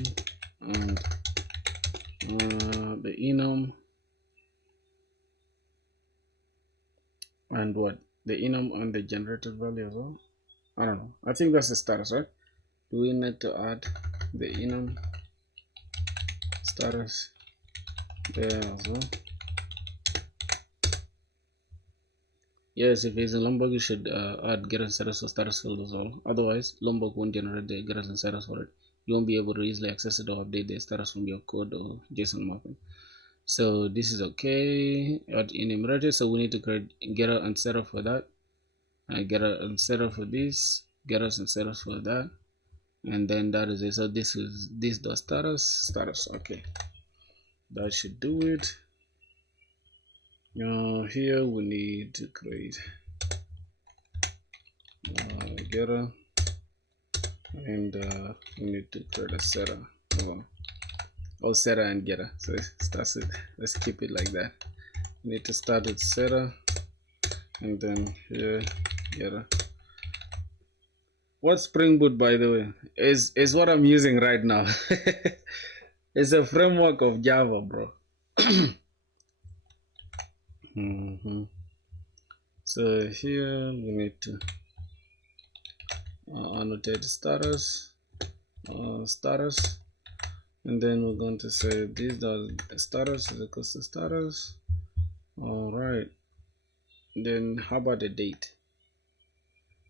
and the enum and what? The enum and the generated value as well? I don't know. I think that's the status, right? Do we need to add the enum status there as well? Yes, if it's in Lombok, you should add getters and setters for status field as well. Otherwise, Lombok won't generate the getters and setters for it. You won't be able to easily access it or update the status from your code or JSON mapping. So this is okay. Add enumerated. So we need to create getter and setter for that. Getter and setter for this. Getters and setters for that. And then that is it. So this is this dot status. Okay, that should do it. Here we need to create getter, and we need to create a setter. Setter and getter. So that's it. Let's keep it like that. We need to start with setter, and then here getter. What SpringBoot, by the way, is what I'm using right now. It's a framework of Java, bro. So here we need to annotate status, and then we're going to say this status is equals to status. All right, then how about the date?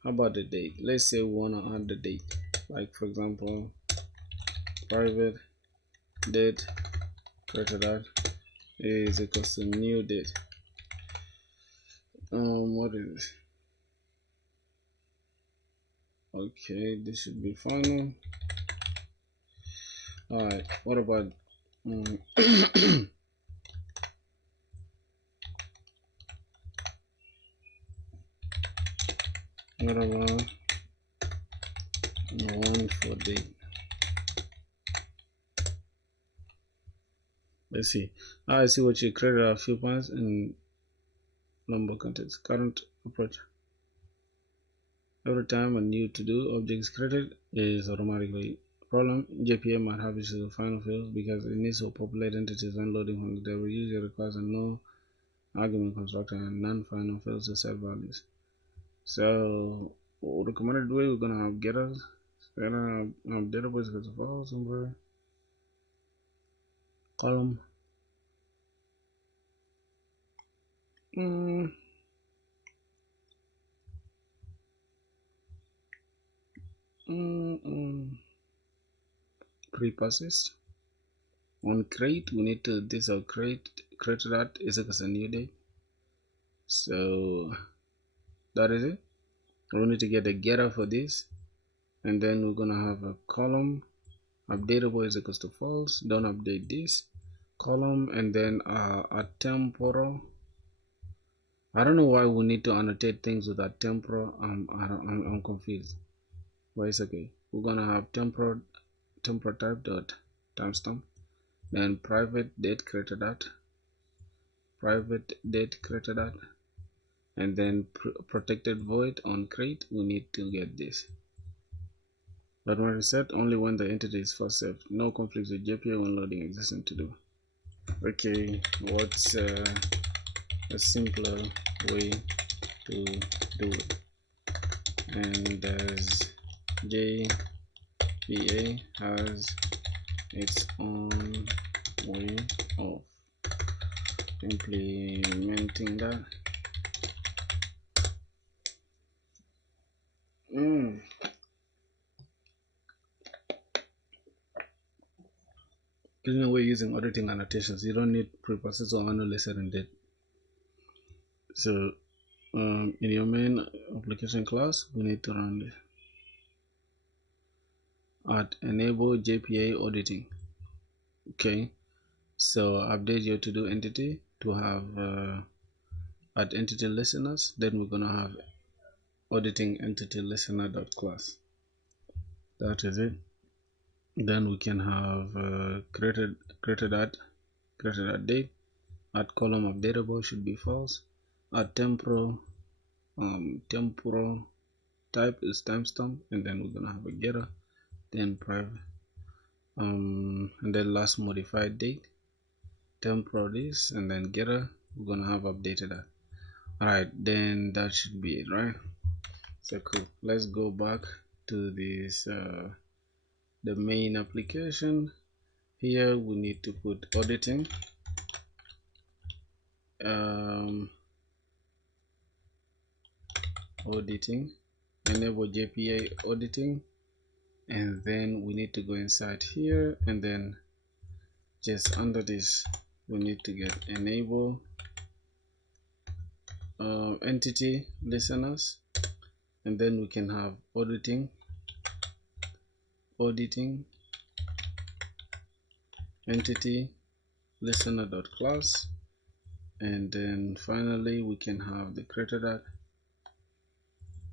Let's say we want to add the date, like for example private date greater than is equals to new date. What is it? Okay, this should be final. All right, what about what about one for date? Let's see. I see what you created a few points in number context. Current approach. Every time a new to-do object is created, it is automatically a problem. JPA might have issues with final fields because it needs to populate entities when loading from the table. Usually requires a no argument constructor and non-final fields to set values. So recommended way, we're gonna have getters. We're gonna have database equals to file somewhere. Column. Pre-persist. On create, we need to this or create that is equals a new date. So that is it. We need to get a getter for this, and then we're gonna have a column. Updatable is equals to false. Don't update this column, and then a temporal. I don't know why we need to annotate things with a temporal. I'm confused. but it's okay. We're gonna have temporal type dot timestamp, then private date created at, and then protected void on create. We need to get this. But when reset, only when the entity is first saved. No conflicts with JPA when loading existing to do. Okay, what's a simpler way to do it? And as JPA has its own way of implementing that. Clean away using auditing annotations. You don't need preprocess or manual and date. So in your main application class, we need to run this at enable JPA auditing. Okay, so update your to do entity to have at entity listeners. Then we're gonna have auditing entity listener dot class. That is it. Then we can have created at date, at column updatable should be false, at temporal type is timestamp, and then we're gonna have a getter, then private, and then last modified date, temporal this, and then getter we're gonna have updated at. Alright, then that should be it, right? So cool. Let's go back to this the main application. Here we need to put auditing, enable JPA auditing, and then we need to go inside here, and then just under this we need to get enable entity listeners, and then we can have auditing entity listener dot class, and then finally we can have the created at,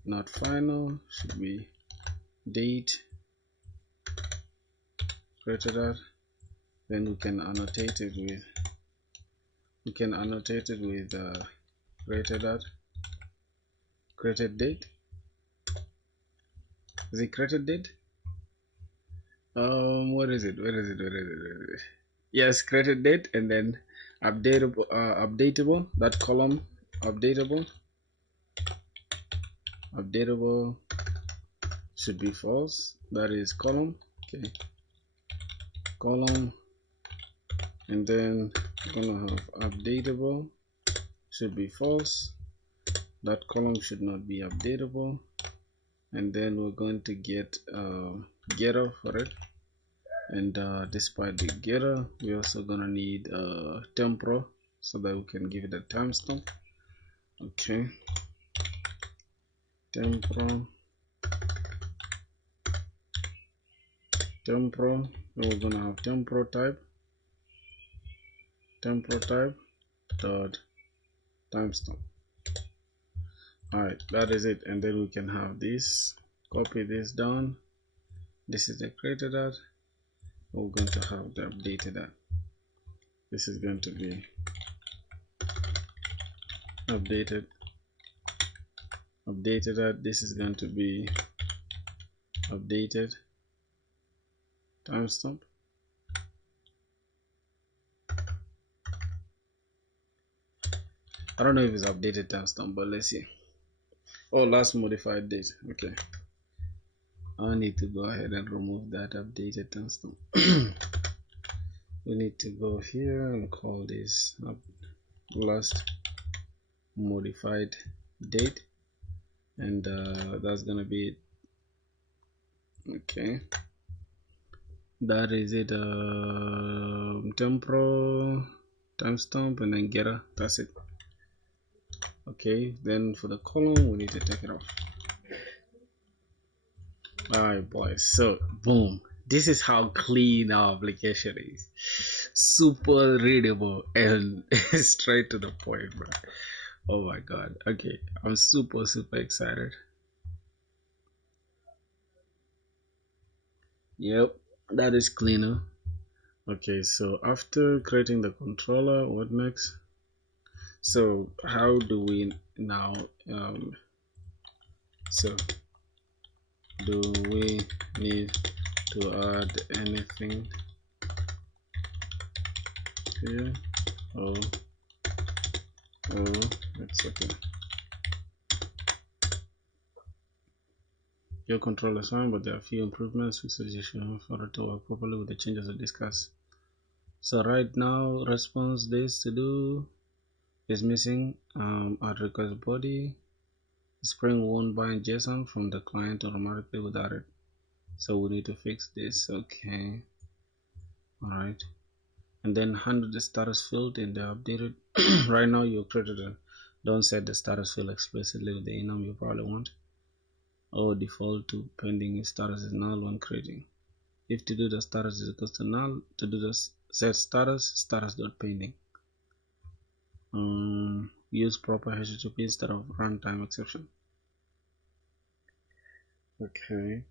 not final, should be date created at. Then we can annotate it with created at, created date. Is it created date? Where is it? Yes, created date, and then updatable, that column updatable should be false. That is column. Okay, column, and then we're gonna have updatable should be false. That column should not be updatable, and then we're going to get getter for it, and despite the getter we're also gonna need temporal so that we can give it a timestamp. Okay, temporal, then we're gonna have temporal type dot timestamp. Alright, that is it, and then we can have this, copy this down. This is the created at, we're going to have the updated at. This is going to be updated at, this is going to be updated timestamp. I don't know if it's updated timestamp, but let's see. Oh, last modified date. Okay, I need to go ahead and remove that updated timestamp. We need to go here and call this last modified date, and that's gonna be it. Okay, that is it. Temporal timestamp, and then getter. That's it. Okay, then for the column we need to take it off. Alright boys, so boom, this is how clean our application is. Super readable and straight to the point, bro. Oh my god. Okay, I'm super excited. Yep, that is cleaner. Okay, so after creating the controller, what next? So how do we now so do we need to add anything here? Oh, it's okay. Your controller is fine, but there are a few improvements we suggest for it to work properly with the changes I discussed. So right now, response this to do is missing. Add request body. Spring won't bind JSON from the client automatically without it. So we need to fix this. Okay. Alright. And then handle the status field in the updated. Right now you created a, don't set the status field explicitly with the enum you probably want. Or default to pending if status is null when creating. If to do the status is equal to null, to do the set status.pending. Use proper HTTP instead of runtime exception. Okay,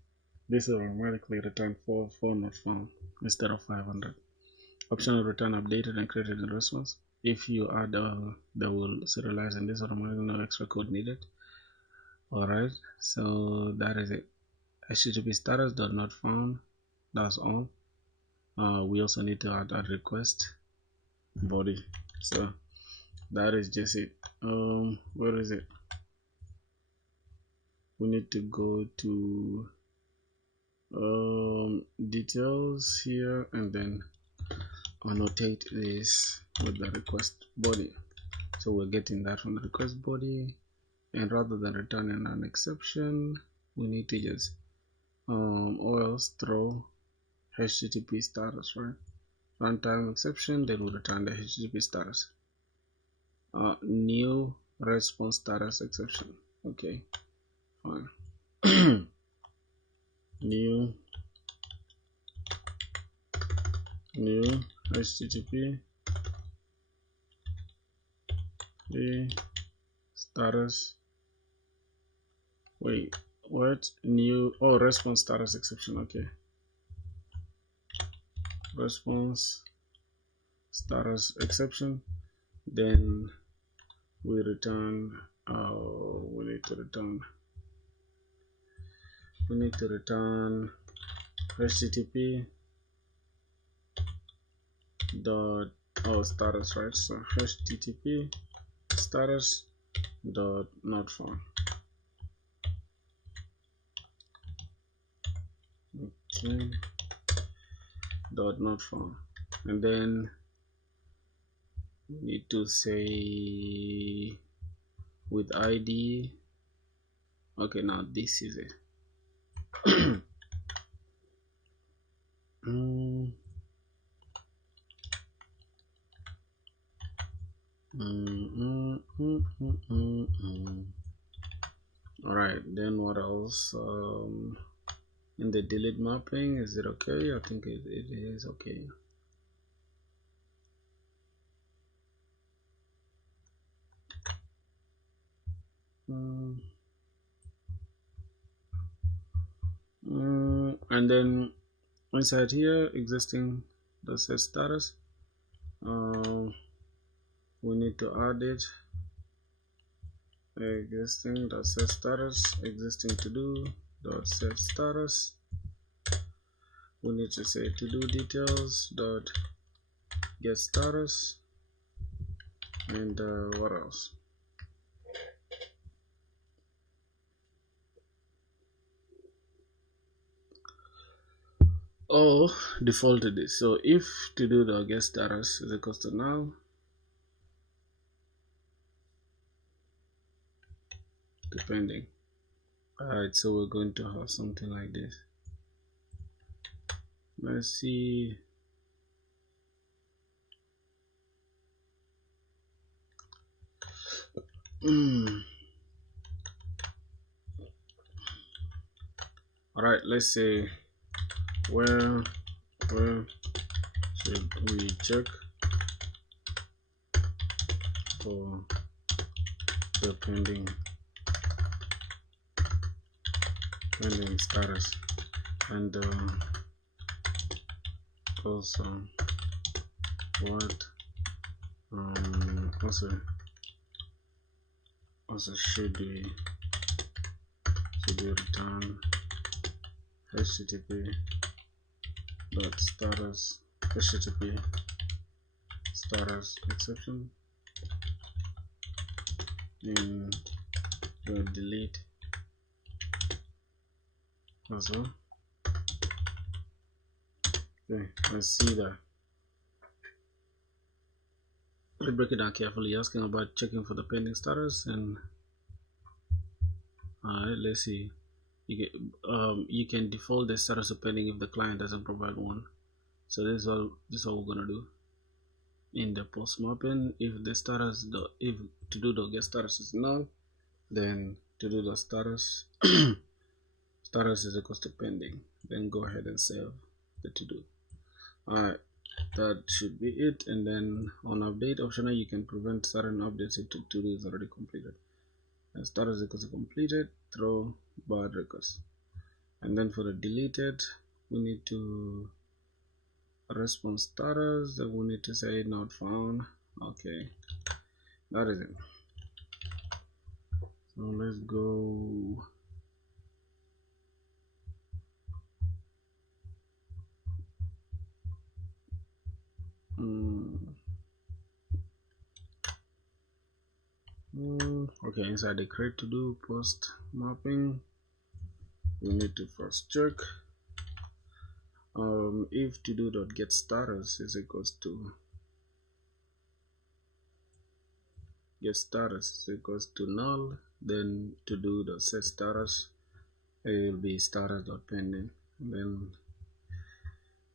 this will automatically return 4 not found instead of 500. Optional return updated and created in response. If you add they will serialize in this automatically, no extra code needed. Alright, so that is it. HTTP status not found, that's all. We also need to add a request body. So that is just it. Where is it? We need to go to details here and then annotate this with the request body. So we're getting that from the request body, and rather than returning an exception, we need to just or else throw HTTP status, right? Runtime exception, then we return the HTTP status. New response status exception. Okay, fine. new HTTP status. Wait, what? New, oh, response status exception. Okay, response status exception. Then we return. We need to return HTTP dot status, right? So HTTP status dot not found. Okay, dot not found, and then we need to say with ID. Okay, now this is it. All right, then what else? In the delete mapping, is it okay? I think it is okay. And then inside here, existing the set status, we need to add it. Existing dot set status, existing to do dot set status. We need to say to do details dot get status, and what else? Oh, defaulted it. So if to do the get status is equal to null, depending. Alright, so we're going to have something like this. Let's see. Alright, let's say where should we check for the pending status, and also what also should we return http dot status http status exception in the delete also. Okay, let's see that. Let's break it down carefully. Asking about checking for the pending status, and let's see. You can default the status of pending if the client doesn't provide one. So this is all we're gonna do. In the post mapping, if the status if to do the get status is null, then to do the status status is equals to pending. Then go ahead and save the to do. Alright, that should be it. And then on update optional, you can prevent certain updates if to do is already completed. And status equals to completed, throw bad records. And then for the deleted, we need to response status, that we need to say not found. Okay, that is it. So let's go. Okay, inside the create to do post mapping, we need to first check if to do dot get status is equals to get status is equals to null, then to do dot set status, it will be status dot pending. Then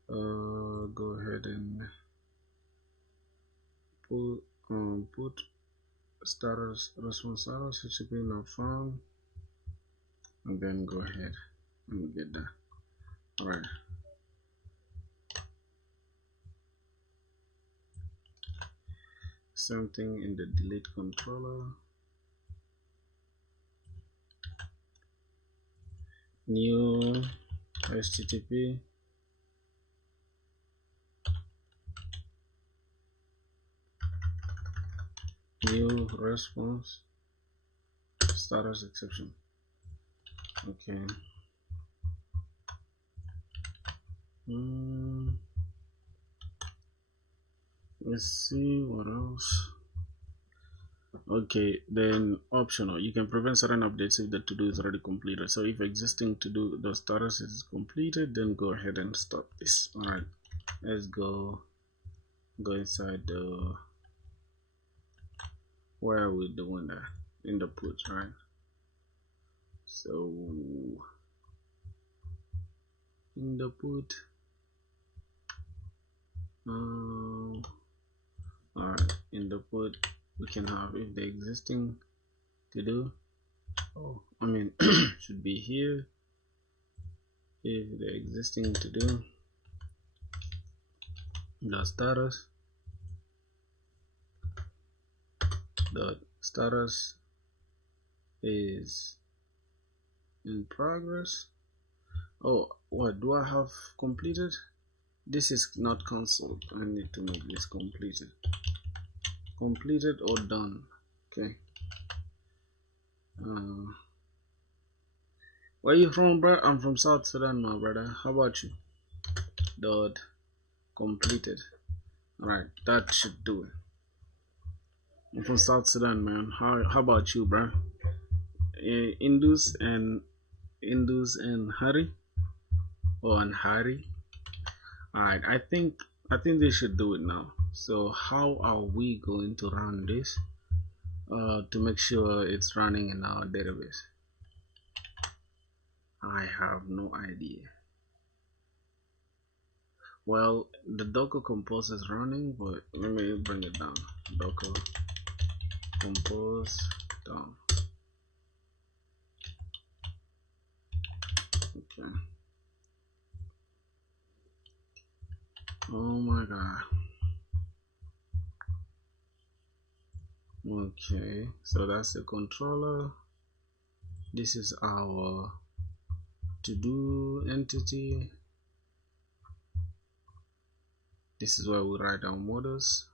go ahead and put status response status http not found, and then go ahead and get that. All right. Same thing in the delete controller. New http new response status exception. Okay. Let's see what else. Okay, then optional, you can prevent certain updates if the to do is already completed. So if existing to do the status is completed, then go ahead and stop this. All right, let's go inside the, where are we doing that? In the put, right? So in the put, alright, in the put we can have if the existing to do, should be here. If the existing to do the status is in progress. Oh, what do I have completed? This is not cancelled. I need to make this completed or done. Okay. Where you from, bro? I'm from South Sudan, my brother. How about you? Dot completed. Alright, that should do it. I'm from South Sudan, man. How about you, bro? Indus and Hari, and Hari. Alright, I think they should do it now. So how are we going to run this to make sure it's running in our database? I have no idea. Well, the Docker compose is running, but let me bring it down. Docker compose down. Okay. Oh my god. Okay, so that's the controller. This is our to do entity. This is where we write our models.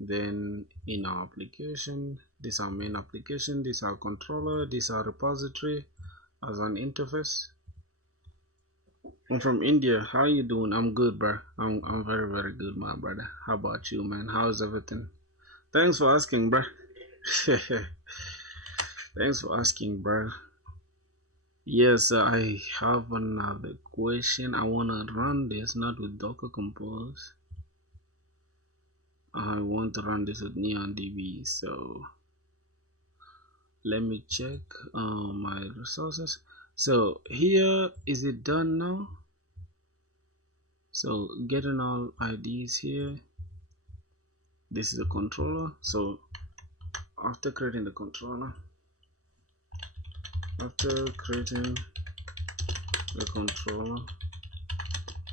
Then in our application, this is our main application, this is our controller, this is our repository as an interface. I'm from India. How you doing? I'm good, bro. I'm very, very good, my brother. How about you, man? How's everything? Thanks for asking, bro. Thanks for asking, bro. Yes, I have another question. I wanna run this not with Docker Compose. I want to run this with NeonDB. So let me check my resources. So here, is it done now? So getting all IDs here. This is a controller. So after creating the controller,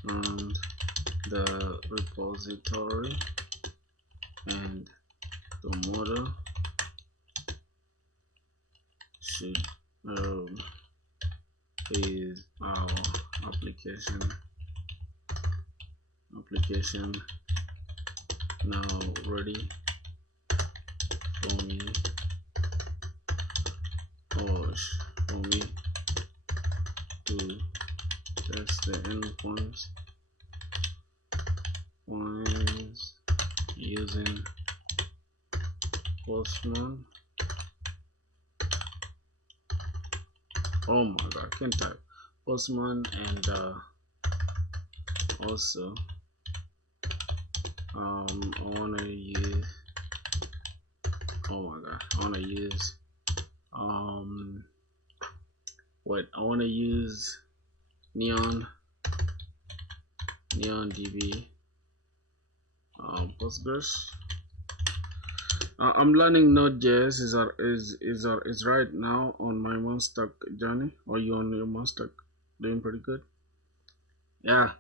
and the repository and the model should is our application now ready for me to test the endpoints using Postman. Oh my god, I can't type. Postman, and also I wanna use, oh my god, I wanna use I wanna use NeonDB Postgres. I'm learning Node.js is right now on my Monstack journey. Or you on your Monstack? Doing pretty good. Yeah,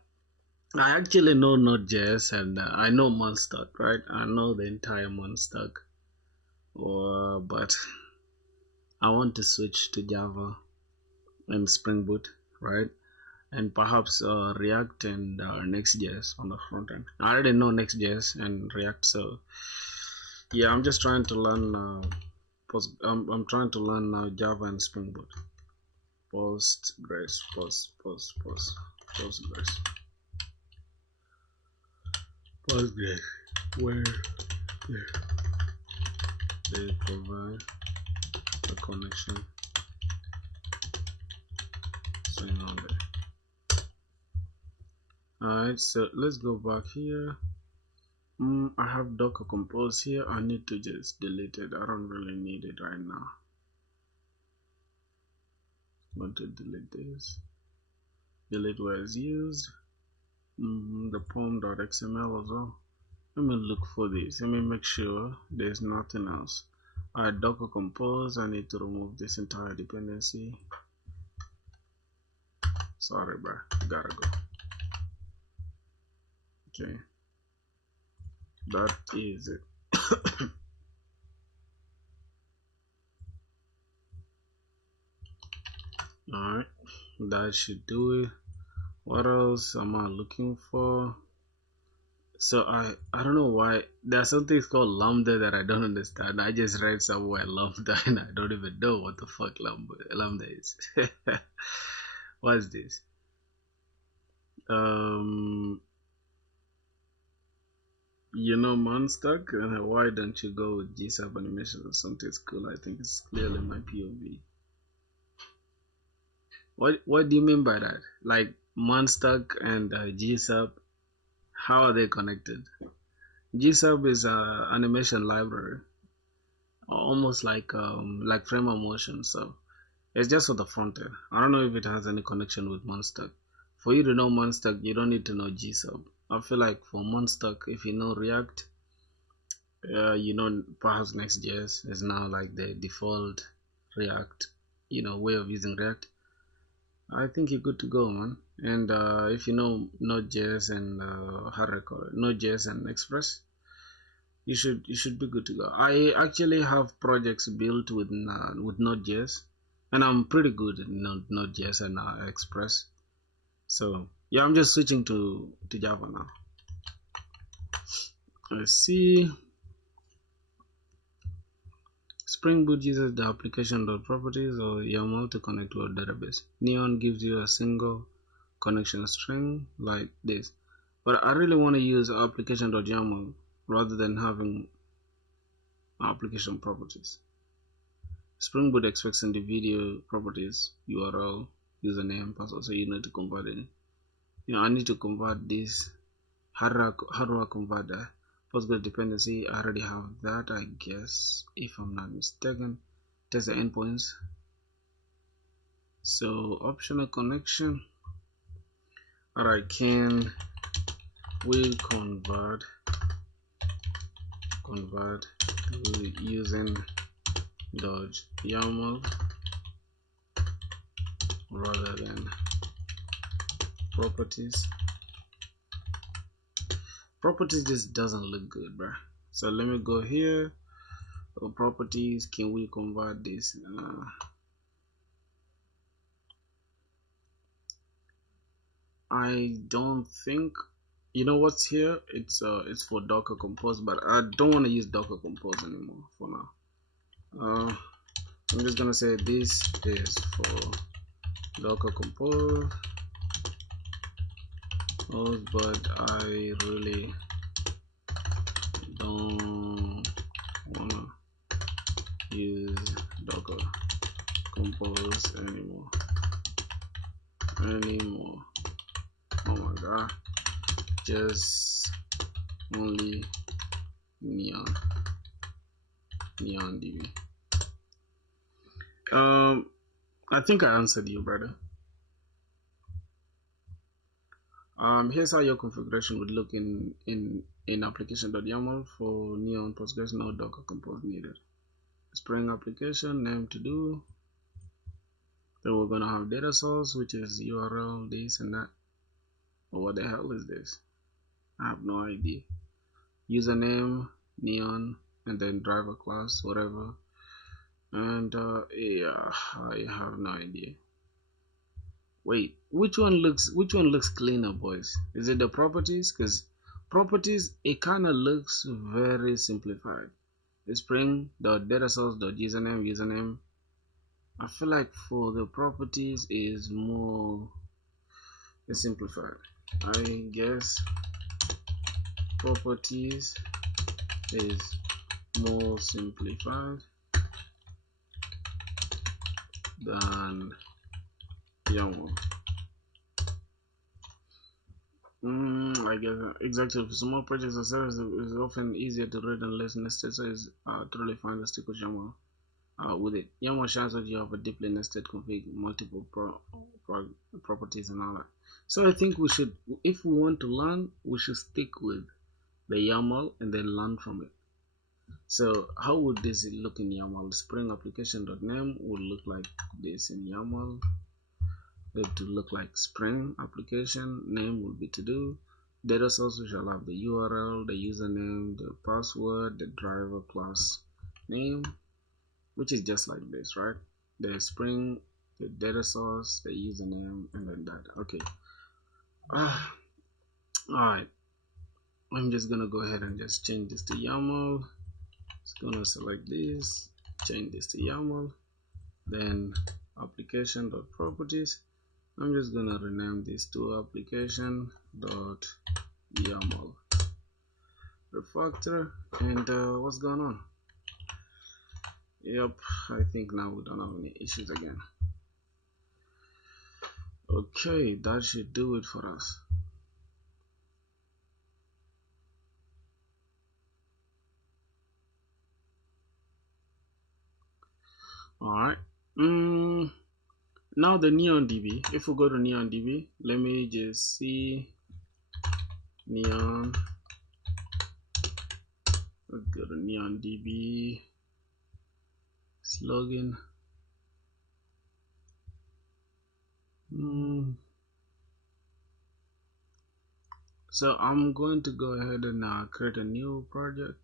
I actually know Node.js, and I know Monstack, right? I know the entire Monstack, but I want to switch to Java and SpringBoot, right? And perhaps React and Next.js on the front end. I already know Next.js and React, so yeah, I'm just trying to learn. I'm trying to learn now Java and SpringBoot. Postgres. Where they provide a connection. String on there. Alright, so let's go back here. I have Docker Compose here. I need to just delete it. I don't really need it right now. I'm going to delete this. Delete where it's used. The pom.xml as well. Let me look for this. Let me make sure there's nothing else. Alright, Docker Compose. I need to remove this entire dependency. Sorry, bro. Gotta go. Okay. That is it. Alright, that should do it. What else am I looking for? So I don't know why there's something called lambda that I don't understand. I just read somewhere lambda and I don't even know what the fuck lambda is. What's this? You know Monstack, and why don't you go with GSAP animation or something cool? I think it's clearly my POV. What do you mean by that? Like Monstack and GSAP, how are they connected? GSAP is an animation library, almost like frame of motion. So it's just for the front end. I don't know if it has any connection with Monstack. For you to know Monstack, you don't need to know GSAP. I feel like for Monstack, if you know React, you know perhaps Next.js is now like the default React, way of using React. I think you're good to go, man. And if you know Node.js and Node.js and Express, you should be good to go. I actually have projects built with Node.js, and I'm pretty good at Node.js and Express. So yeah, I'm just switching to Java now. I see. Spring Boot uses the application.properties or YAML to connect to a database. Neon gives you a single connection string like this. But I really want to use application.yaml rather than having application properties. Spring Boot expects in the video properties URL, username, password, so you need to convert it. I need to convert this. How do I convert that? Postgres dependency, I already have that, I guess, if I'm not mistaken. Test the endpoints. So optional connection. Alright, can we convert to using .yaml rather than properties? Properties just doesn't look good, bro. So let me go here. Properties, can we convert this? I don't think, you know what's here, it's for Docker Compose, but I don't want to use Docker Compose anymore for now. I'm just gonna say this is for Docker Compose, but I really don't wanna use Docker Compose anymore. Oh my god, just only neon DB. I think I answered you, brother. Here's how your configuration would look in application.yaml for Neon Postgres. No Docker Compose needed. Spring application name to do. Then we're gonna have data source, which is URL, this and that. But what the hell is this? I have no idea. Username, Neon, and then driver class, whatever. And yeah, I have no idea. Wait, which one looks cleaner, boys? Is it the properties? Because properties, it kind of looks very simplified. The spring.data source.username. I feel like for the properties is more simplified. I guess properties is more simplified than YAML. I guess exactly. For small projects or services, it's often easier to read and less nested, so it's totally fine to stick with YAML. With it, YAML shines that you have a deeply nested config, multiple properties and all that. So I think we should, if we want to learn, we should stick with the YAML and then learn from it. So how would this look in YAML? Spring application.name would look like this in YAML. It to look like Spring application name will be to do. Data source, we shall have the URL, the username, the password, the driver class name, which is just like this, right? The Spring, the data source, the username, and then that. Okay. Alright. I'm just gonna go ahead and just change this to YAML. It's gonna select this, change this to YAML, then application.properties. I'm just gonna rename this to application.yaml refactor. And what's going on? Yep, I think now we don't have any issues again. Okay, that should do it for us. Alright. Now the Neon DB. If we go to Neon DB, let me just see Neon. Let's go to Neon DB. Login. So I'm going to go ahead and create a new project.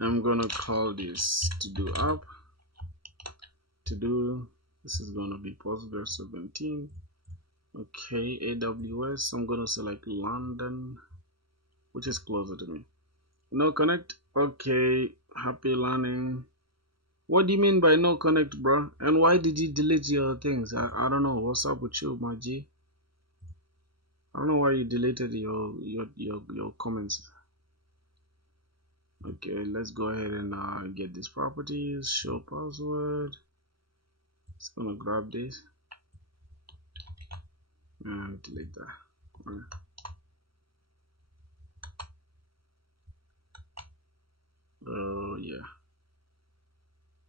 I'm gonna call this to do app. To do. This is gonna be Postgres 17. Okay, AWS. I'm gonna select London. which is closer to me. No connect. Okay, happy learning. What do you mean by no connect, bro? And why did you delete your things? I don't know. What's up with you, my G? I don't know why you deleted your comments. Okay, let's go ahead and get these properties. Show password. It's gonna grab this and delete that. Okay. Oh yeah.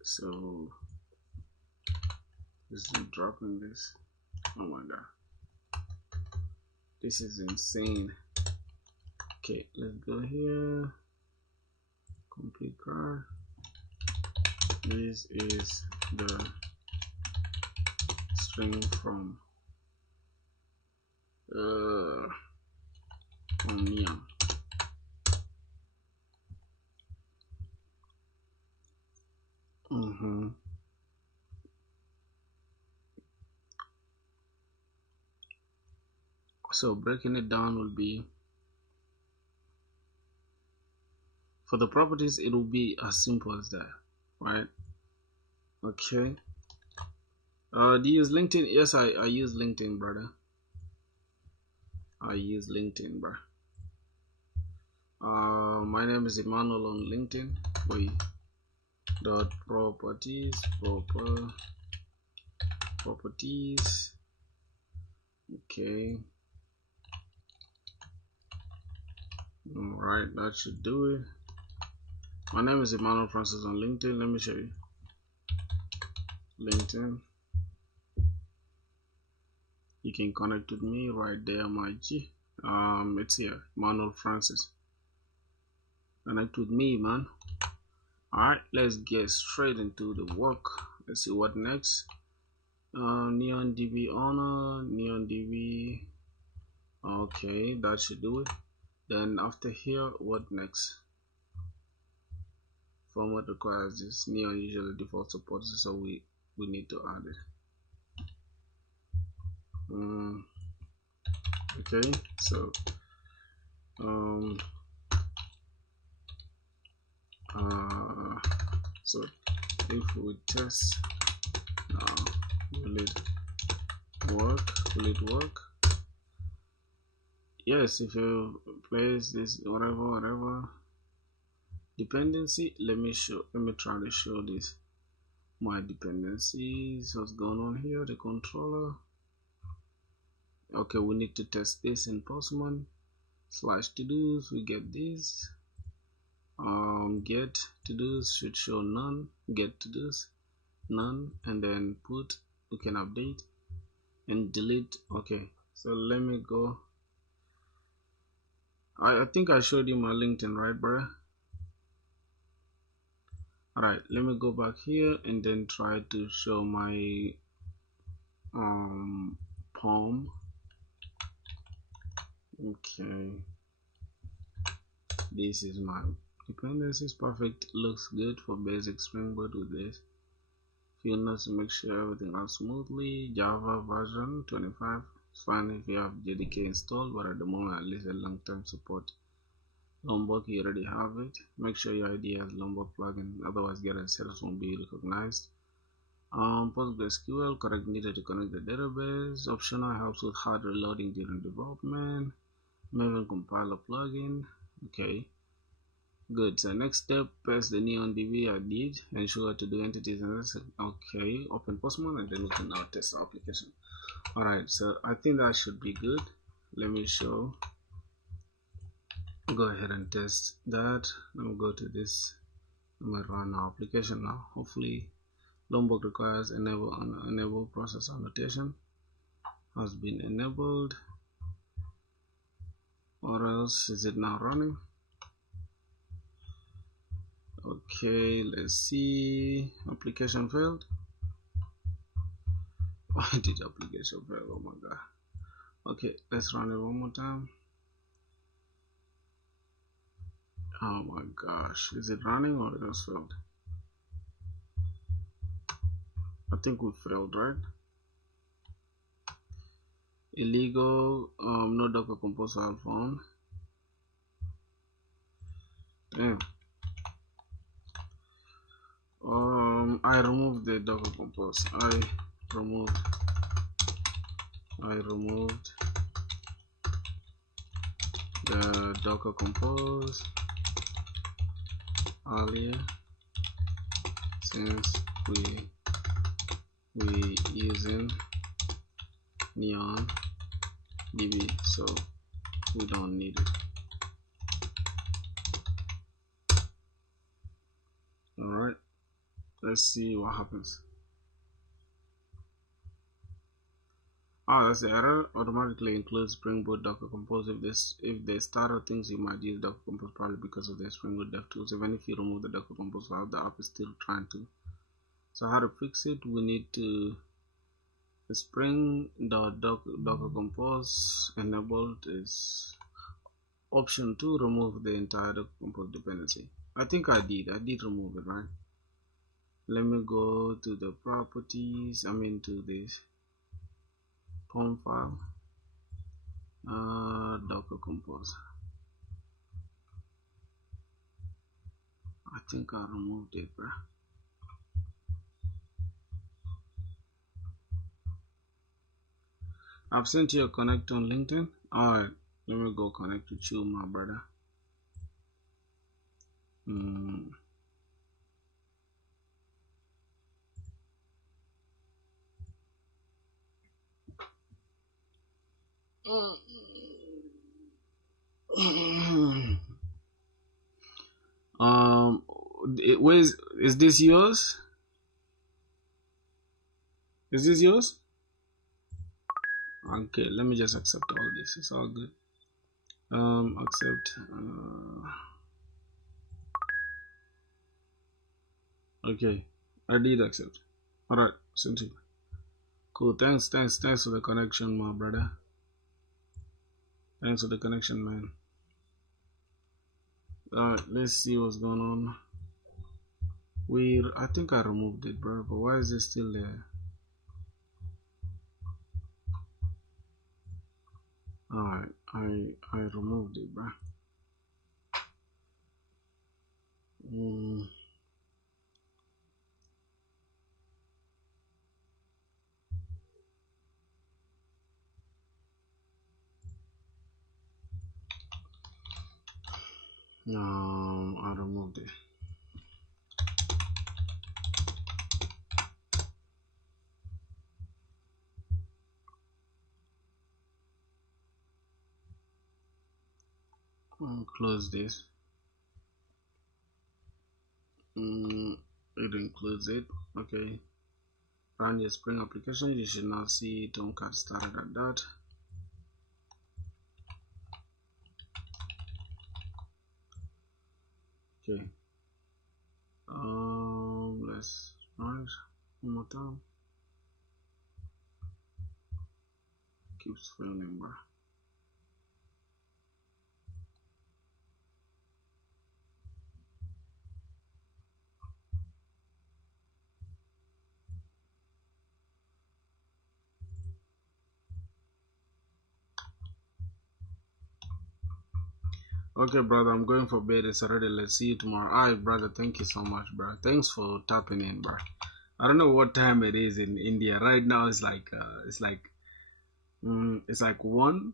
So this is dropping this. Oh my god, this is insane. Okay, let's go here. Complete car. This is the string from Neon. So breaking it down will be, for the properties it will be as simple as that, right? Okay. Do you use LinkedIn? Yes, I use LinkedIn, brother. I use LinkedIn, bro. My name is Emmanuel on LinkedIn. Wait. Dot properties properties. Okay. All right, that should do it. My name is Emmanuel Francis on LinkedIn. Let me show you. LinkedIn. You can connect with me right there, my G. It's here, Emmanuel Francis. Connect with me, man. Alright, let's get straight into the work. Let's see what next. Neon DB owner, Neon DB. Okay, that should do it. Then after here, what next? Format requires this. Neon usually default supports it, so we need to add it. Okay, so so if we test now, will it work? Yes, if you place this whatever dependency, let me try to show this my dependencies. What's going on here? The controller. Okay, we need to test this in Postman / to-dos. We get this. Get to-dos should show none. Get to-dos none, and then put, we can update and delete. Okay, so let me go. I think I showed you my LinkedIn, right, bro? Alright, let me go back here and then try to show my POM. Okay, this is my dependencies. Perfect, looks good for basic Spring Boot with this. If you notice, make sure everything runs smoothly. Java version 25. It's fine if you have JDK installed, but at the moment at least a long-term support. Lombok, you already have it. Make sure your ID has Lombok plugin, otherwise get errors won't be recognized. PostgreSQL, correct needed to connect the database. Optional, helps with hard reloading during development. Maven compiler plugin. Okay, good. So next step, paste the Neon DB I did. Ensure to do entities and this. Okay, open Postman and then we can now test the application. Alright, so I think that should be good. Let me show. Go ahead and test that. Let me go to this. I'm gonna run our application now. Hopefully Lombok requires enable process annotation has been enabled, or else is it now running? Okay, let's see. Application failed. Why did application fail? Oh my god. Okay, let's run it one more time. Oh my gosh, is it running or it has failed? I think we failed, right? Illegal, no Docker Compose file found. Damn. I removed the Docker Compose. I removed the Docker Compose earlier, since we using Neon DB, so we don't need it. All right, let's see what happens. That's the error. Automatically includes SpringBoot Docker Compose. If they start things, you might use Docker Compose probably because of the SpringBoot DevTools. Even if you remove the Docker Compose file, the app is still trying to. So how to fix it? We need to Docker Compose enabled is option 2. Remove the entire Docker Compose dependency. I think I did remove it, right? Let me go to the properties. To this POM file, Docker Compose. I think I removed it, bro. I've sent you a connect on LinkedIn. Alright, let me go connect with you, my brother. Is this yours? Is this yours? Okay, let me just accept all this. It's all good. Accept. Okay, I did accept. Alright, sent it. Cool. Thanks for the connection, my brother. Thanks for the connection, man. Alright, let's see what's going on. I think I removed it, bro, but why is it still there? Alright, I removed it, bro. I removed it. Close this. It includes it. Okay. Run your Spring application. You should now see Tomcat started at that. Okay. Let's run it one more time. Keeps failing, bro. Okay, brother, I'm going for bed. It's already. Let's see you tomorrow. Alright, brother. Thank you so much, bro. Thanks for tapping in, bro. I don't know what time it is in India right now. It's like it's like 1.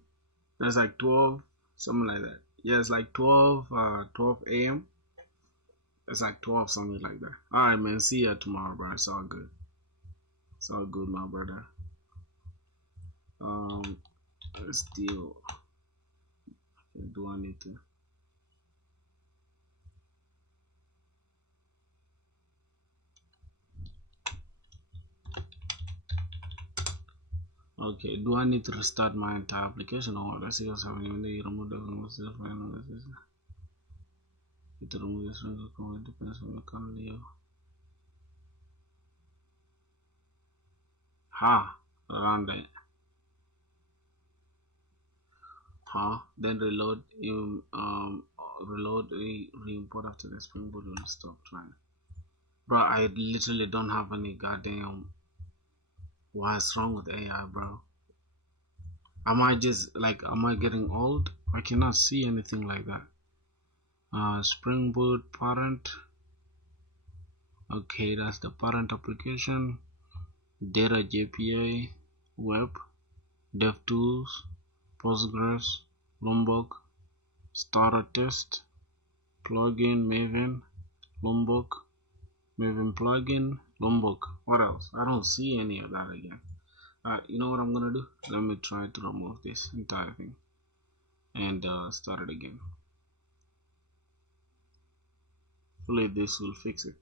That's like 12, something like that. Yeah, it's like 12 a.m. It's like 12, something like that. Alright, man. See you tomorrow, bro. It's all good. It's all good, my brother. Still, do I need to? Okay, do I need to restart my entire application, or let's see what's happening when you remove the to remove this one? It depends on your current layout. Around that. Then reload. Reload, re-import after the SpringBoot will stop trying. Bro, I literally don't have any goddamn. What's wrong with AI, bro? Am I getting old? I cannot see anything like that. SpringBoot parent. Okay, that's the parent application. Data JPA, web, DevTools, Postgres, Lombok, starter test, plugin, Maven, Lombok, Maven plugin, Lombok. What else? I don't see any of that again. You know what I'm gonna do? Let me try to remove this entire thing and start it again. Hopefully this will fix it.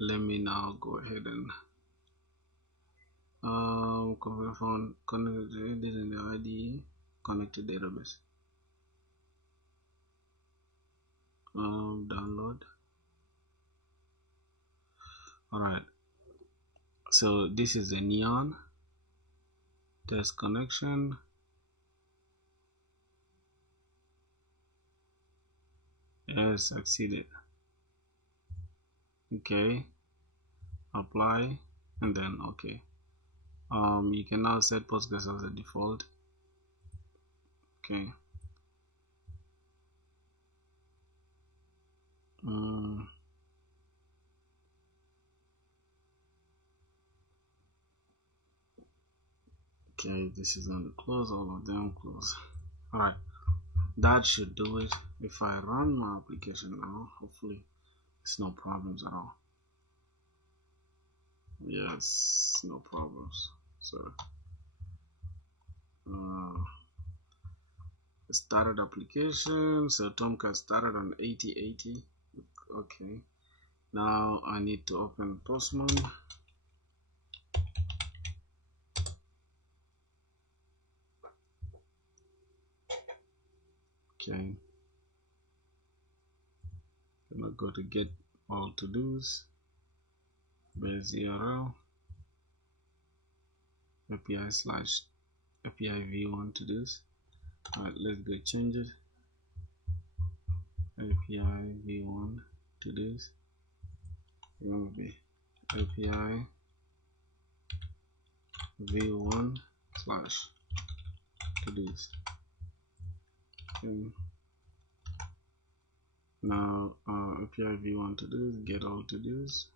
Let me now go ahead and phone connect this in the IDE, connect to database. Download. Alright, so this is the neon test connection. Yes, succeeded. Okay, apply and then okay. You can now set Postgres as a default. Okay. Okay, this is going to close, all of them close. Alright, that should do it. If I run my application now, hopefully it's no problems at all. Yes, no problems. So started application. So Tomcat started on 8080. Okay, now I need to open Postman. Okay, gonna go to get all to dos, base URL, API slash API v1 to dos. Alright, let's go change it. API v1 to dos. It's gonna be API v1 slash to dos. Okay. Now API v1 to dos, get all to dos.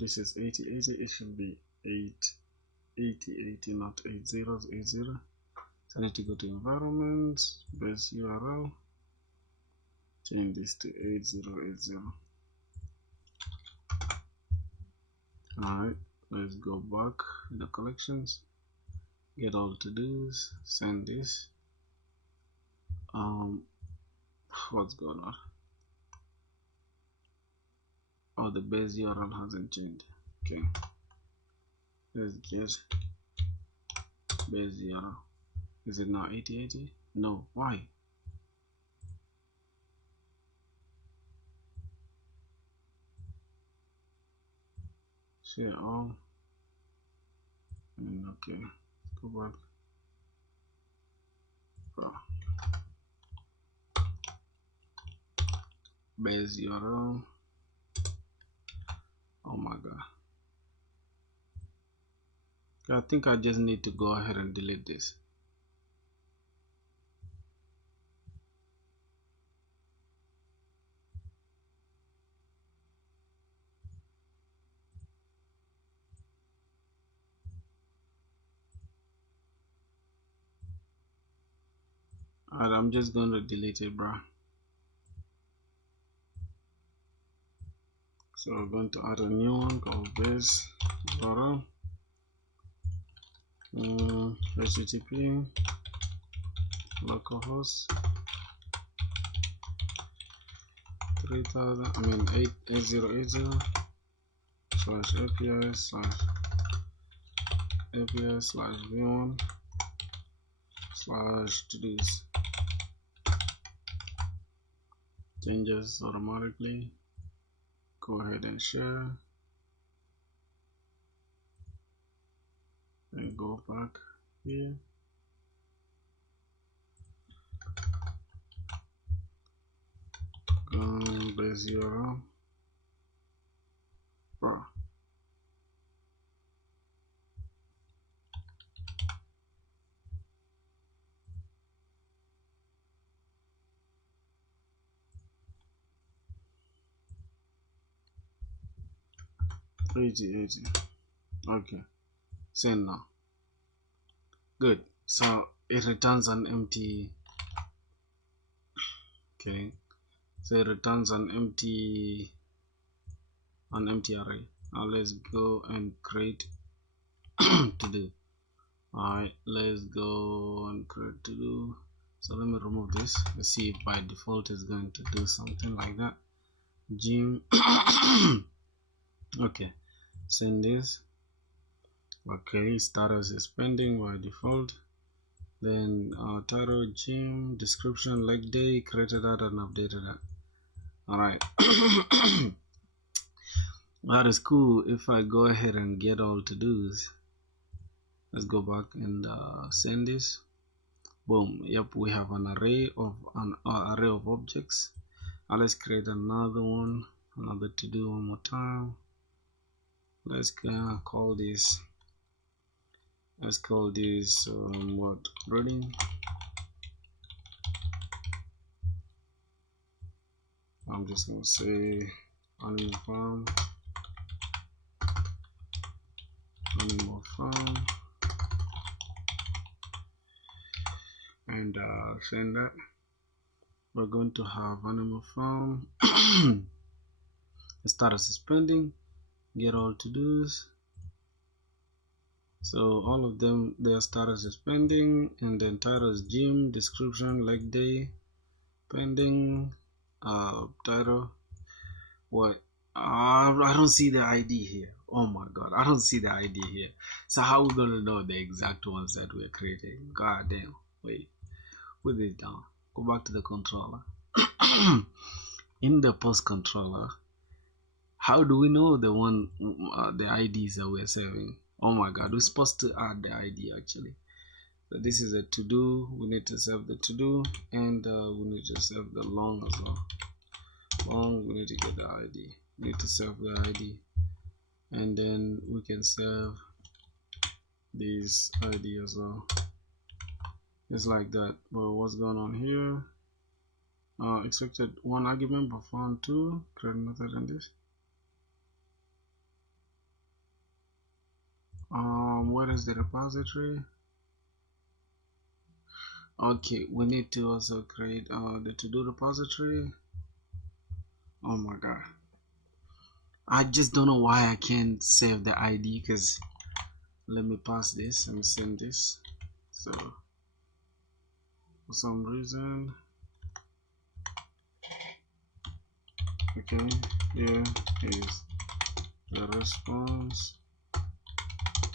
This is 8080. It should be 8080, not 8080. So I need to go to environment, base URL, change this to 8080. Alright, let's go back in the collections, get all to dos, send this. What's going on? Oh, the base URL hasn't changed. Okay, let's get base URL. Is it now 8080? No, why? Share all. And okay, go back. Base URL. Oh my god. I think I just need to go ahead and delete this. Alright, I'm just going to delete it, bro. So we're going to add a new one called base URL. HTTP localhost 8080 slash API slash v1 slash to dos. Changes automatically. Go ahead and share and go back here. Base URL, bro. 80. Okay, send now. Good. So it returns an empty. Okay, so it returns an empty array. Now let's go and create to do. Alright, let's go and create to do. So let me remove this. Let's see if by default it's going to do something like that. Gym. Okay, send this. Okay, status is pending by default. Then title, gym, description, leg day, created that and updated that. Alright. That is cool. If I go ahead and get all to do's, let's go back and send this. Boom. Yep, we have an array of objects. Now let's create another one, another to do one more time. Let's call this. Let's call this what, reading. I'm just gonna say animal farm, and send that. We're going to have animal farm. Status is pending. Get all to do's. So all of them, their status is pending, and then title is gym, description, leg day, pending, title. What? I don't see the ID here. Oh my god, I don't see the ID here. So how are we gonna know the exact ones that we're creating? God damn. Wait, put this down. Go back to the controller. In the post controller, how do we know the IDs that we're saving? Oh my god, we're supposed to add the ID actually. So this is a to do. We need to save the to do, and we need to save the long as well. Long, we need to get the ID. We need to save the ID, and then we can save this ID as well. It's like that. But what's going on here? Expected one argument but found two. Create method in this. Where is the repository? Okay, we need to also create the to-do repository. Oh my god, I just don't know why I can't save the ID, because let me pass this and send this. So for some reason, okay, here is the response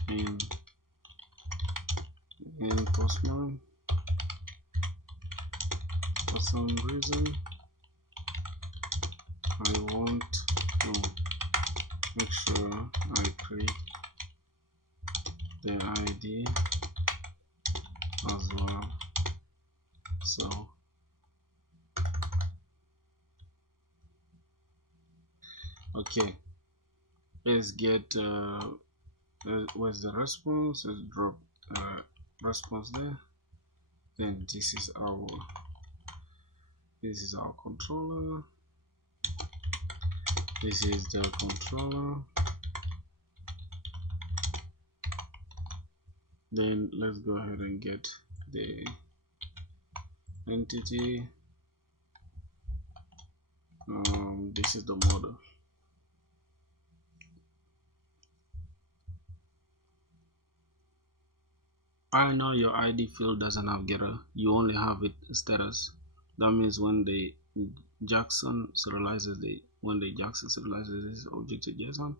in Postman. For some reason, I want to make sure I create the ID as well. So okay, let's get where's the response? Let's drop response there. Then this is our controller. This is the controller. Then let's go ahead and get the entity. This is the model. I know your ID field doesn't have getter, you only have it status. That means when the Jackson serializes this object to JSON,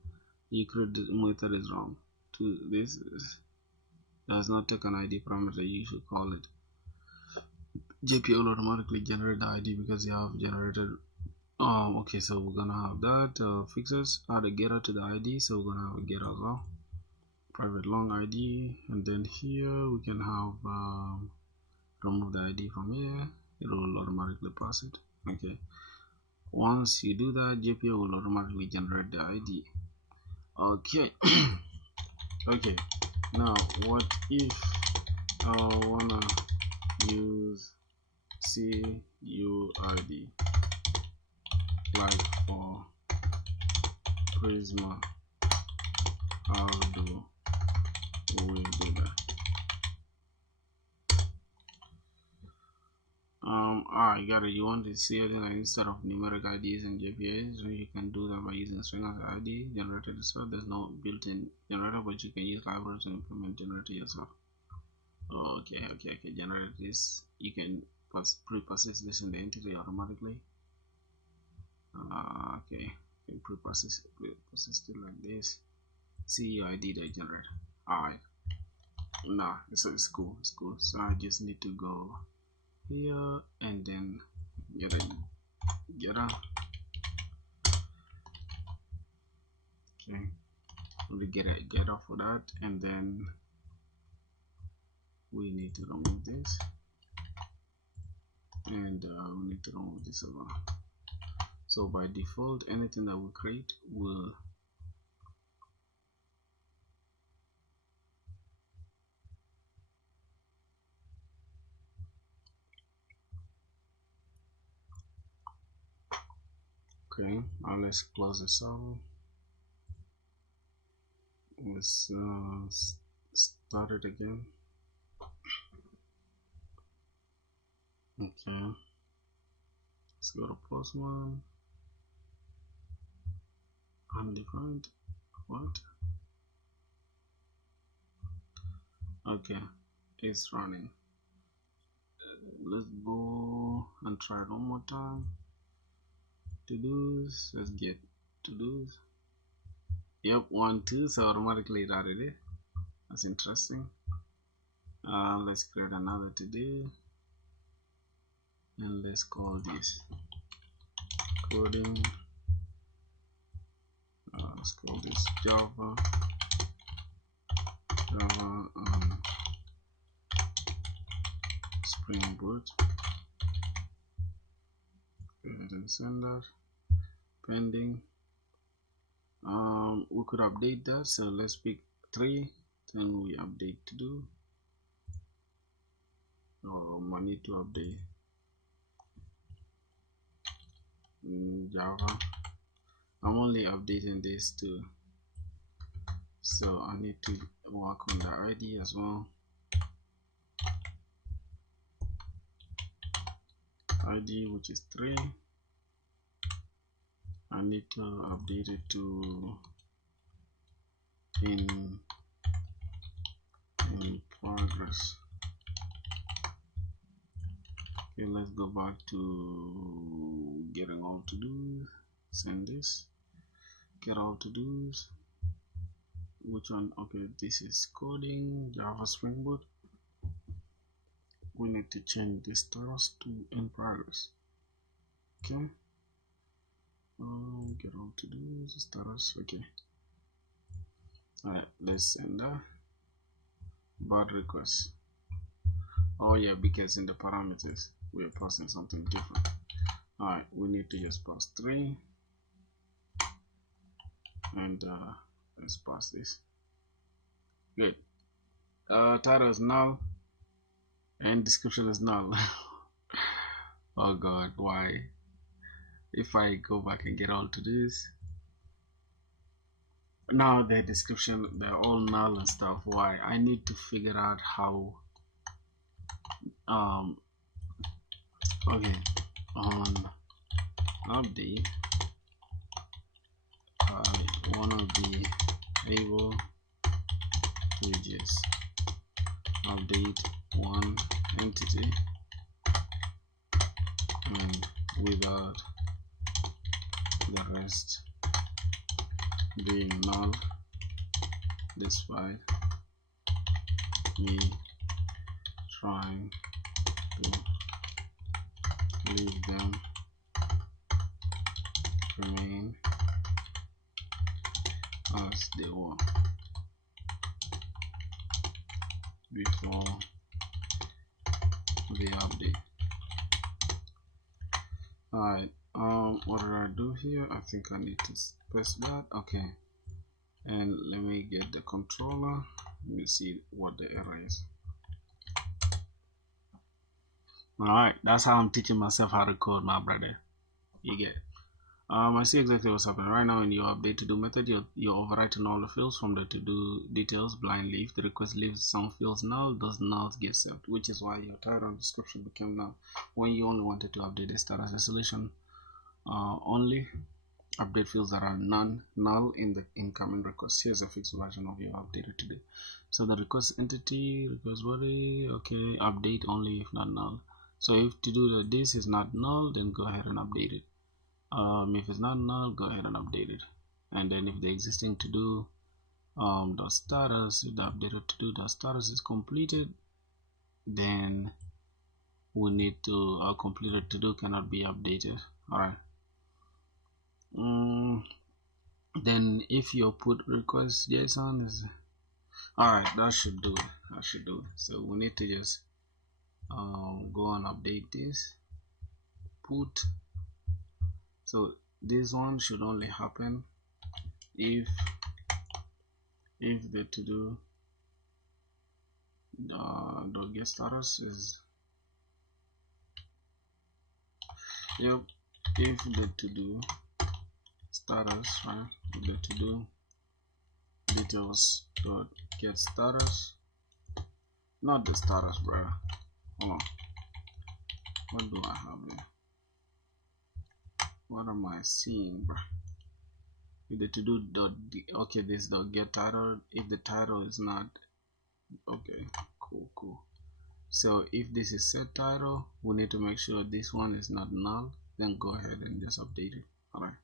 you create the method is wrong. To this does not take an ID parameter, you should call it. JPA will automatically generate the ID because you have generated. Okay, so we're gonna have that fixes, add a getter to the ID, so we're gonna have a getter as well. Private long ID, and then here we can have remove the ID from here. It will automatically pass it. Okay, once you do that, JPA will automatically generate the ID. Okay. Okay, now what if I wanna use CUID like for Prisma How do we do that? You got it. You want to see it instead of numeric IDs and JPAs, so you can do that by using string as ID generated itself. There's no built-in generator, but you can use libraries to implement generator yourself. Okay. Generate this. You can pre-process this in the entity automatically. Okay, you can pre-process it like this. See your ID that generate. Alright. Nah, it's cool. So I just need to go here and then get a okay, we get off for that, and then we need to remove this, and we need to remove this as well. So by default, anything that we create will okay. Now let's close this out. Let's start it again. Okay, let's go to postman. Undefined. What? Okay, it's running. Let's go and try it one more time. To-dos, let's get to-dos. Yep, 1 2, so automatically it added it. That's interesting. Let's create another to-do, and let's call this coding. Let's call this Java SpringBoot. Go ahead and send that. Pending. We could update that, so let's pick 3, then we update to do. I need to update Java. I'm only updating this too, so I need to work on the ID as well. ID, which is 3. I need to update it to in progress. Okay, let's go back to getting all to do. Send this. Get all to do's. Which one? Okay, this is coding Java Spring Boot. We need to change the status to in progress. Okay. Get all to do status. Okay. Alright, let's send that bad request. Oh yeah, because in the parameters we are passing something different. Alright, we need to just pass 3, and let's pass this. Good. Title is null and description is null. Oh god, why? If I go back and get all to this, now the description, they're all null and stuff. Why? I need to figure out how okay, on update I wanna be able to just update one entity and without the rest being null, despite me trying to leave them remain as they were before the update. Alright, what did I do here? I think I need to press that. Okay, and let me get the controller. Let me see what the error is. Alright, that's how I'm teaching myself how to code, my brother. You get it. I see exactly what's happening right now. In your update to do method, you're overwriting all the fields from the to do details blindly. If the request leaves some fields null, those nulls get saved, which is why your title and description became null when you only wanted to update the status resolution. Only update fields that are null in the incoming request. Here's a fixed version of your updated today. So the request entity, request body, okay, update only if not null. So if to do that this is not null, then go ahead and update it. If it's not null, go ahead and update it. And then if the existing to do dot status, if the updated to do dot status is completed, then we need to our completed to do cannot be updated. All right. Then if your put request JSON is all right, that should do it. That should do it. So we need to just go and update this put. So this one should only happen if the to do the get status is if the to do status, right? If the to do details dot get status, not the status, bro. Hold on. What do I have here? What am I seeing, bro? If the to do dot okay, this dot get title. If the title is not okay, cool. So if this is set title, we need to make sure this one is not null. Then go ahead and just update it. All right.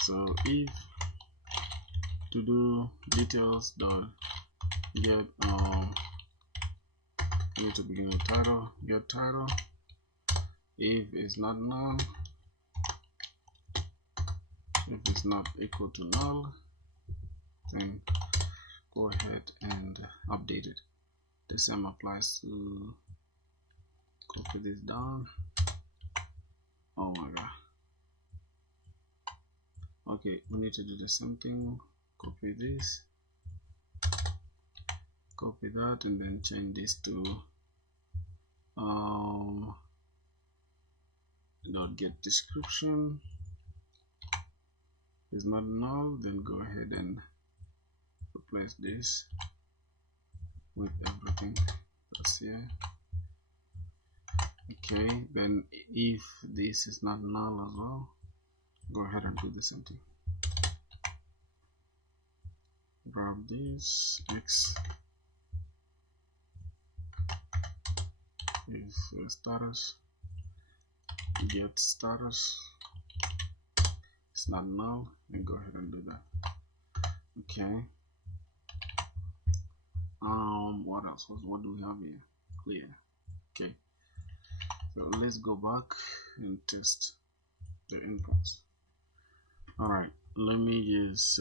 So if to do details dot get we need to begin with title, get title. If it's not null, if it's not equal to null, then go ahead and update it. The same applies to copy this down. Oh my god. Okay, we need to do the same thing. Copy this, copy that, and then change this to dot get description is not null, then go ahead and replace this with everything that's here. Okay, then if this is not null as well, go ahead and do the same thing. Grab this x if status get status it's not null, and go ahead and do that. Okay. What else? What do we have here? Clear. Okay. So let's go back and test the inputs. All right. Let me just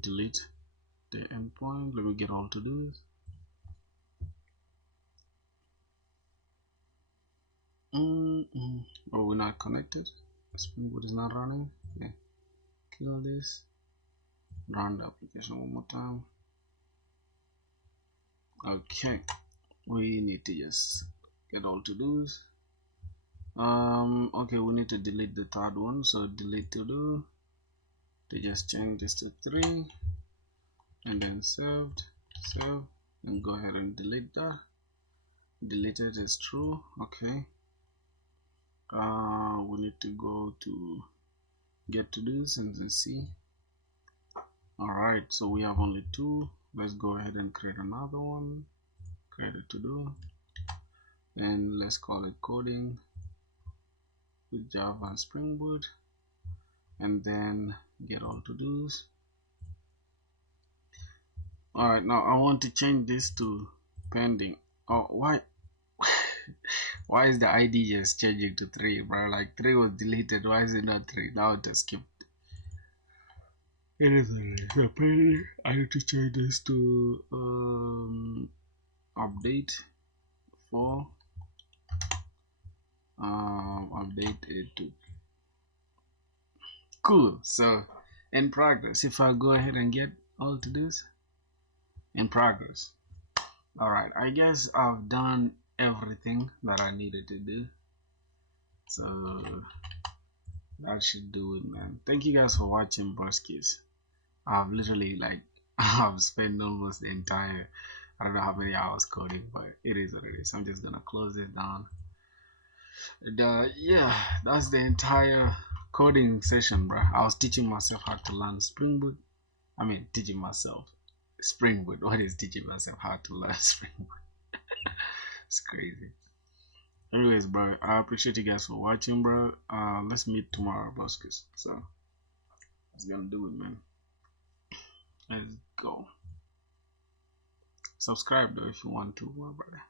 delete the endpoint. Let me get all to dos. Oh, we're not connected. SpringBoot is not running. Okay. Kill this. Run the application one more time. Okay. We need to just get all to dos. Okay, we need to delete the third one. So delete to do. To just change this to 3. And then save, and go ahead and delete that. Deleted is true. Okay. We need to go to get to dos and then see. All right, so we have only 2. Let's go ahead and create another one. Create a to do, and let's call it coding with Java and Spring Boot, and then get all to dos. All right, now I want to change this to pending. Oh, why why is the ID just changing to 3, bro? Like 3 was deleted. Why is it not 3? Now it has skipped. It is so pending. I need to change this to update 4. Update it to cool. So in progress. If I go ahead and get all to this in progress. All right, I guess I've done everything that I needed to do. So That should do it, man. Thank you guys for watching, broskies. I've literally like I've spent almost the entire, I don't know how many hours coding, but it is what it is. I'm just gonna close it down. And, yeah, that's the entire coding session, bro. I was teaching myself how to learn Spring Boot. I mean, teaching myself Spring Boot. What is teaching myself how to learn Spring Boot? It's crazy. Anyways, bro, I appreciate you guys for watching, bro. Let's meet tomorrow, broskis. So that's gonna do it, man. Let's go. Subscribe though if you want to, brother.